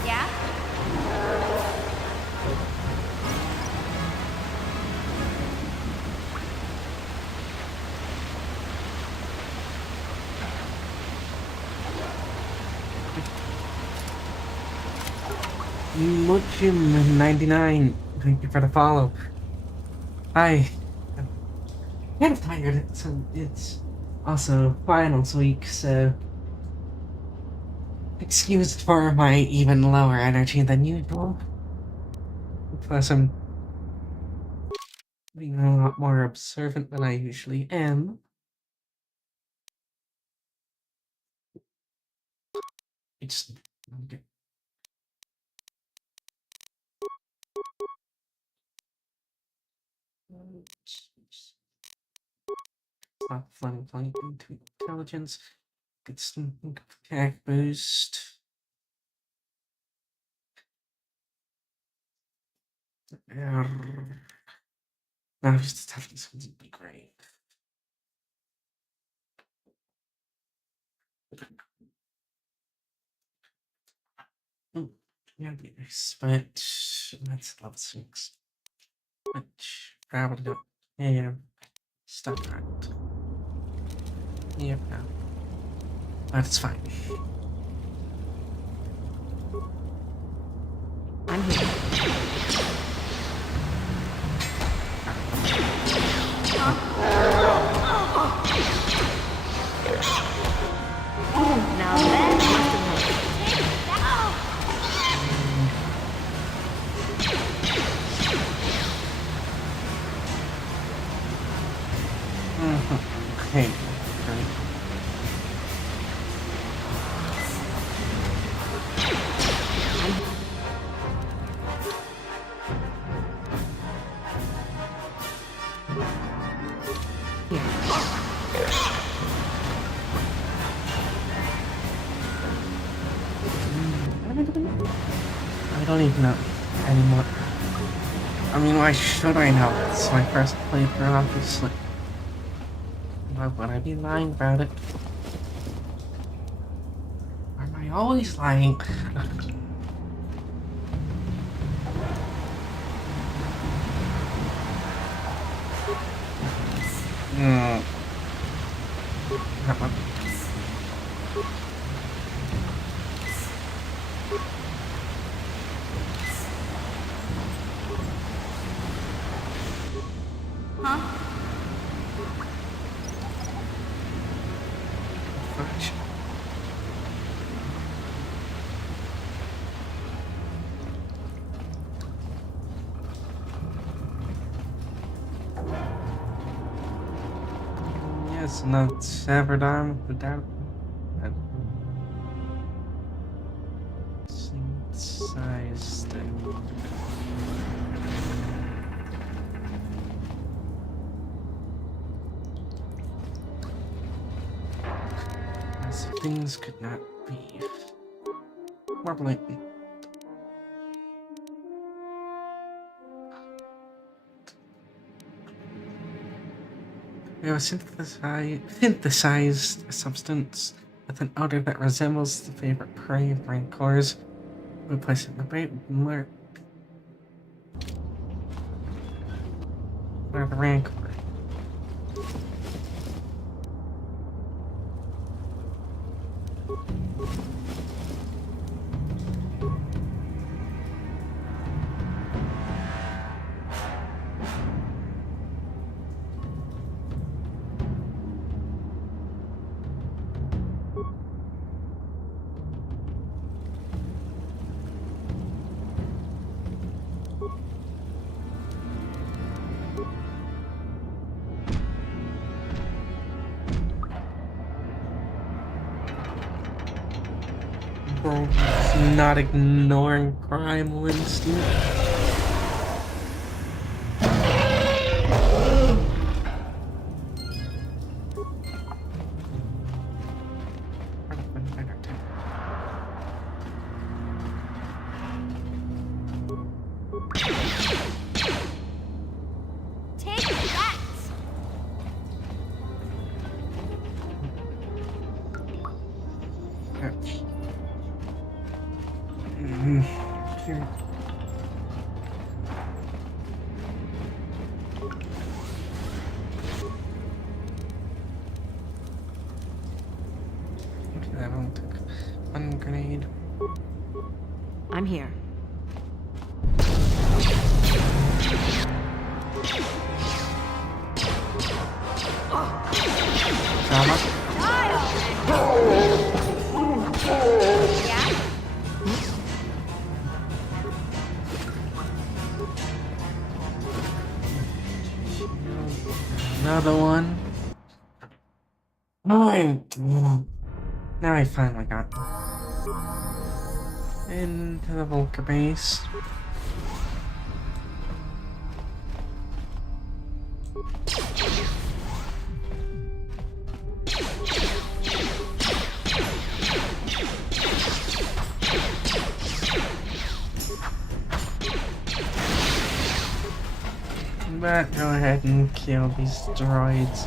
Yeah? Muchim99, thank you for the follow. I'm kind of tired, so it's also finals week, so excused for my even lower energy than usual. Plus, I'm being a lot more observant than I usually am. It's okay. It's not flooding into intelligence. Get some attack boost. Now just toughness would be great. Yeah, be nice, but that's level 6. Which probably don't. Yeah, stuck around. Yep, no. That's fine. I'm here. Now that must have helped. Okay. I don't even know anymore. I mean, why should I know? It's my first playthrough, obviously. Why would I be lying about it? Or am I always lying? That one. Huh? Fudge. Yes, not severed arm without synthesized. Things could not be more blatant. We have a synthesized substance with an odor that resembles the favorite prey of rancors. We place it in the bait where the rancor. Bro, not ignoring primal instinct. Take that! Here. Okay, I don't think one grenade. I'm here. Another one. Oh, now I finally got into the Volker base. But go ahead and kill these droids.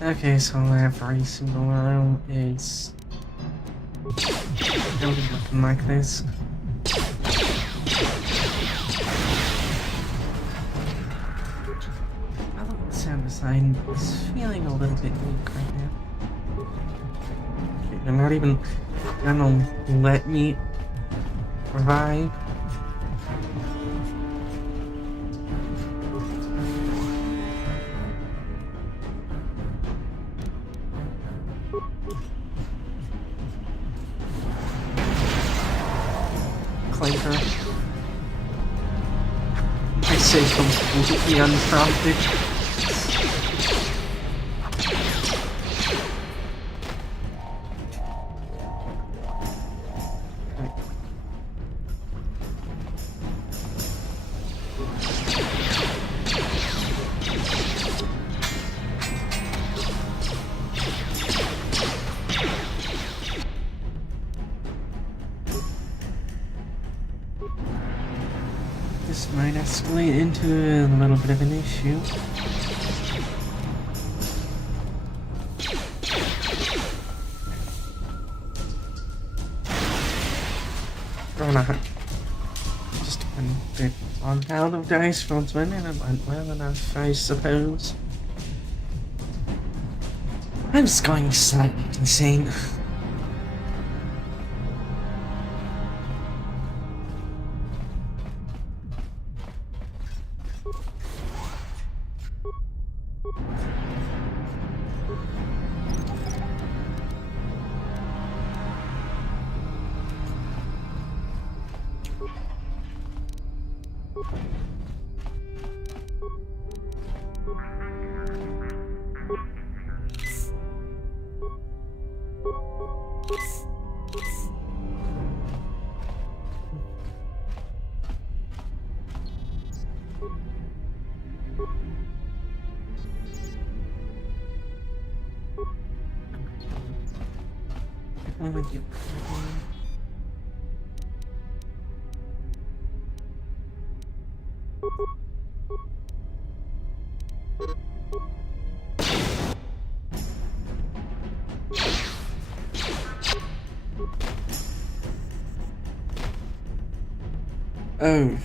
Okay, so every single room is gonna be looking like this. Although the sound design is feeling a little bit weak right now. Okay, they're not even gonna let me revive. Clinker. I say completely unprompted. This might escalate into a little bit of an issue. Or not. Just one bit on pile of dice rolls one and it went well enough, I suppose. I'm just going slightly insane. With you. Oh.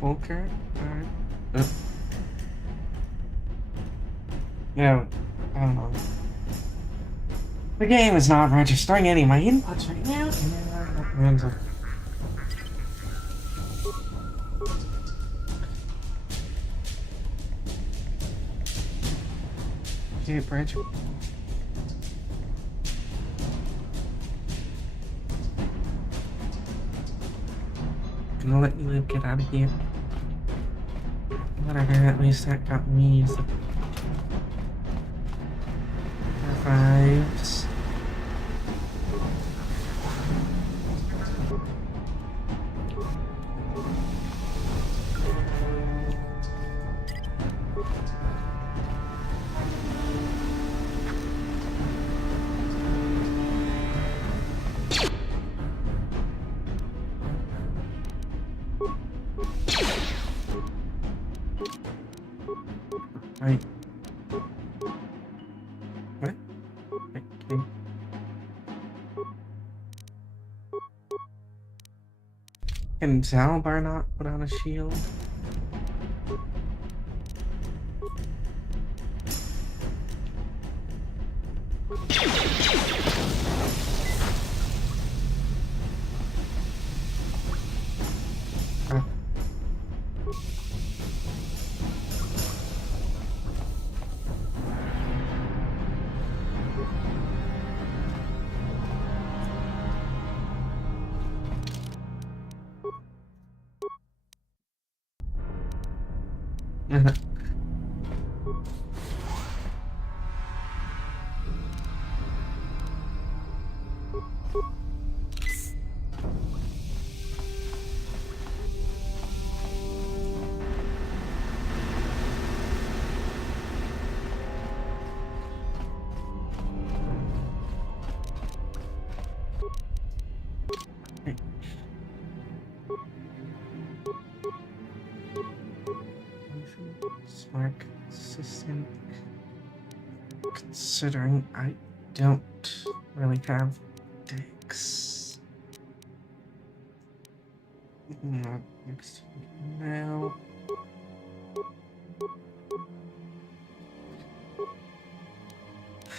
Volker? Alright. Yeah, I don't know. The game is not registering any of my inputs right now. Okay, bridge. Gonna let you live, get out of here. Whatever, at least that got me as the fives. Right. What? Okay. Can Zalbar not put on a shield? Smart, consistent. Considering I don't really have dicks. Not next now.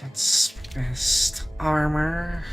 That's best armor.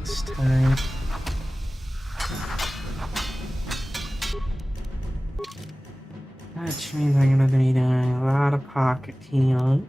This time. Which means I'm gonna be doing a lot of pocket healing.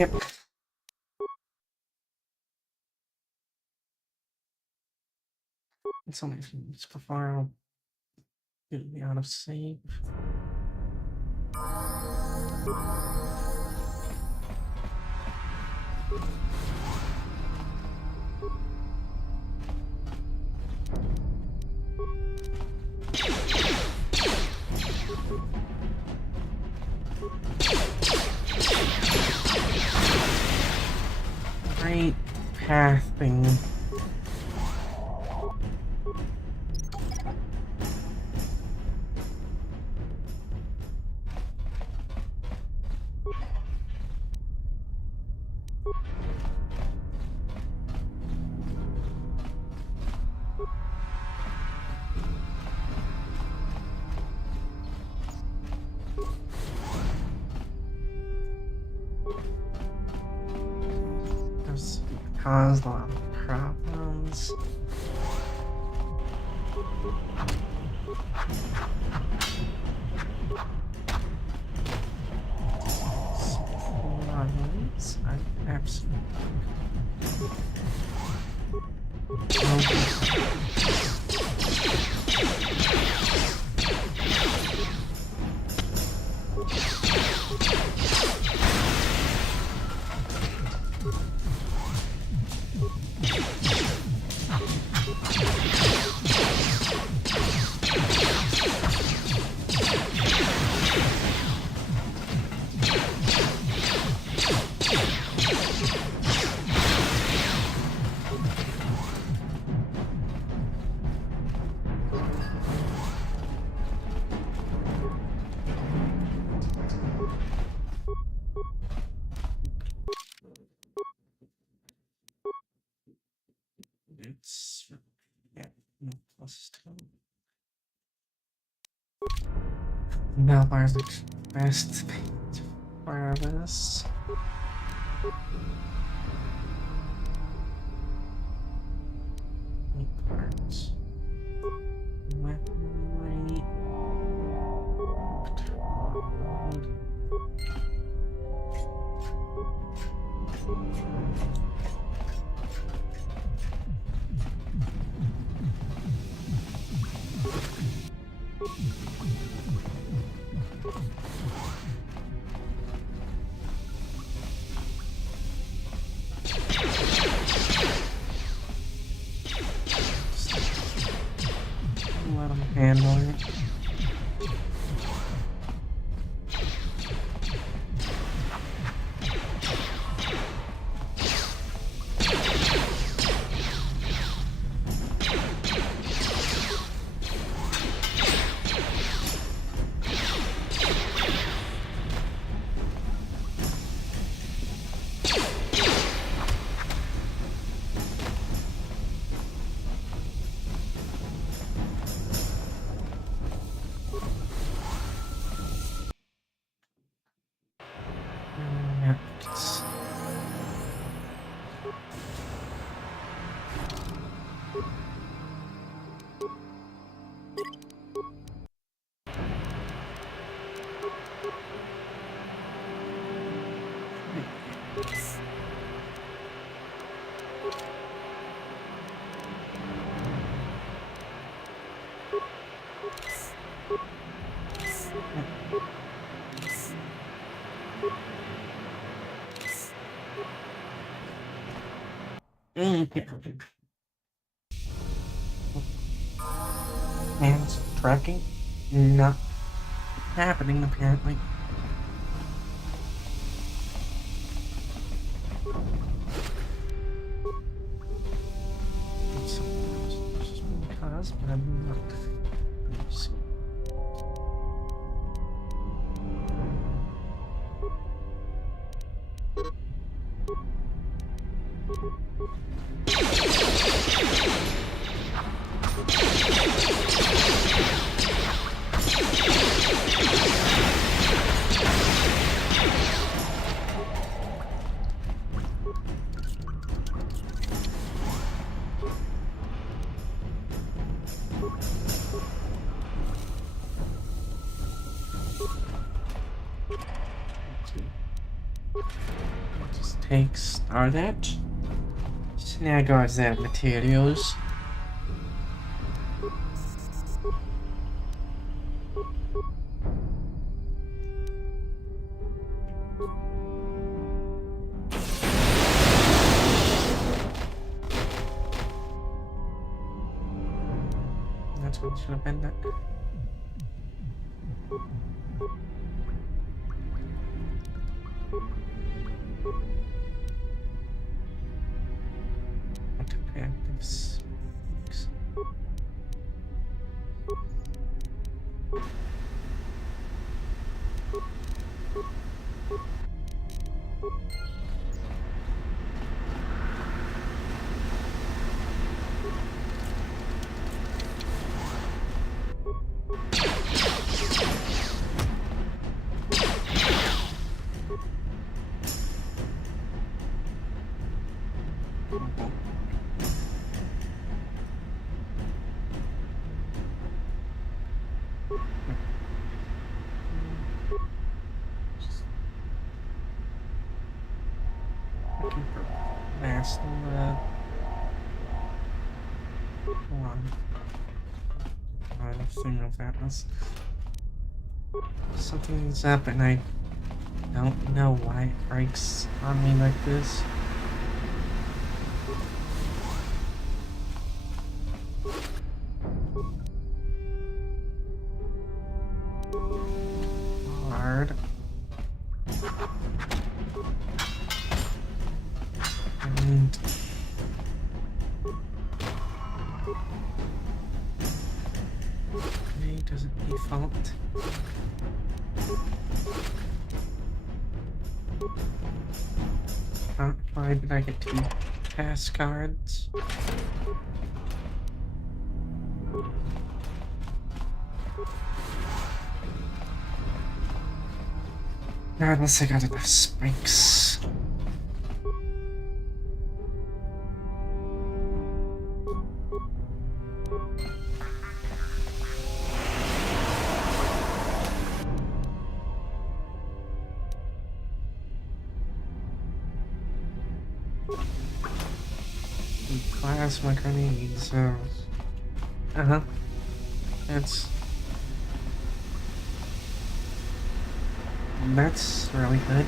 Yep. It's only a few minutes before I'll be out of save. Great path thing. Has caused a lot of problems. Supplies, I absolutely. It's yeah, no, plus 2. Malfire's the best to fire this. Parts. Weaponry. Let him handle it. And tracking not happening apparently. Because, but I'm not. Let's see. Just take star that. Snag our that materials. That's what should have been that. Hold on. Thing of that was something's up, and I don't know why it breaks on me like this. Hard. And does it default? Why did I get 2 pass cards? Not unless I got enough spikes. Plasma grenades, uh-huh. That's really good.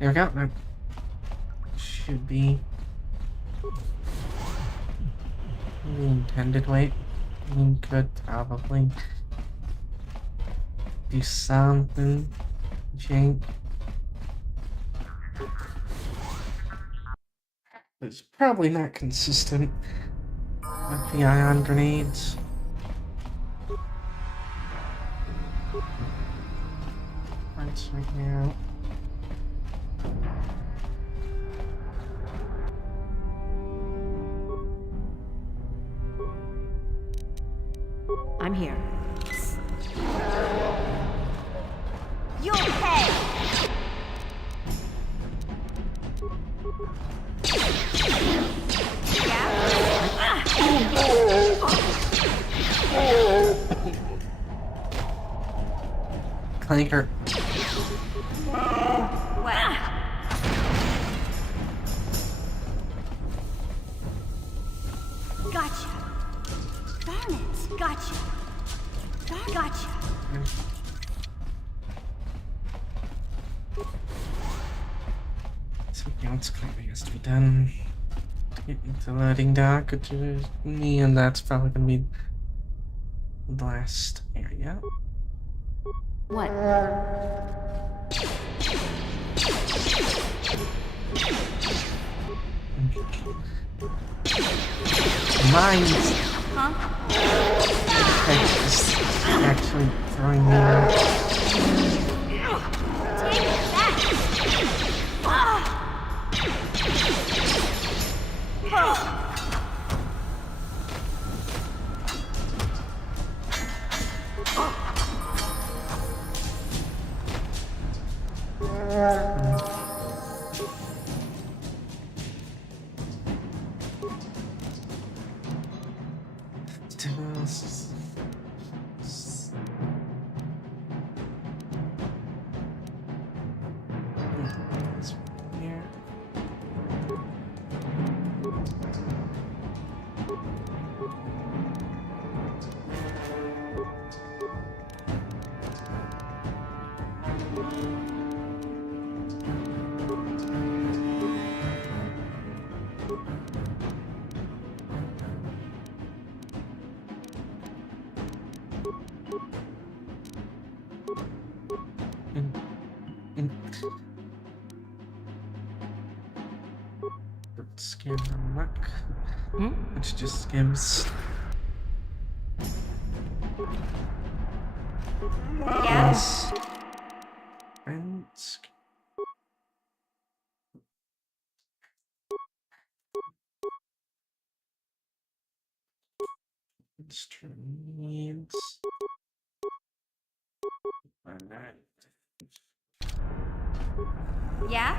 There we go. That should be the intended way. We could probably do something. Jank. It's probably not consistent with the ion grenades. That's right now. I'm here. You'll pay! Clanker. Gotcha. Darn it. Gotcha. Gotcha. Something else clearly has to be done to get into the loading dock, which is me, and that's probably gonna be the last area. What? mines. Huh? It's actually throwing me out. Take that! Skim the muck, which just skims. Yes. And instruments. Yeah?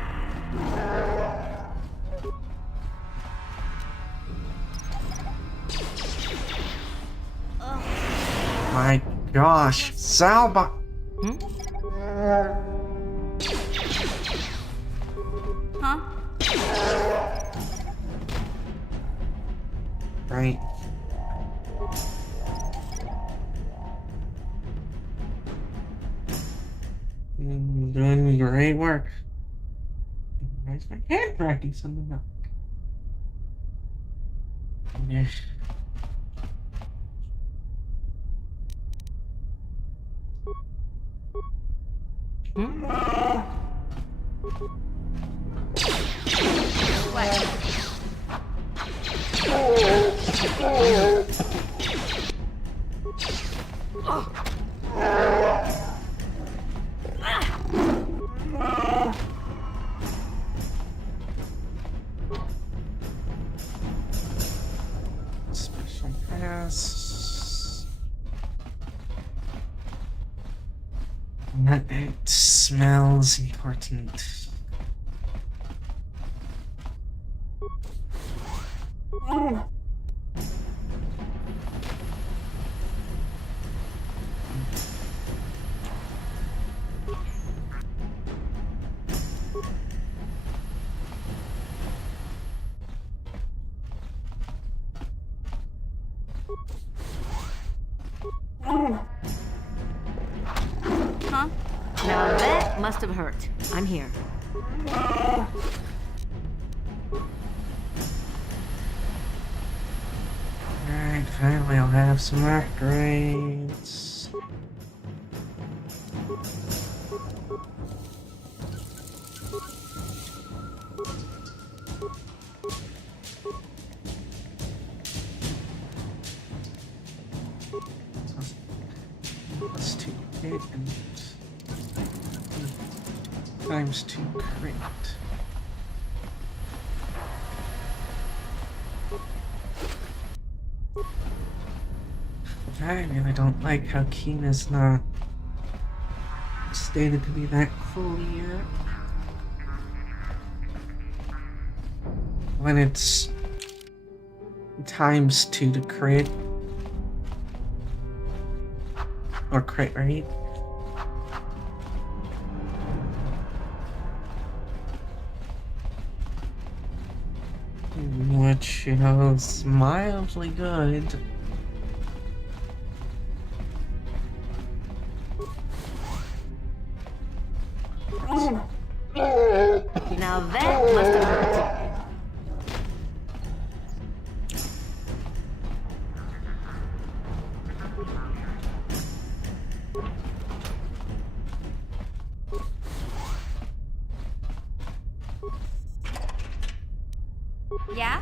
My gosh, Salba. Huh? Right. Doing great work. Where's my hand tracking something up? Yeah. Special pass. That it smells important. Huh? Now that must have hurt. I'm here. Alright, finally I'll have some upgrades. Plus 2 hit and times 2 crit. I really don't like how Keen is not stated to be that full yet. When it's times 2 to crit. Or crit rate. Which, you know, is mildly good. Now that must have hurt. Yeah?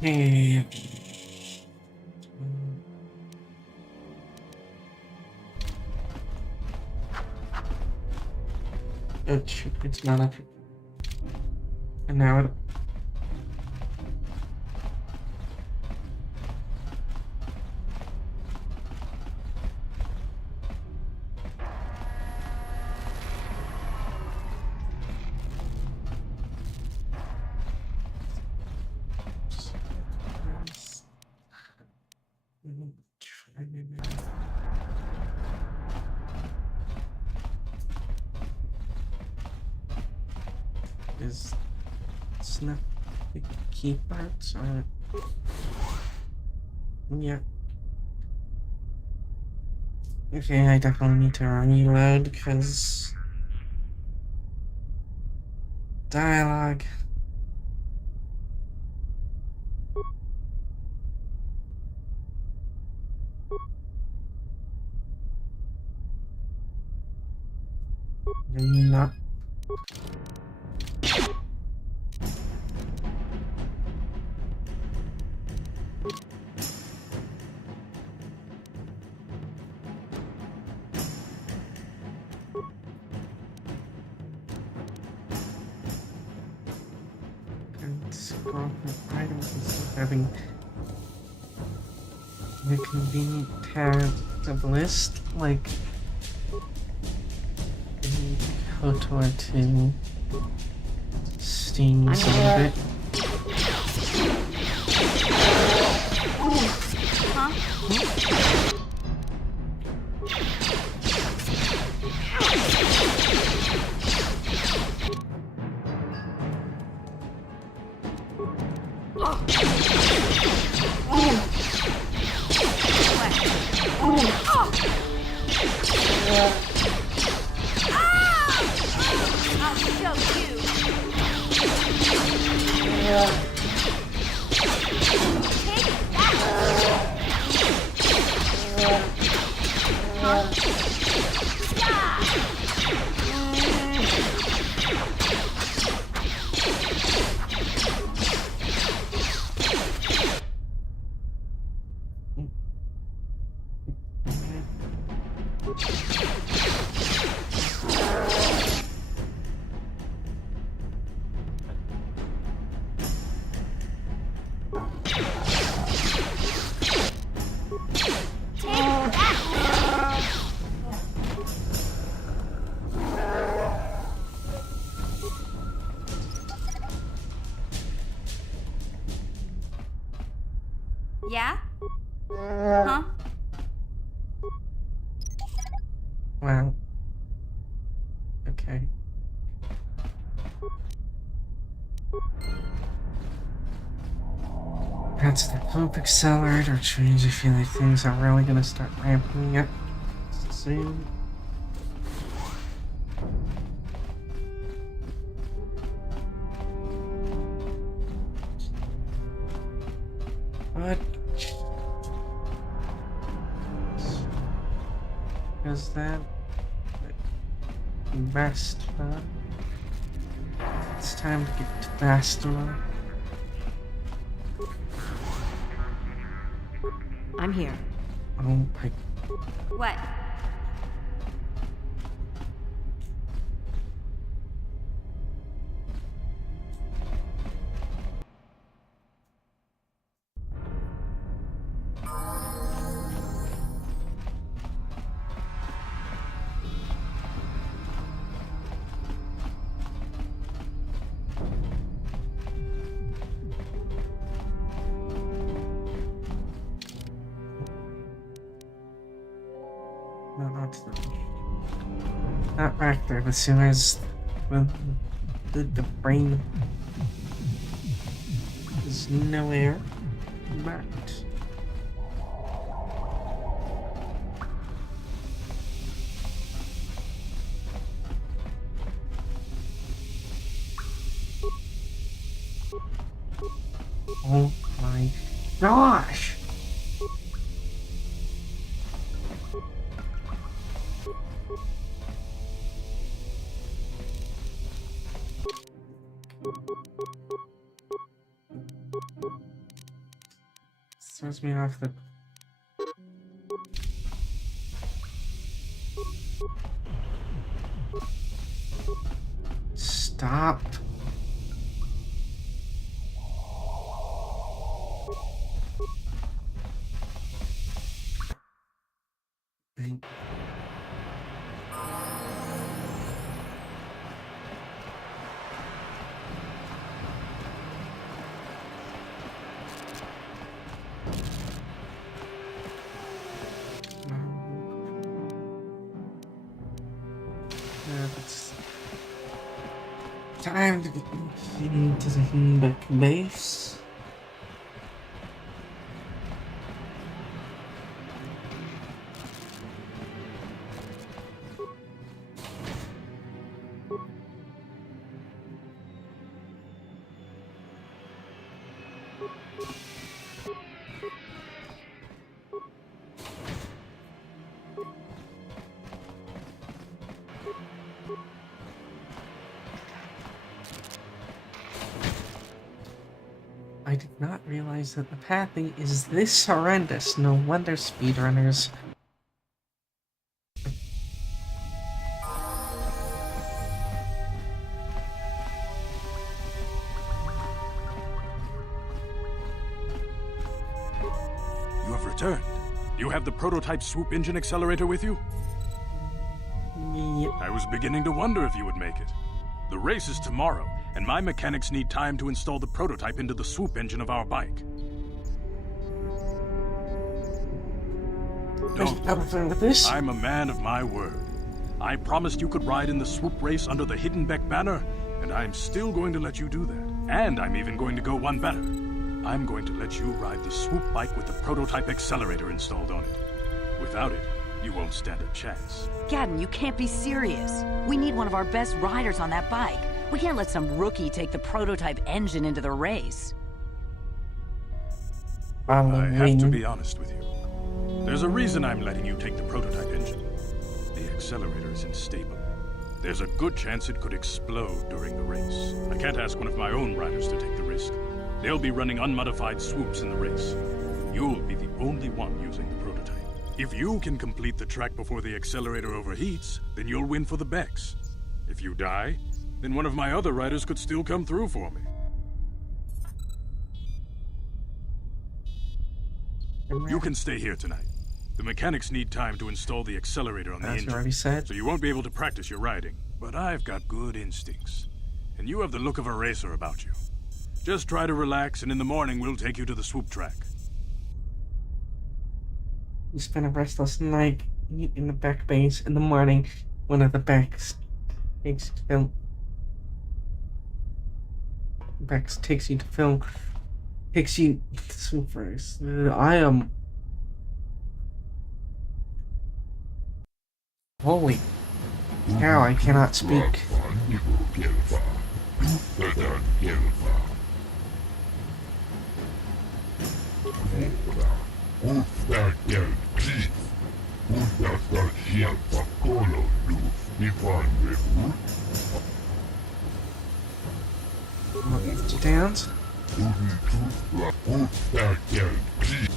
Hey. Oh shoot, it's not up. And now it. Is it's not the key parts are yeah. Okay, I definitely need to reload because dialogue. Not. Items instead of having the convenient tabs of list like KoTOR to Steam a little bit. Yeah? Huh? Wow. Okay. That's the hope accelerator change. I feel like things are really gonna start ramping up soon. What? Is that best? It's time to get to Bastila. I'm here. Oh my. What? Not back there, as soon as the brain is nowhere but oh my gosh! Throws me off the... Stop. It's time to get into the back base. I did not realize that the pathing is this horrendous. No wonder speedrunners. You have returned. You have the prototype swoop engine accelerator with you? Yep. I was beginning to wonder if you would make it. The race is tomorrow, and my mechanics need time to install the prototype into the swoop engine of our bike. With this? I'm a man of my word. I promised you could ride in the swoop race under the Hiddenbeck banner, and I'm still going to let you do that. And I'm even going to go one better. I'm going to let you ride the swoop bike with the prototype accelerator installed on it. Without it, you won't stand a chance. Gadden, you can't be serious. We need one of our best riders on that bike. We can't let some rookie take the prototype engine into the race. I have to be honest with you. There's a reason I'm letting you take the prototype engine. The accelerator is unstable. There's a good chance it could explode during the race. I can't ask one of my own riders to take the risk. They'll be running unmodified swoops in the race. You'll be the only one using the prototype. If you can complete the track before the accelerator overheats, then you'll win for the Becks. If you die, then one of my other riders could still come through for me. You can stay here tonight. The mechanics need time to install the accelerator on the engine. Already said. So you won't be able to practice your riding. But I've got good instincts. And you have the look of a racer about you. Just try to relax, and in the morning we'll take you to the swoop track. You spend a restless night in the back base. In the morning, one of the backs takes you to film. Bex takes you to film. Takes you to swoop race. I am. Holy cow! I cannot speak. Dance? Jeez.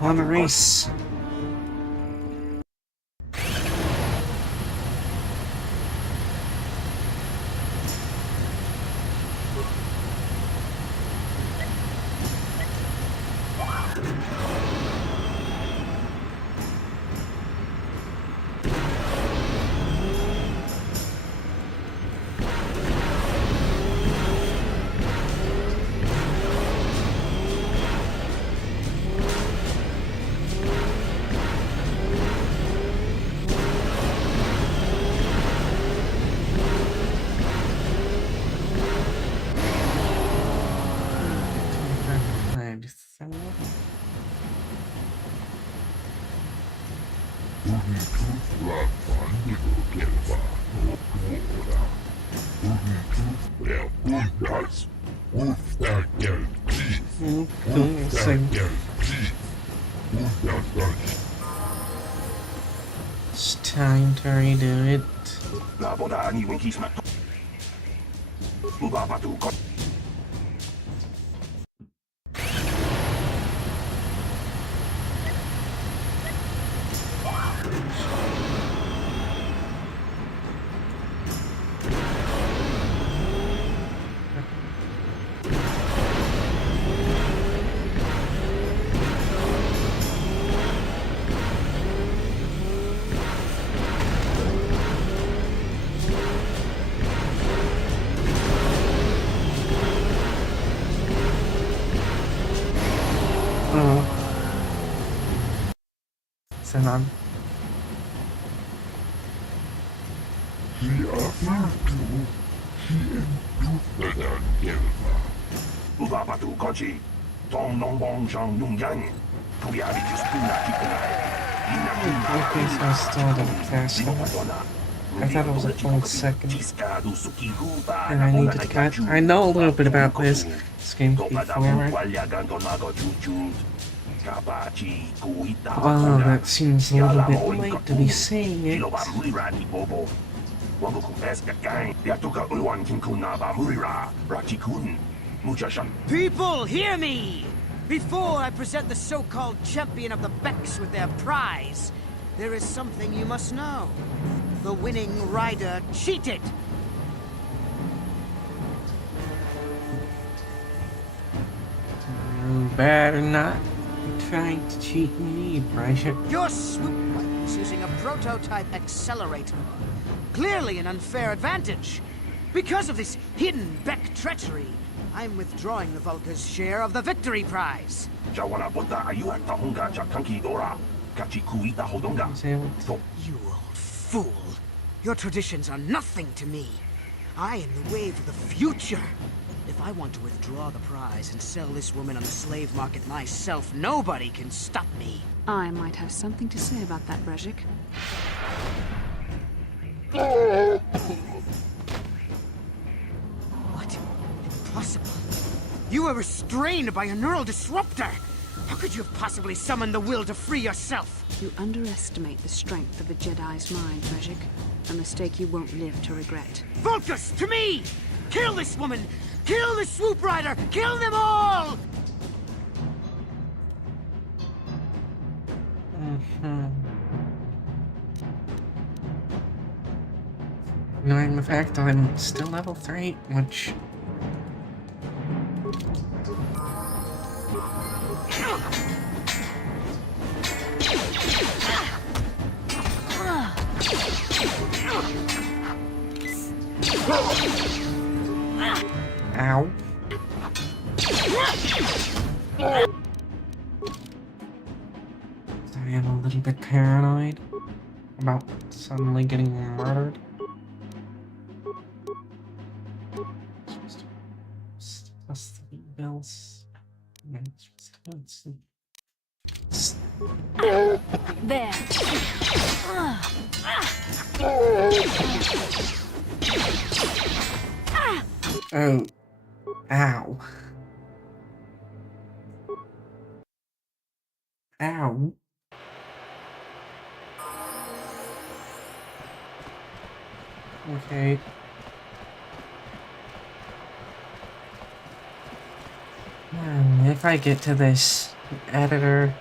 On the race. It's time to redo it. Senan. Okay, so I still didn't fast enough. I thought it was a full second. And I needed to cut. I know a little bit about this game before. Oh, that seems a little bit late to be saying it. People, hear me! Before I present the so-called champion of the Becks with their prize, there is something you must know. The winning rider cheated! You better not be trying to cheat me, Bridget. Your swoop wipe is using a prototype accelerator. Clearly an unfair advantage. Because of this hidden Beck treachery, I'm withdrawing the Vulca's share of the victory prize. You old fool. Your traditions are nothing to me. I am the wave of the future. If I want to withdraw the prize and sell this woman on the slave market myself, nobody can stop me. I might have something to say about that, Brejik. What? Impossible. You were restrained by a neural disruptor. How could you have possibly summoned the will to free yourself? You underestimate the strength of a Jedi's mind, Brejik. A mistake you won't live to regret. Vulcus, to me! Kill this woman! Kill the swoop rider! Kill them all! Knowing the fact that I'm still level 3, which... Ow. I am a little bit paranoid about suddenly getting murdered. Plus the bills. There. Oh. Ow. Ow. Okay. If I get to this editor,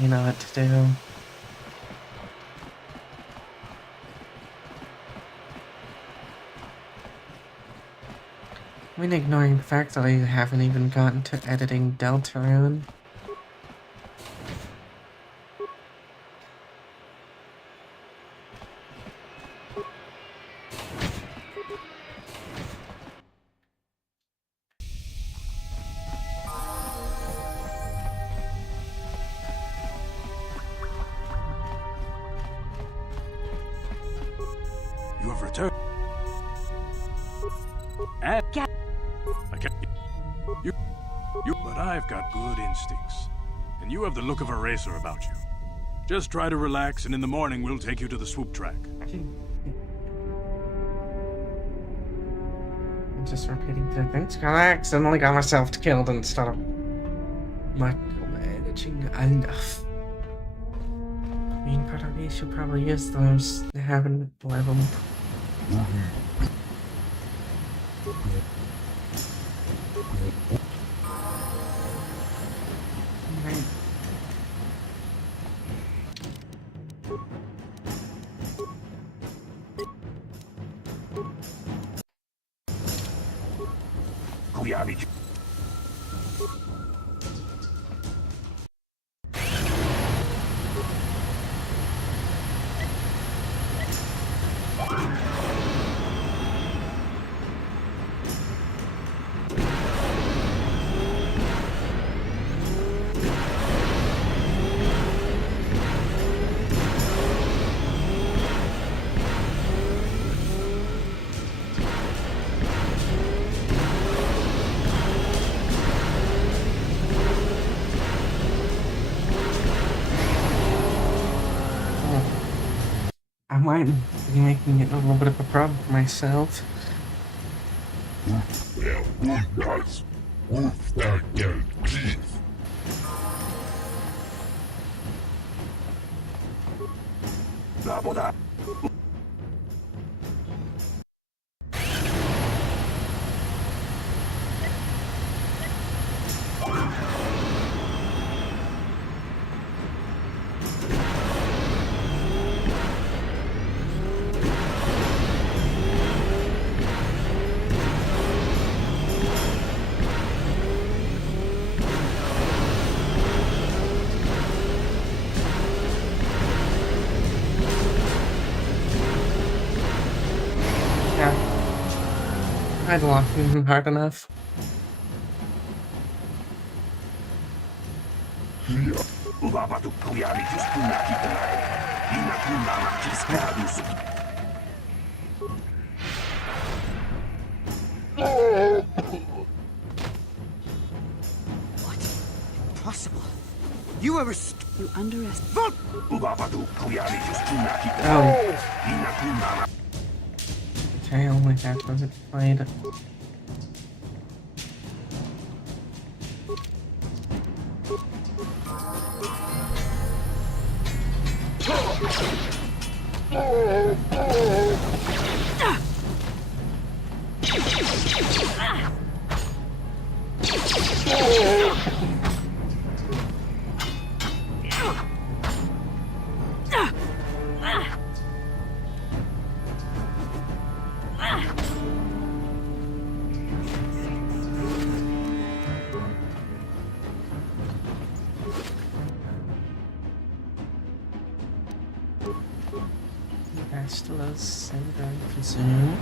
you know what to do. I mean, ignoring the fact that I haven't even gotten to editing Deltarune. You have returned. But I've got good instincts. And you have the look of a racer about you. Just try to relax, and in the morning we'll take you to the swoop track. I'm just repeating the things because I accidentally got myself killed instead of micromanaging enough. I mean, part of me should probably use those. They haven't let them. I might be making it a little bit of a problem for myself. I'd lock him hard enough. What? Impossible. You ever You underestimate. Okay, only that was it played. Still has same consume.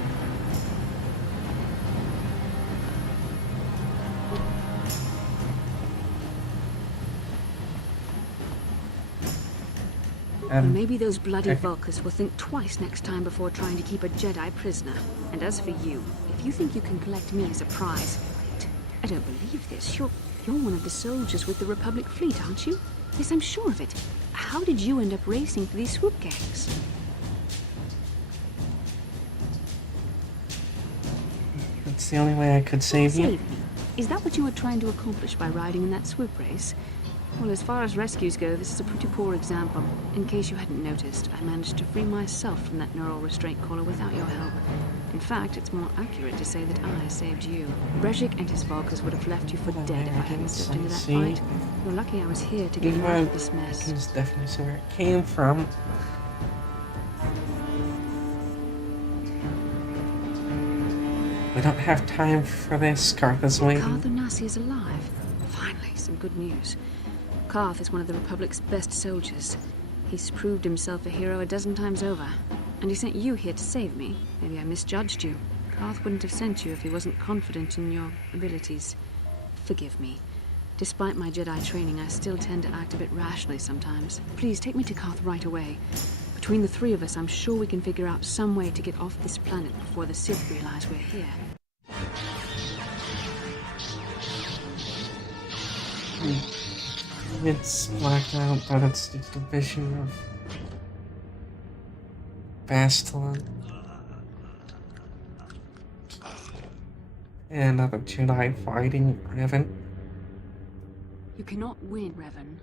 Maybe those bloody Vulkars will think twice next time before trying to keep a Jedi prisoner. And as for you, if you think you can collect me as a prize, wait, I don't believe this. You're one of the soldiers with the Republic fleet, aren't you? Yes, I'm sure of it. How did you end up racing for these swoop gangs? It's the only way I could save you. Save me? Is that what you were trying to accomplish by riding in that swoop race? Well, as far as rescues go, this is a pretty poor example. In case you hadn't noticed, I managed to free myself from that neural restraint collar without your help. In fact, it's more accurate to say that I saved you. Brezhik and his Vulkars would have left you for dead if I hadn't stepped into that fight. You're lucky I was here to get you out of this mess. This is definitely where it came from. We don't have time for this. Karth is waiting. Karth Onasi is alive. Finally, some good news. Karth is one of the Republic's best soldiers. He's proved himself a hero a dozen times over. And he sent you here to save me. Maybe I misjudged you. Karth wouldn't have sent you if he wasn't confident in your abilities. Forgive me. Despite my Jedi training, I still tend to act a bit rashly sometimes. Please, take me to Karth right away. Between the three of us, I'm sure we can figure out some way to get off this planet before the Sith realize we're here. It's blacked out, but it's the division of Bastilon. And other Jedi fighting Revan. You cannot win, Revan.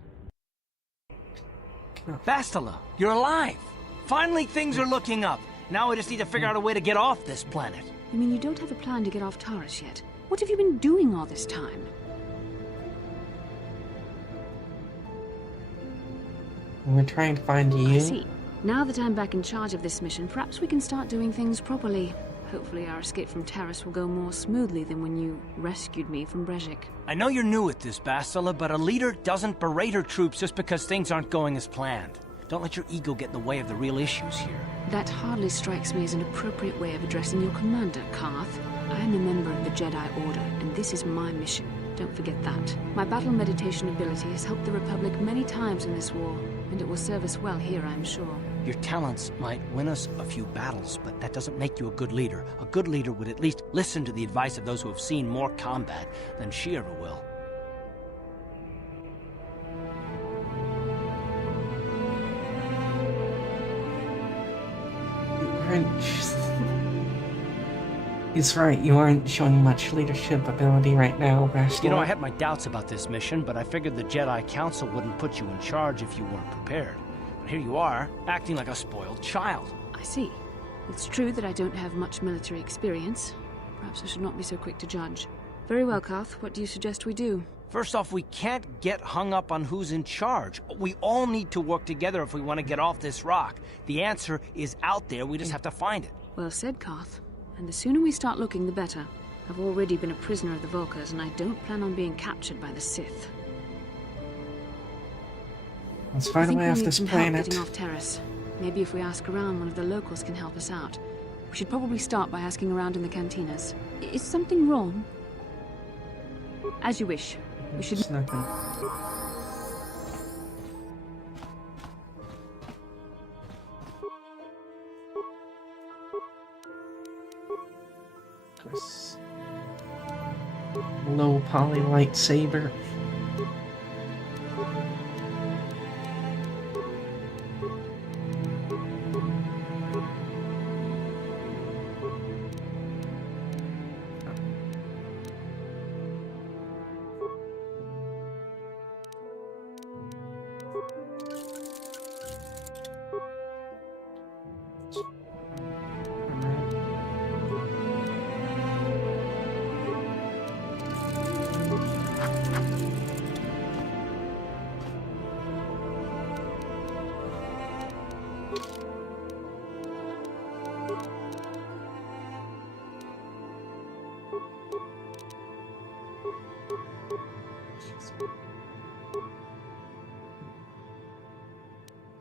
Bastila, you're alive! Finally, things are looking up. Now we just need to figure out a way to get off this planet. You mean you don't have a plan to get off Taurus yet? What have you been doing all this time? We're trying to find you. I see. Now that I'm back in charge of this mission, perhaps we can start doing things properly. Hopefully our escape from Taurus will go more smoothly than when you rescued me from Brezhik. I know you're new at this, Bastila, but a leader doesn't berate her troops just because things aren't going as planned. Don't let your ego get in the way of the real issues here. That hardly strikes me as an appropriate way of addressing your commander, Karth. I am a member of the Jedi Order, and this is my mission. Don't forget that. My battle meditation ability has helped the Republic many times in this war, and it will serve us well here, I'm sure. Your talents might win us a few battles, but that doesn't make you a good leader. A good leader would at least listen to the advice of those who have seen more combat than she ever will. He's right, you aren't showing much leadership ability right now, Bastila. You know, I had my doubts about this mission, but I figured the Jedi Council wouldn't put you in charge if you weren't prepared. But here you are, acting like a spoiled child. I see. It's true that I don't have much military experience. Perhaps I should not be so quick to judge. Very well, Karth. What do you suggest we do? First off, we can't get hung up on who's in charge. We all need to work together if we want to get off this rock. The answer is out there, we just have to find it. Well said, Karth. And the sooner we start looking, the better. I've already been a prisoner of the Vulkars, and I don't plan on being captured by the Sith. Let's find a way off this planet. Getting off Taurus. Maybe if we ask around, one of the locals can help us out. We should probably start by asking around in the cantinas. Is something wrong? As you wish. We should... It's nothing. Low poly lightsaber.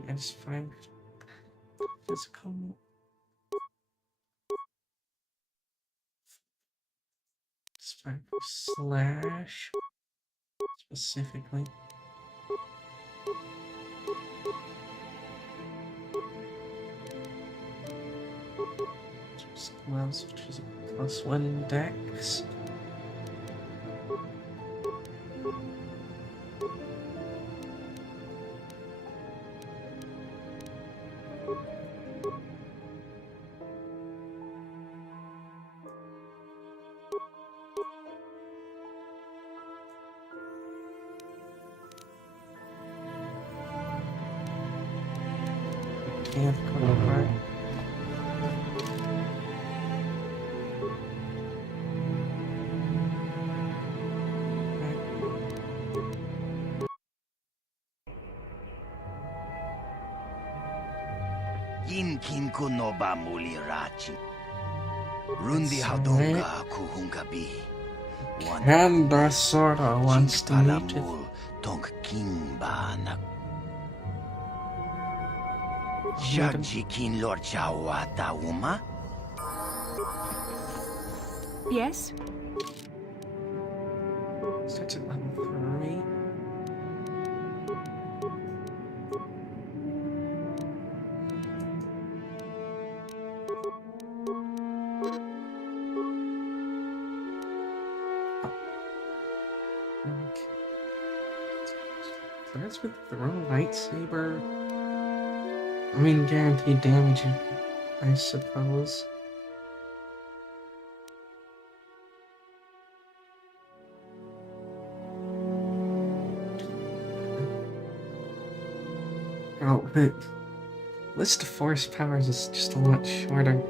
I just find physical. Just find slash specifically. Gloves, which is a +1 dex. Can't go over. Inkin kunoba mulirachi. Rundi hadonga kuhungabi. Kandra sorta wants to meet it. Tonk kimba na. Shajikin Lord Chawata Uma? Yes? Starts at level 3. Starts with throw lightsaber. I mean, guaranteed damage, I suppose. Oh, but list of force powers is just a lot shorter.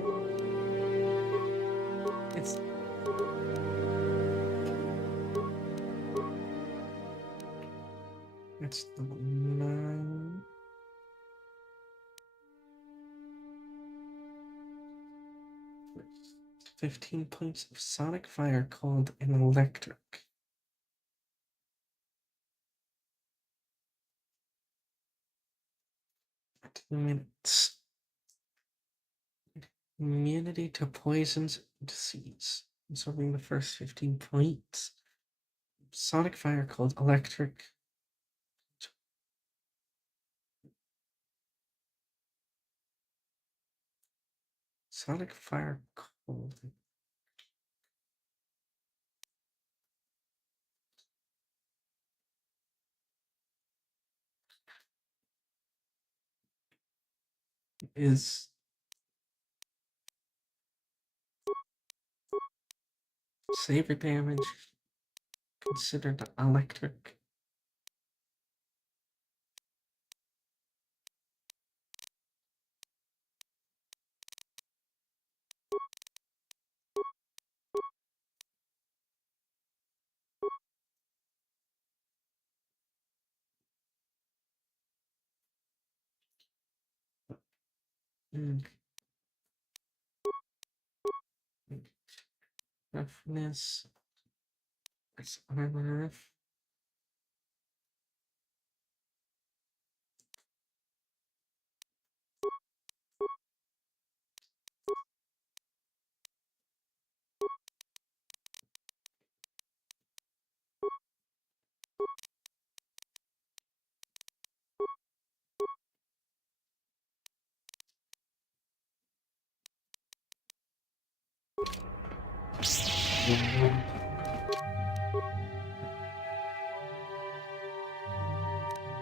It's the 9. First, 15 points of sonic fire called an electric. 2 minutes. Immunity to poisons and disease. Absorbing the first 15 points. Sonic fire called electric. Sonic fire cold. Is saber damage considered electric? Roughness. That's armor.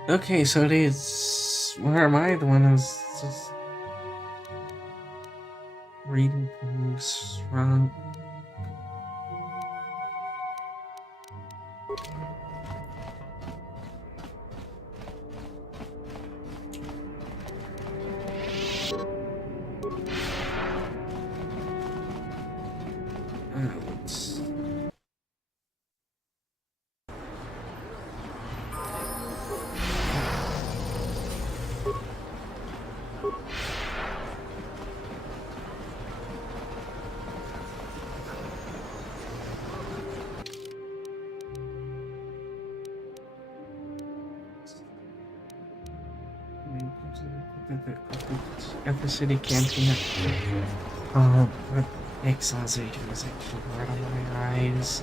Okay, so it is. Where am I? The one who's just reading moves wrong. At the city canteen. Oh, what exhaustion was right on my eyes.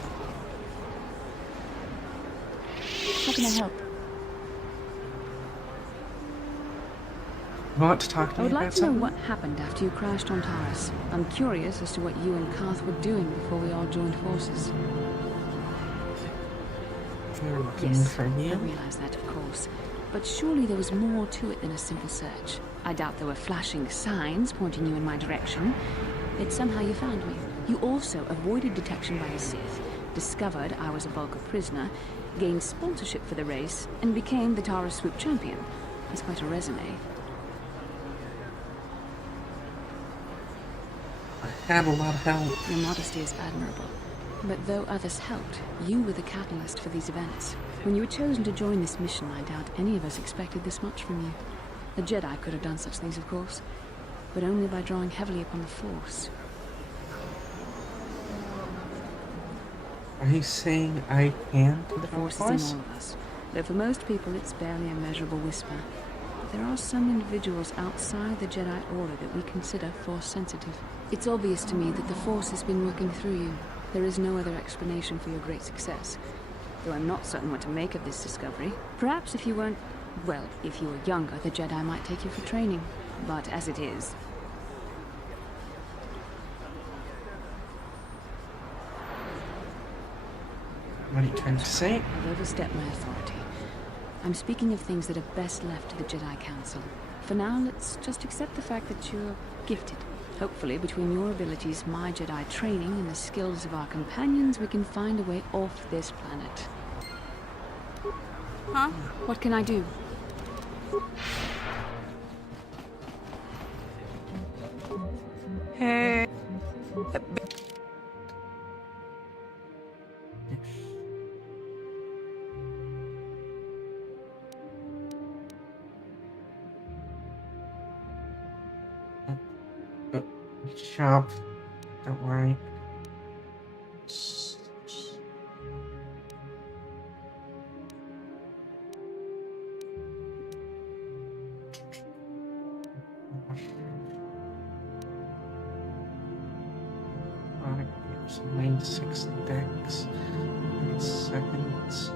How can I help? You want to talk to I me would like about to know something? what happened after you crashed on Taurus. I'm curious as to what you and Karth were doing before we all joined forces. We were looking Yes, for I you. realize that, of course. But surely there was more to it than a simple search. I doubt there were flashing signs pointing you in my direction. It's somehow you found me. You also avoided detection by the Sith, discovered I was a Vulcan prisoner, gained sponsorship for the race, and became the Taurus Swoop champion. That's quite a resume. I had a lot of help. Your modesty is admirable. But though others helped, you were the catalyst for these events. When you were chosen to join this mission, I doubt any of us expected this much from you. A Jedi could have done such things, of course, but only by drawing heavily upon the Force. Are you saying I can? The Force is in all of us, though for most people it's barely a measurable whisper. But there are some individuals outside the Jedi Order that we consider Force-sensitive. It's obvious to me that the Force has been working through you. There is no other explanation for your great success. Though I'm not certain what to make of this discovery. Perhaps if you weren't... well, if you were younger, the Jedi might take you for training. But as it is... What are you trying to say? I've overstepped my authority. I'm speaking of things that are best left to the Jedi Council. For now, let's just accept the fact that you're gifted. Hopefully, between your abilities, my Jedi training, and the skills of our companions, we can find a way off this planet. Huh? What can I do? Hey. Shop. Don't worry. Alright, 96 decks. 30 seconds.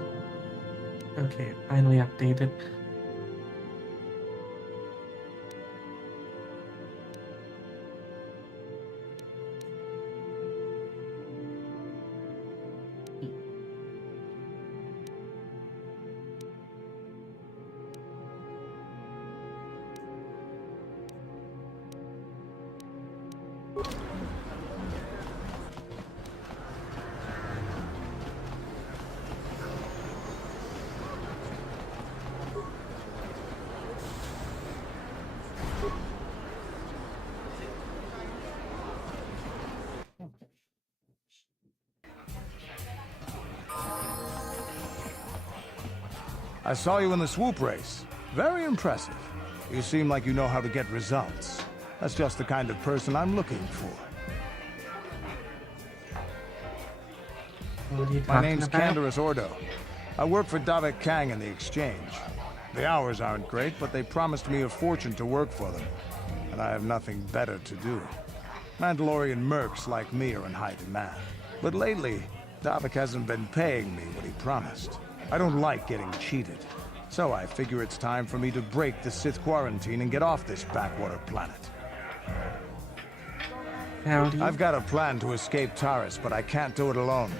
Okay, finally updated. I saw you in the swoop race. Very impressive. You seem like you know how to get results. That's just the kind of person I'm looking for. My name's Canderous Ordo. I work for Davik Kang in the Exchange. The hours aren't great, but they promised me a fortune to work for them. And I have nothing better to do. Mandalorian mercs like me are in high demand. But lately, Davik hasn't been paying me what he promised. I don't like getting cheated. So I figure it's time for me to break the Sith quarantine and get off this backwater planet. I've got a plan to escape Taris, but I can't do it alone.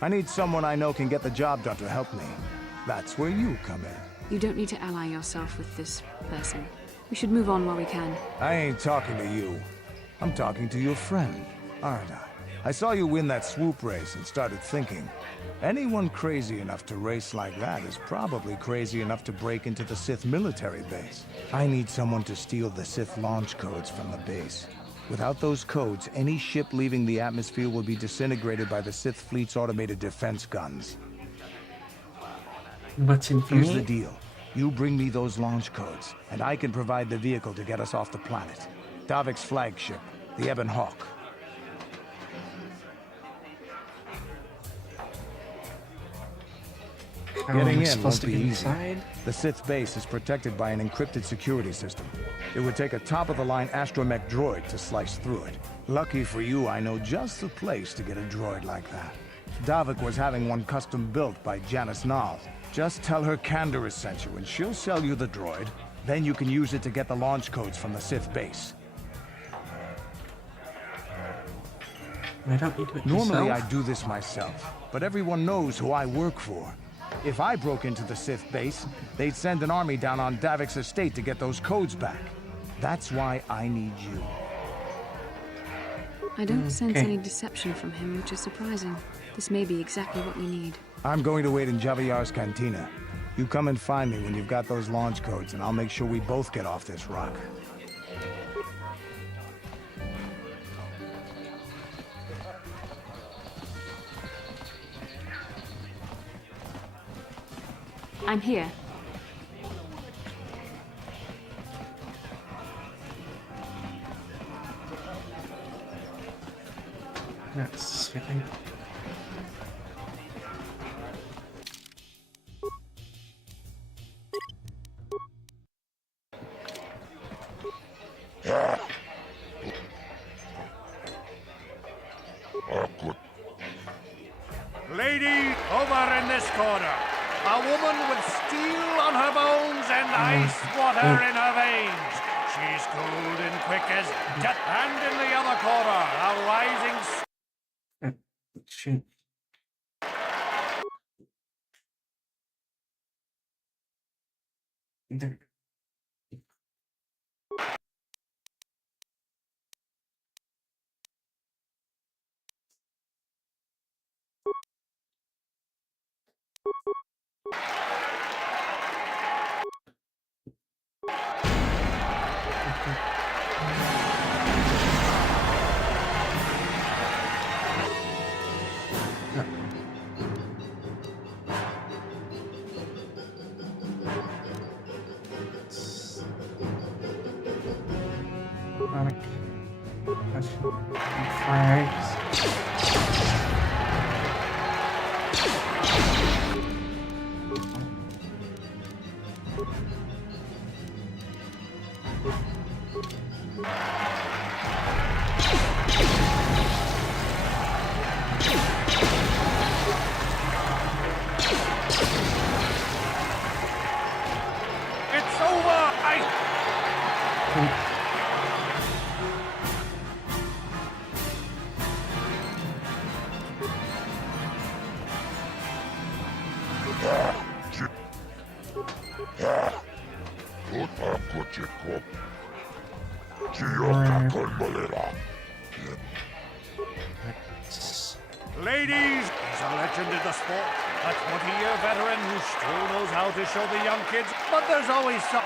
I need someone I know can get the job done to help me. That's where you come in. You don't need to ally yourself with this person. We should move on while we can. I ain't talking to you. I'm talking to your friend, aren't I? I saw you win that swoop race and started thinking, anyone crazy enough to race like that is probably crazy enough to break into the Sith military base. I need someone to steal the Sith launch codes from the base. Without those codes, any ship leaving the atmosphere will be disintegrated by the Sith fleet's automated defense guns. What's in for Here's me? the deal. You bring me those launch codes, and I can provide the vehicle to get us off the planet. Davik's flagship, the Ebon Hawk. Getting in won't be easy. The Sith base is protected by an encrypted security system. It would take a top-of-the-line astromech droid to slice through it. Lucky for you, I know just the place to get a droid like that. Davik was having one custom built by Janice Nall. Just tell her Canderous sent you, and she'll sell you the droid. Then you can use it to get the launch codes from the Sith base. I don't need to do it Normally yourself. I do this myself, but everyone knows who I work for. If I broke into the Sith base, they'd send an army down on Davik's estate to get those codes back. That's why I need you. I don't sense any deception from him, which is surprising. This may be exactly what we need. I'm going to wait in Javiar's cantina. You come and find me when you've got those launch codes, and I'll make sure we both get off this rock. I'm here. That's sitting. Lady, over in this corner. A woman with steel on her bones and ice water in her veins. She's cold and quick as death. And in the other corner, a rising... Shoot. There. Chronic frags. It's over! Ladies, he's a legend in the sport. A 20-year veteran who still knows how to show the young kids, but there's always some...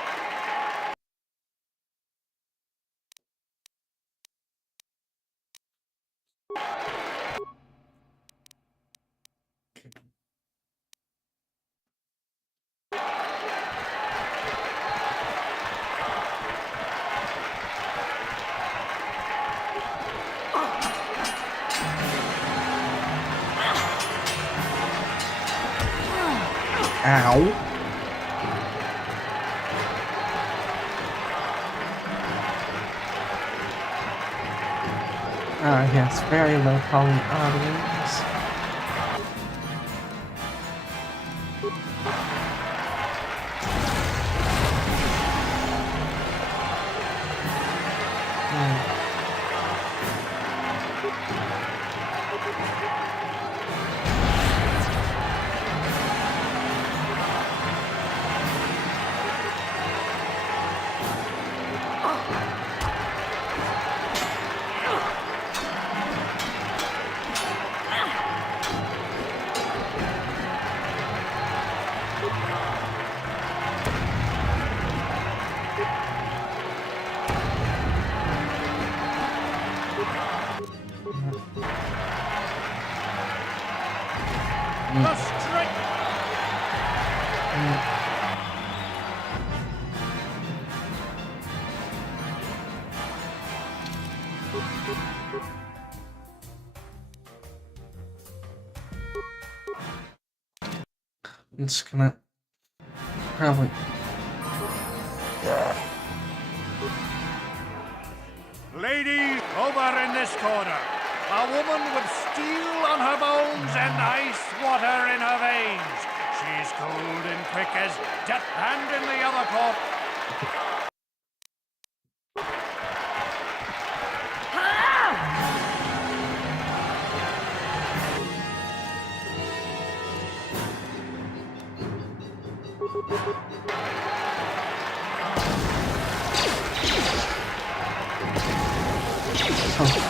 Ow. Yes, very low poly audience. The straight... I'm just gonna probably. Ladies, over in this corner. A woman with steel on her bones and ice water in her veins. She's cold and quick as death, and in the other corner...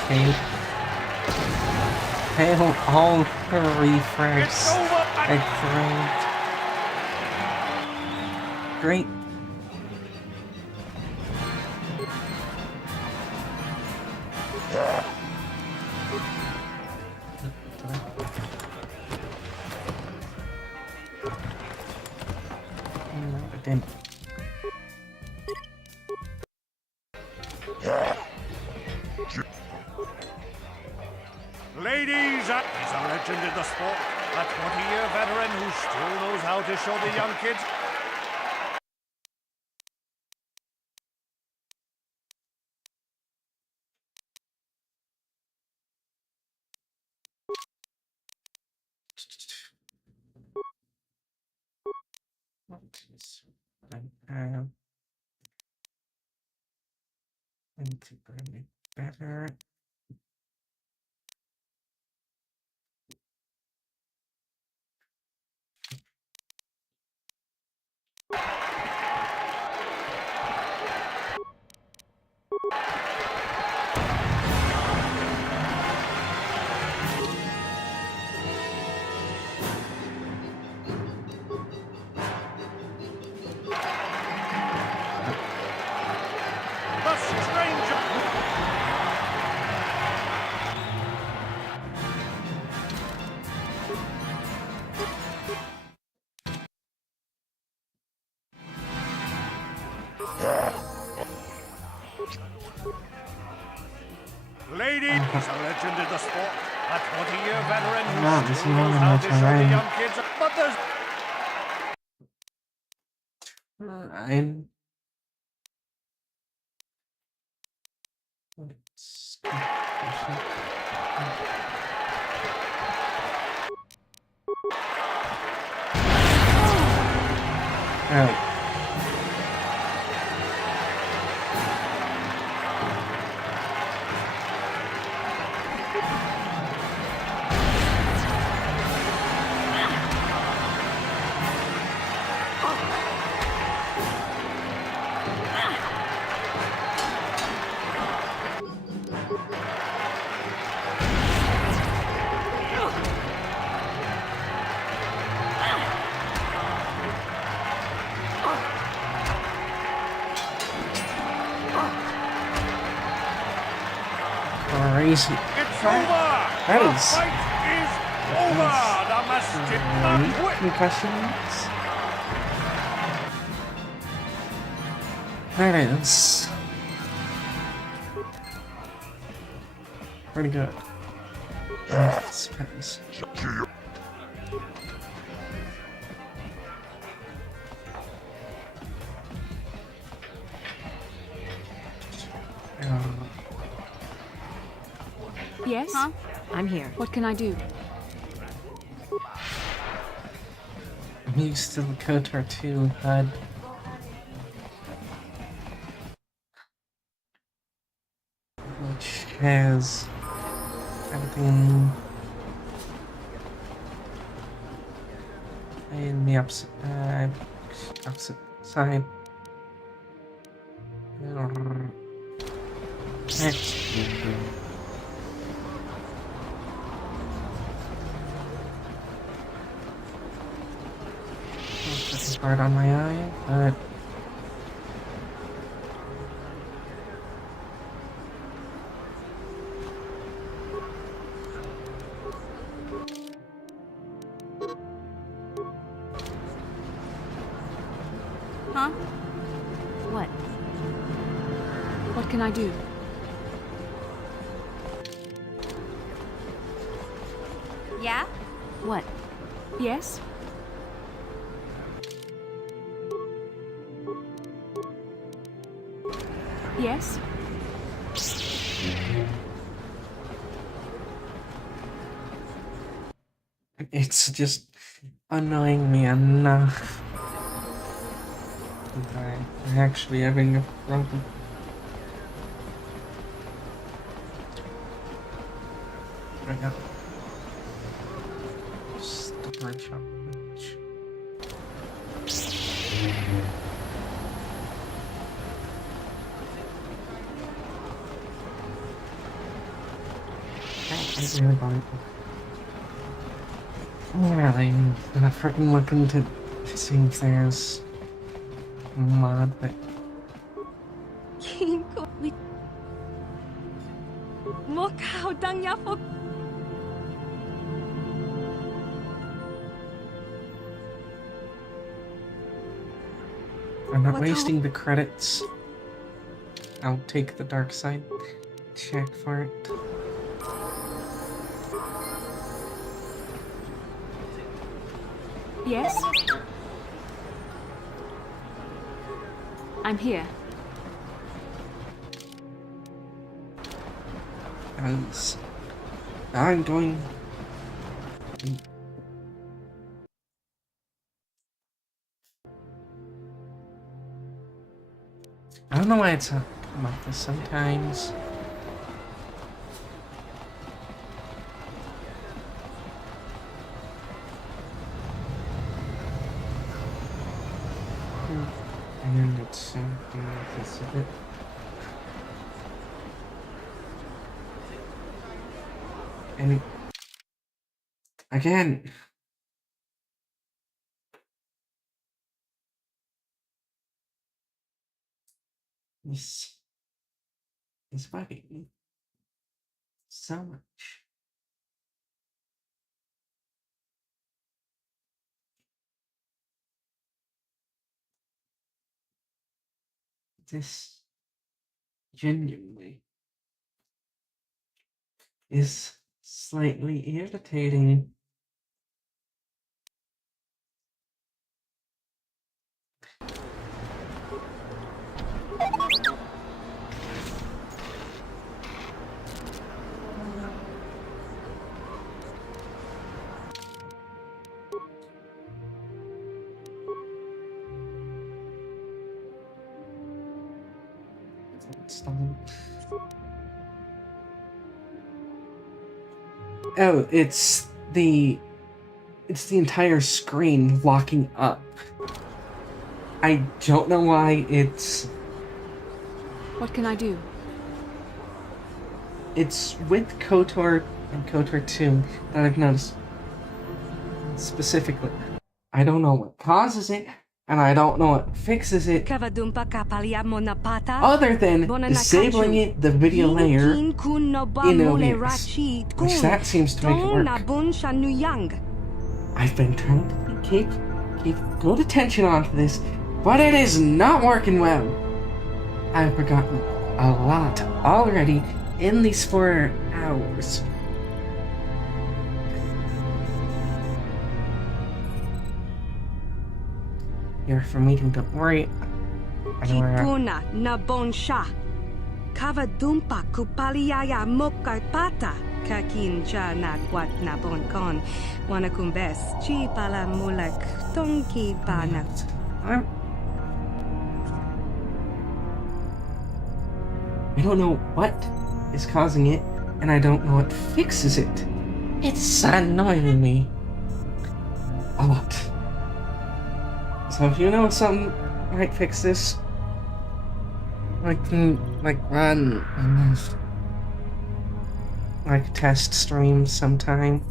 Okay. Fail all refresh. Great. No, I didn't. Ladies, he's a legend in the sport. A 20-year veteran who still knows how to show the young kids. I need to bring it better. He's a legend in the sport. A 20-year veteran Ah, who this still is knows one how of to my show the terrain. young kids. But there's... I'm... Let's... Alright. Crazy. It's over! That The is... fight is over! The Mastic concussions? That is... pretty good. Spence. Yes? Huh? I'm here. What can I do? I'm used to the KoTOR 2 HUD. Which has everything in the opposite side. That's hard on my eye, but Huh? What? What can I do? Yeah? What? Yes? Yes? it's just annoying me enough. I'm actually having a problem. Right now. Stubborn shot. I really want it. Really, I'm not freaking looking to see if there's a mod, but Kinko, we... Mokao dang yapok. I'm not wasting the credits. I'll take the dark side check for it. Yes? I'm here. As I'm going. I don't know why it's like this sometimes. And it's something like this a bit. And again, this is bugging me so much. This genuinely is slightly irritating. Oh, it's the entire screen locking up. I don't know why it's... What can I do? It's with KoTOR and KoTOR 2 that I've noticed specifically. I don't know what causes it, and I don't know what fixes it, other than disabling it, the video layer in OBS, which that seems to make it work. I've been trying to keep good attention onto this, but it is not working well. I've forgotten a lot already in these 4 hours. You're for meeting, don't worry. Kipuna na bonsha. Kavadumpa kupaliaya mokapata. Kakincha na kwat na bonkon. Wanakumbes chi pala mulak tonki pana. I don't know what is causing it, and I don't know what fixes it. It's annoying me a lot. So if you know something might fix this, I can run test streams sometime.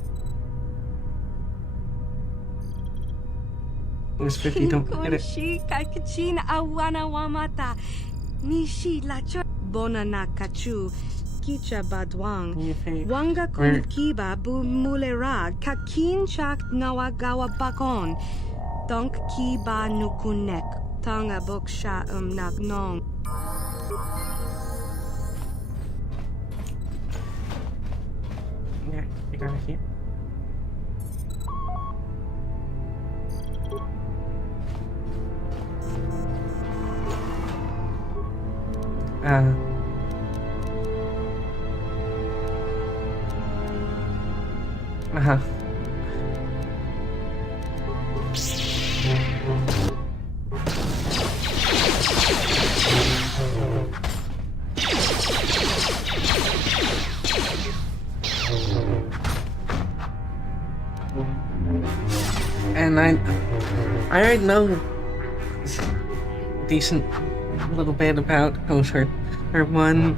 There's 50, don't forget it. Nishi lacho bonana kachu kicha badwang wanga kumkiba bu mulera kakin chak nawagawa bakon donk kiba nukunek tanga boksha nagnong. Yeah, you got it here. Uh-huh. And I already know a decent little bit about KoTOR 1,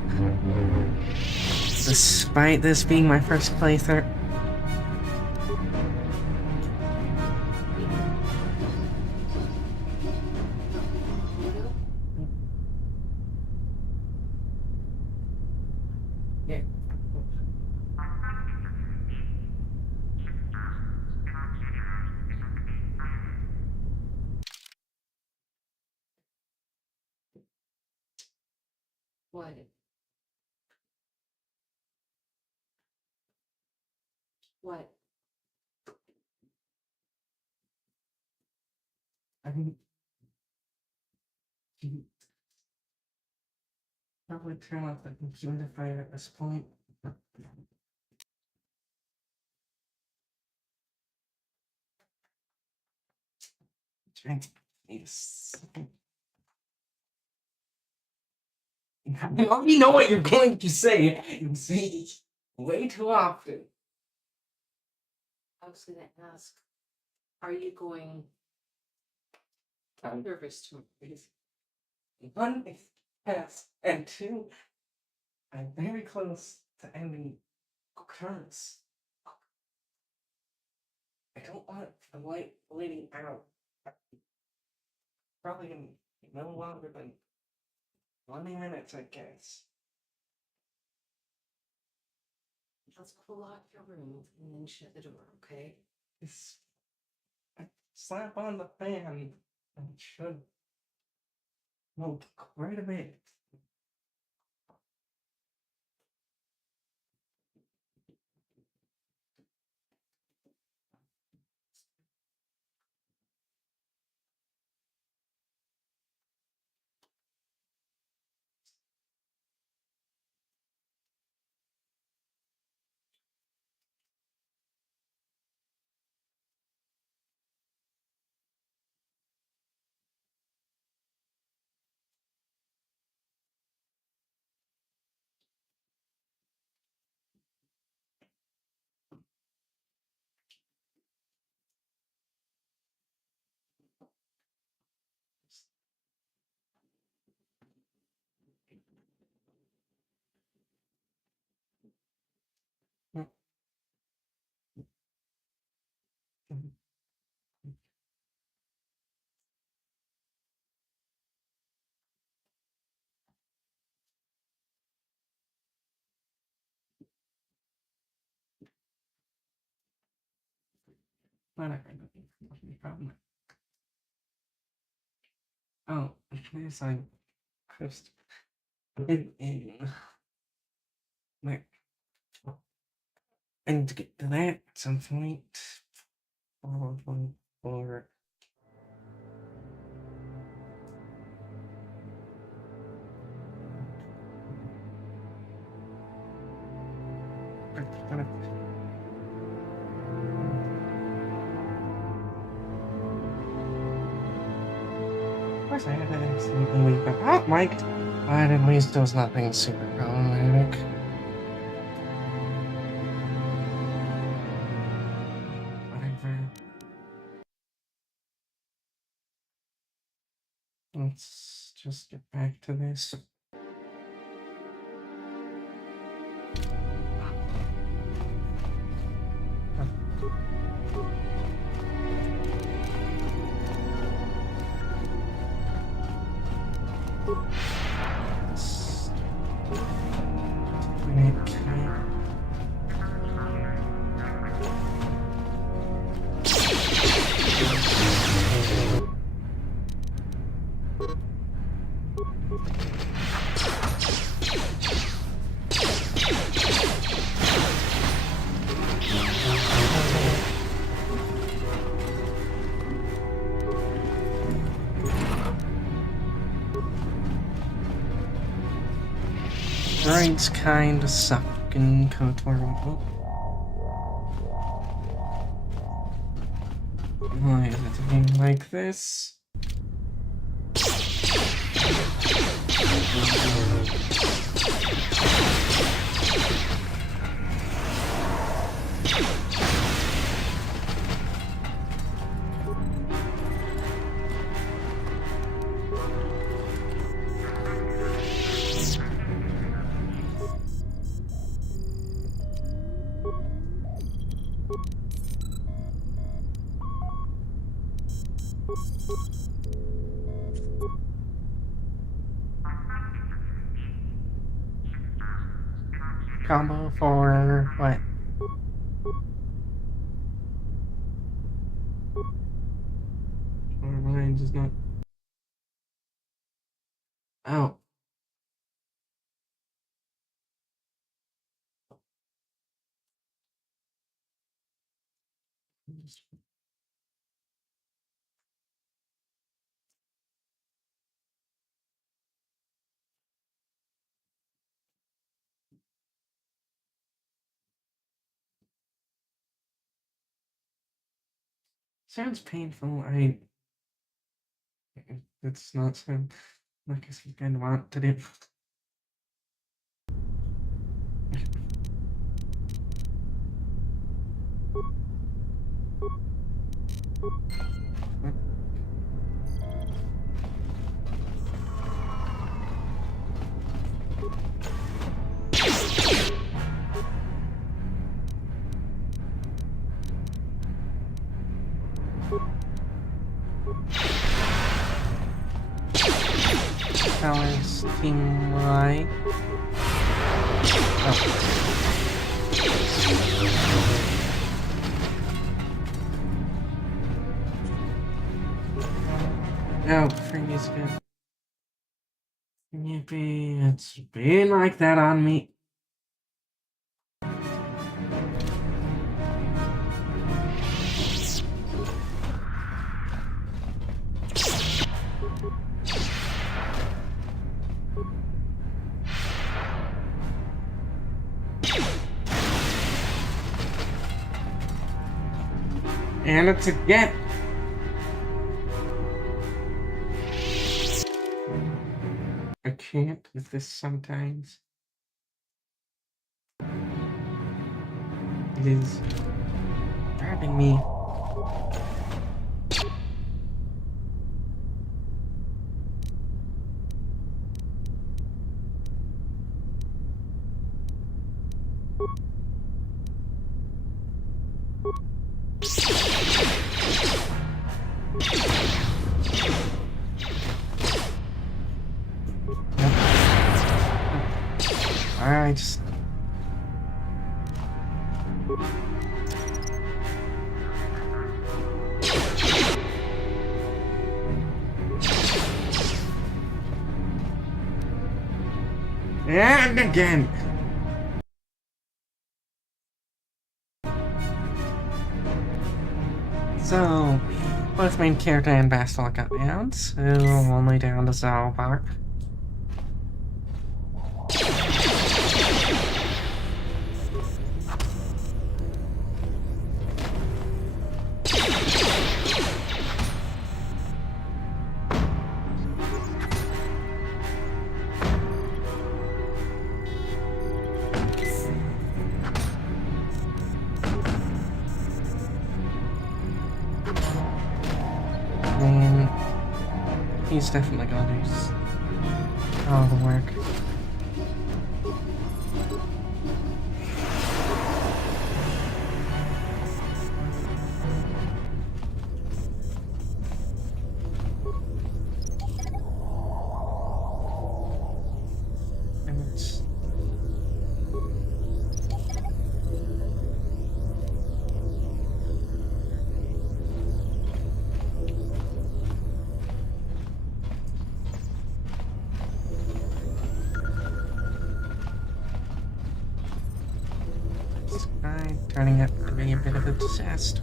despite this being my first playthrough. Yeah. What? What? I mean, probably turn off the computer fire at this point. Drink. Yes. I already know what you're going to say. You say it way too often. I was going to ask, are you going nervous to Please. 1 is pass, and 2, I'm very close to ending occurrence. I don't want the light bleeding out. Probably in no longer than 20 minutes, I guess. Let's pull out your room and then shut the door, okay? Just slap on the fan and it should move quite a bit. Whatever. No problem. Oh, yes, I just in like, and to get to that at some point. Or of course I had to accidentally leave that out, Mike. But at least it was nothing super problematic. Whatever. Let's just get back to this. Droids kinda suck in KoTOR. Why is it being like this? Combo for what? Mine does not. Oh. Sounds painful. It's not sound like something I want to do. Colors team Y. No, freeze good. Yippee, it's been like that on me. And it's again. I can't with this sometimes. It is driving me. Alright, just... And again! So, both main character and Bastel got down, so only down to Zalbach. He's definitely gonna do all the work. And it's... turning out to be a bit of a disaster.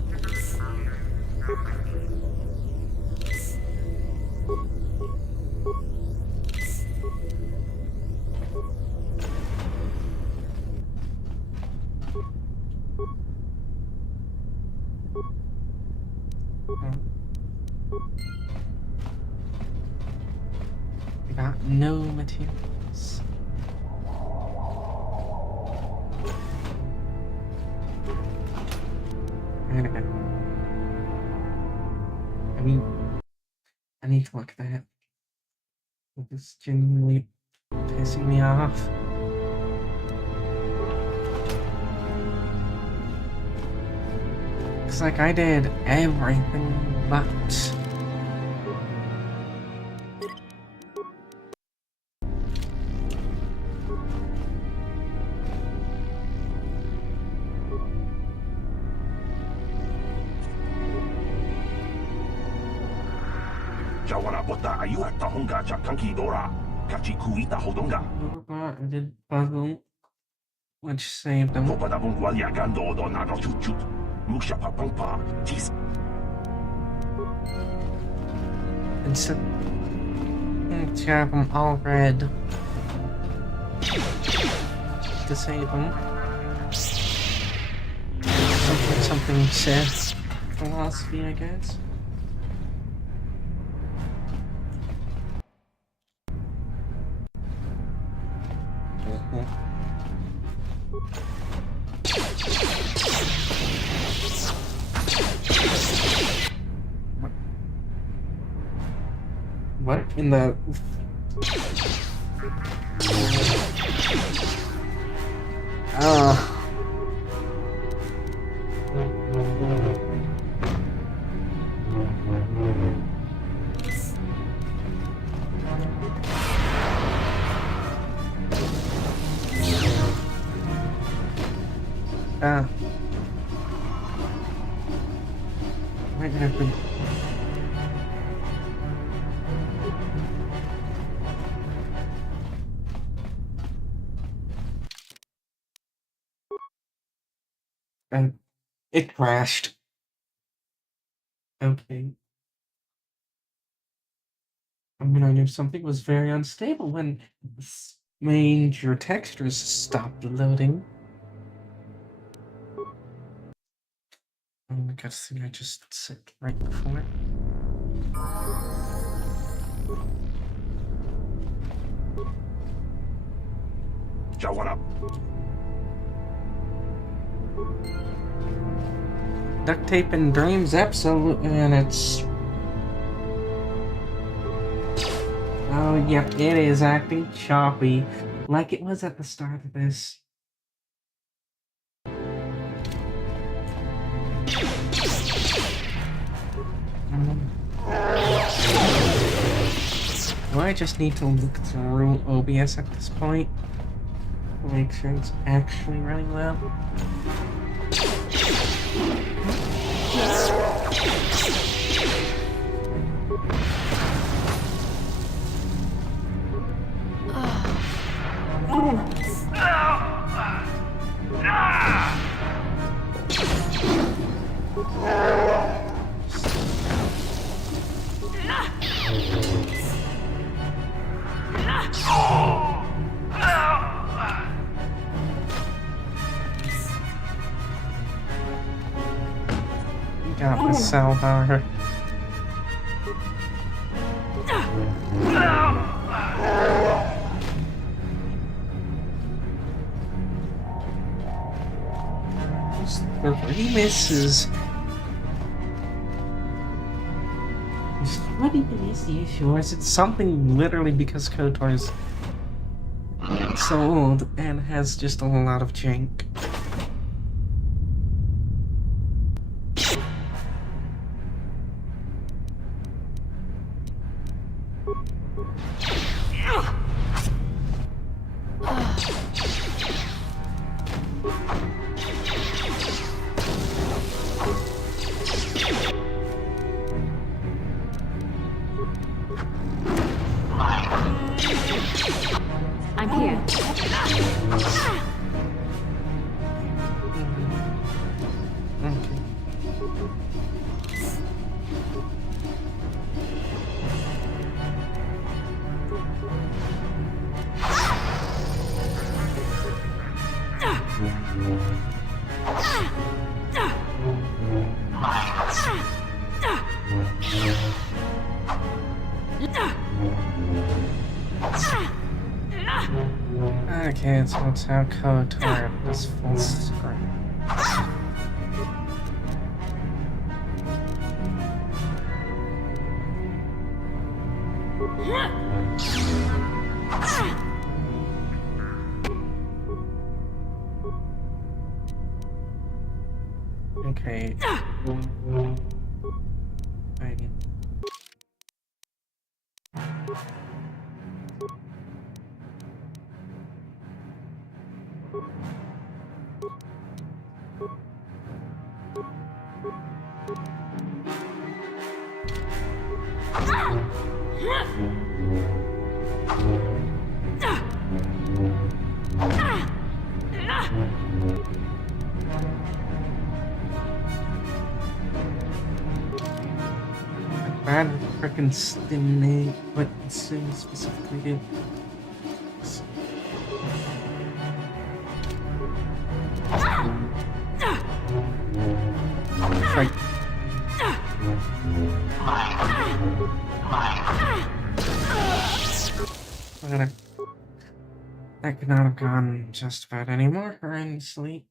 We got no materials. I need to look at that. It's genuinely pissing me off. It's like I did everything but... I did puzzle, which saved them. Instead, to have them all red to save them. Something Sith philosophy, I guess. What in the... Might have to... And it crashed. Okay. I mean, I knew something was very unstable when your textures stopped loading. Oh my god, see, I just sit right before it. Duct tape and dreams, absolutely, and it's... Oh, yep, it is acting choppy, like it was at the start of this. might just need to look through OBS at this point to make sure it's actually running well. Got the salvar. He misses. What even is the issue? Or is it something literally because KoTOR is so old and has just a lot of jank? I'm here. Okay, so it's how KoTOR does full screen. Okay. Right. Bad frickin' stimulate, what sim specifically do? Right. That could not have gone just about any more horrendously.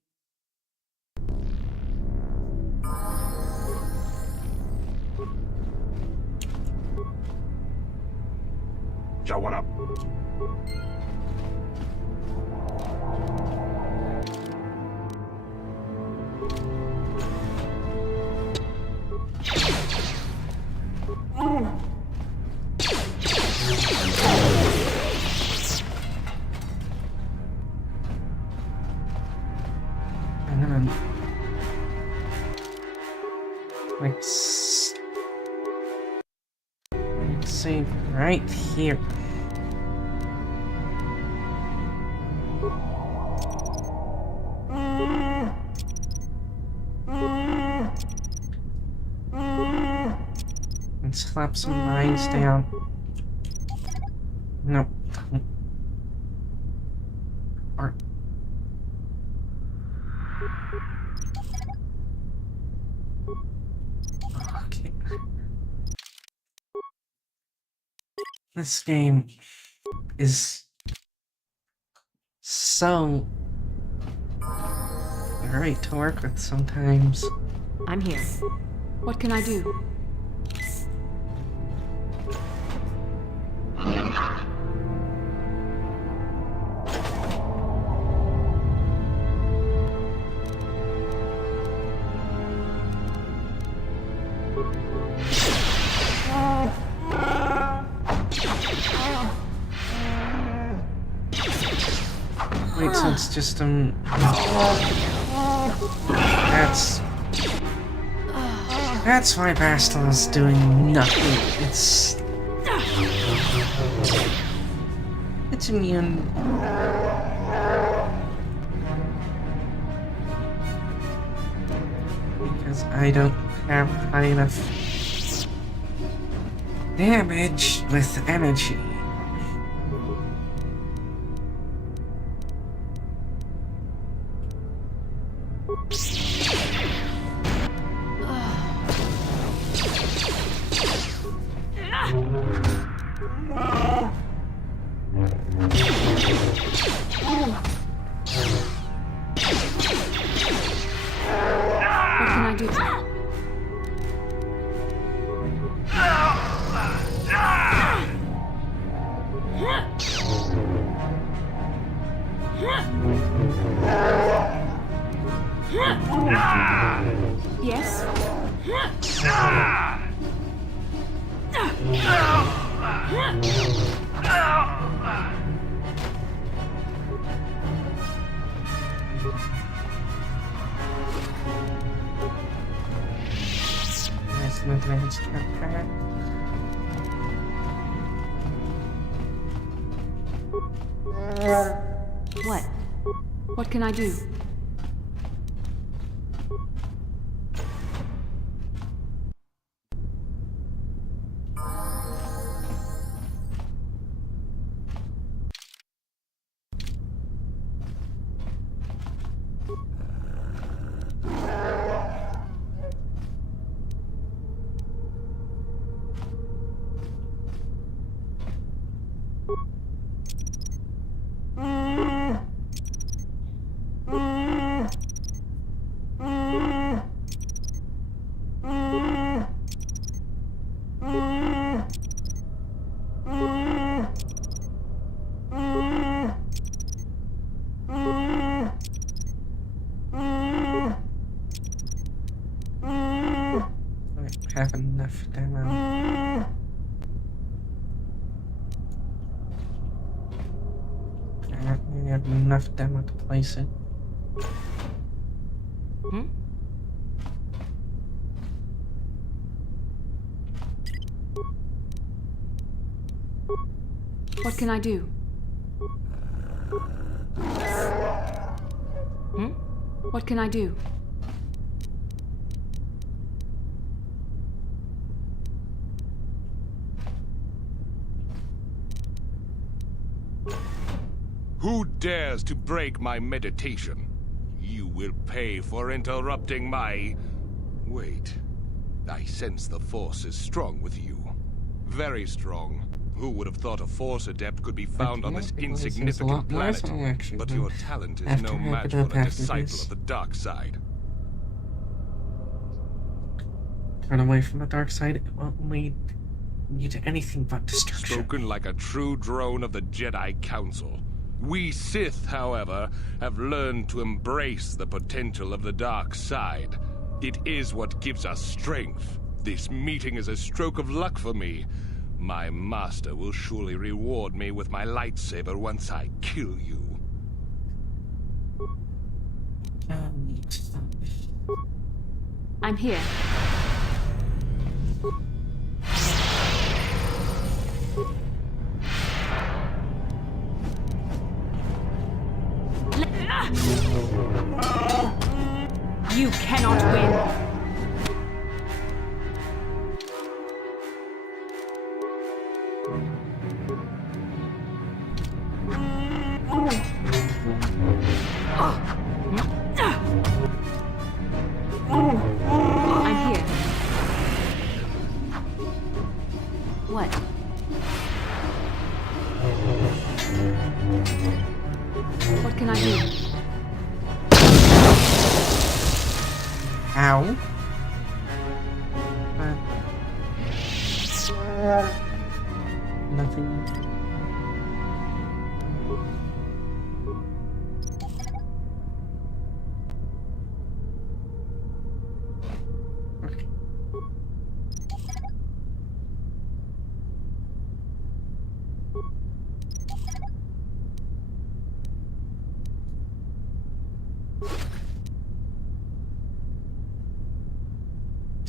Joe, what up? I'm gonna like save right here. And slap some lines down. Nope. Or okay. This game is so great to work with sometimes. I'm here. What can I do? Wait, so it's just that's why Bastil's doing nothing. It's immune. Because I don't have high enough damage with energy. Yes? Nice little damage to that pack. What? What can I do? Have enough demo. I don't have enough demo to place it. What can I do? What can I do? Who dares to break my meditation? You will pay for interrupting my... Wait. I sense the Force is strong with you. Very strong. Who would have thought a Force Adept could be found on this insignificant planet? But your talent is no match for a disciple of the dark side. Turn away from the dark side. It won't lead you to anything but destruction. Spoken like a true drone of the Jedi Council. We Sith, however, have learned to embrace the potential of the dark side. It is what gives us strength. This meeting is a stroke of luck for me. My master will surely reward me with my lightsaber once I kill you. I'm here. You cannot win. I'm here. What? What can I do? Ow. Nothing. Okay.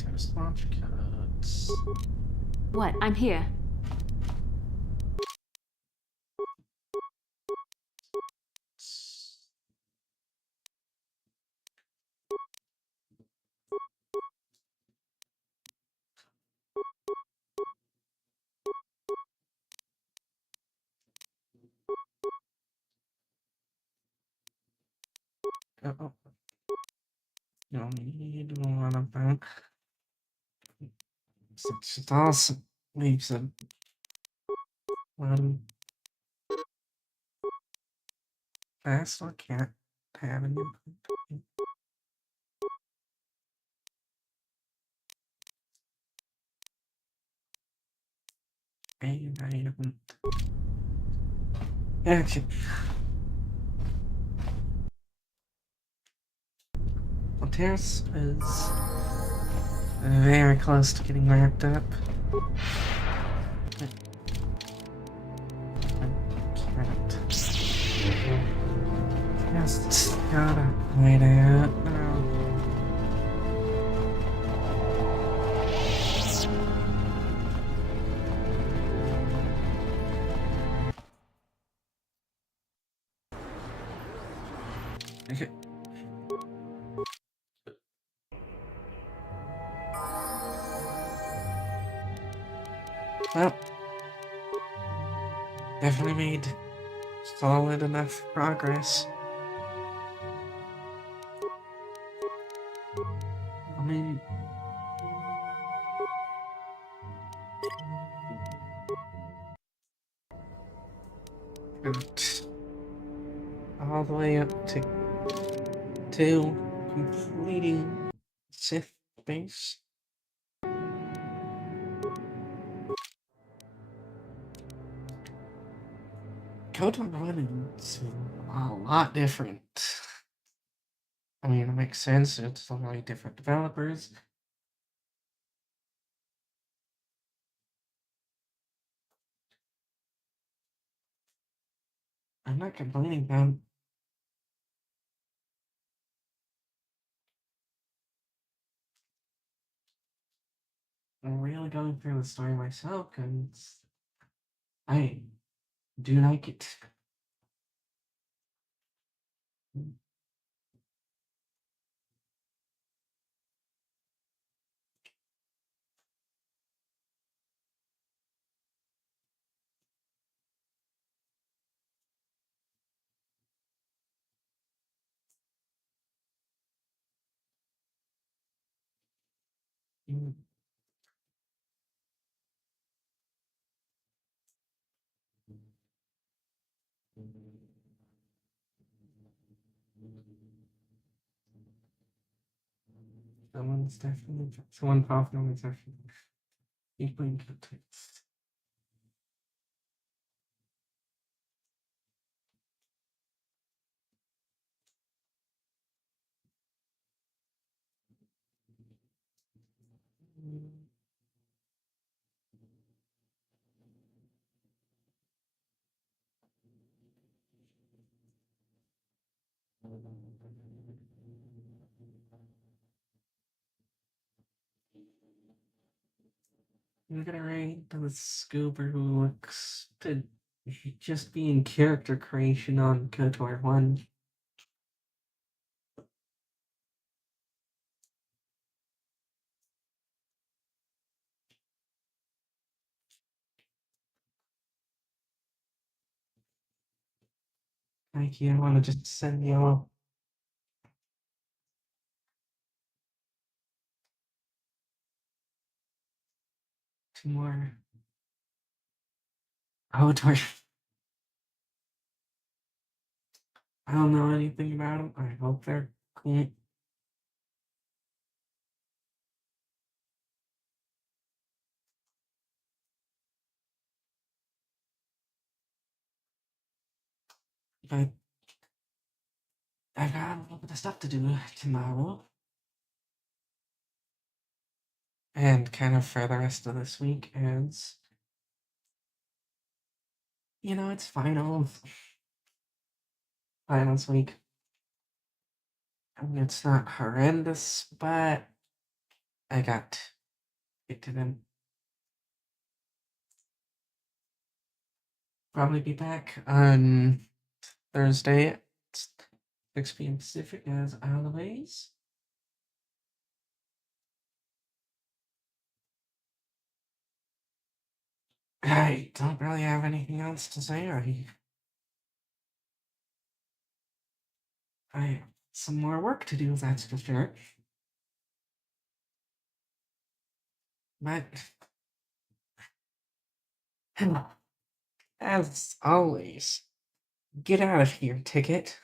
There's launch codes. What? I'm here. Oh. You don't need a lot of that. It's awesome. Leaves a one fast or can't have an input. And I haven't. Action. Well, Terrace is very close to getting wrapped up. Just gotta wait out now. Okay. Well, definitely made solid enough progress. I mean, all the way up to completing Sith base. KoTOR 1 is a lot different. I mean, it makes sense, it's totally different developers. I'm not complaining about it. I'm really going through the story myself, because I do like it. Mm. Someone powerful is definitely equally context. I'm gonna rate the Scooper who looks to just be in character creation on KoTOR 1. Thank you. I want to just send you all 2 more KoTOR. I don't know anything about them. I hope they're cool. But I've got a little bit of stuff to do tomorrow. And kind of for the rest of this week as it's finals week. I mean, it's not horrendous, but I got it to them. Probably be back on Thursday at 6 p.m. Pacific as always. I don't really have anything else to say. I have some more work to do, that's for sure. But as always, get out of here, Ticket.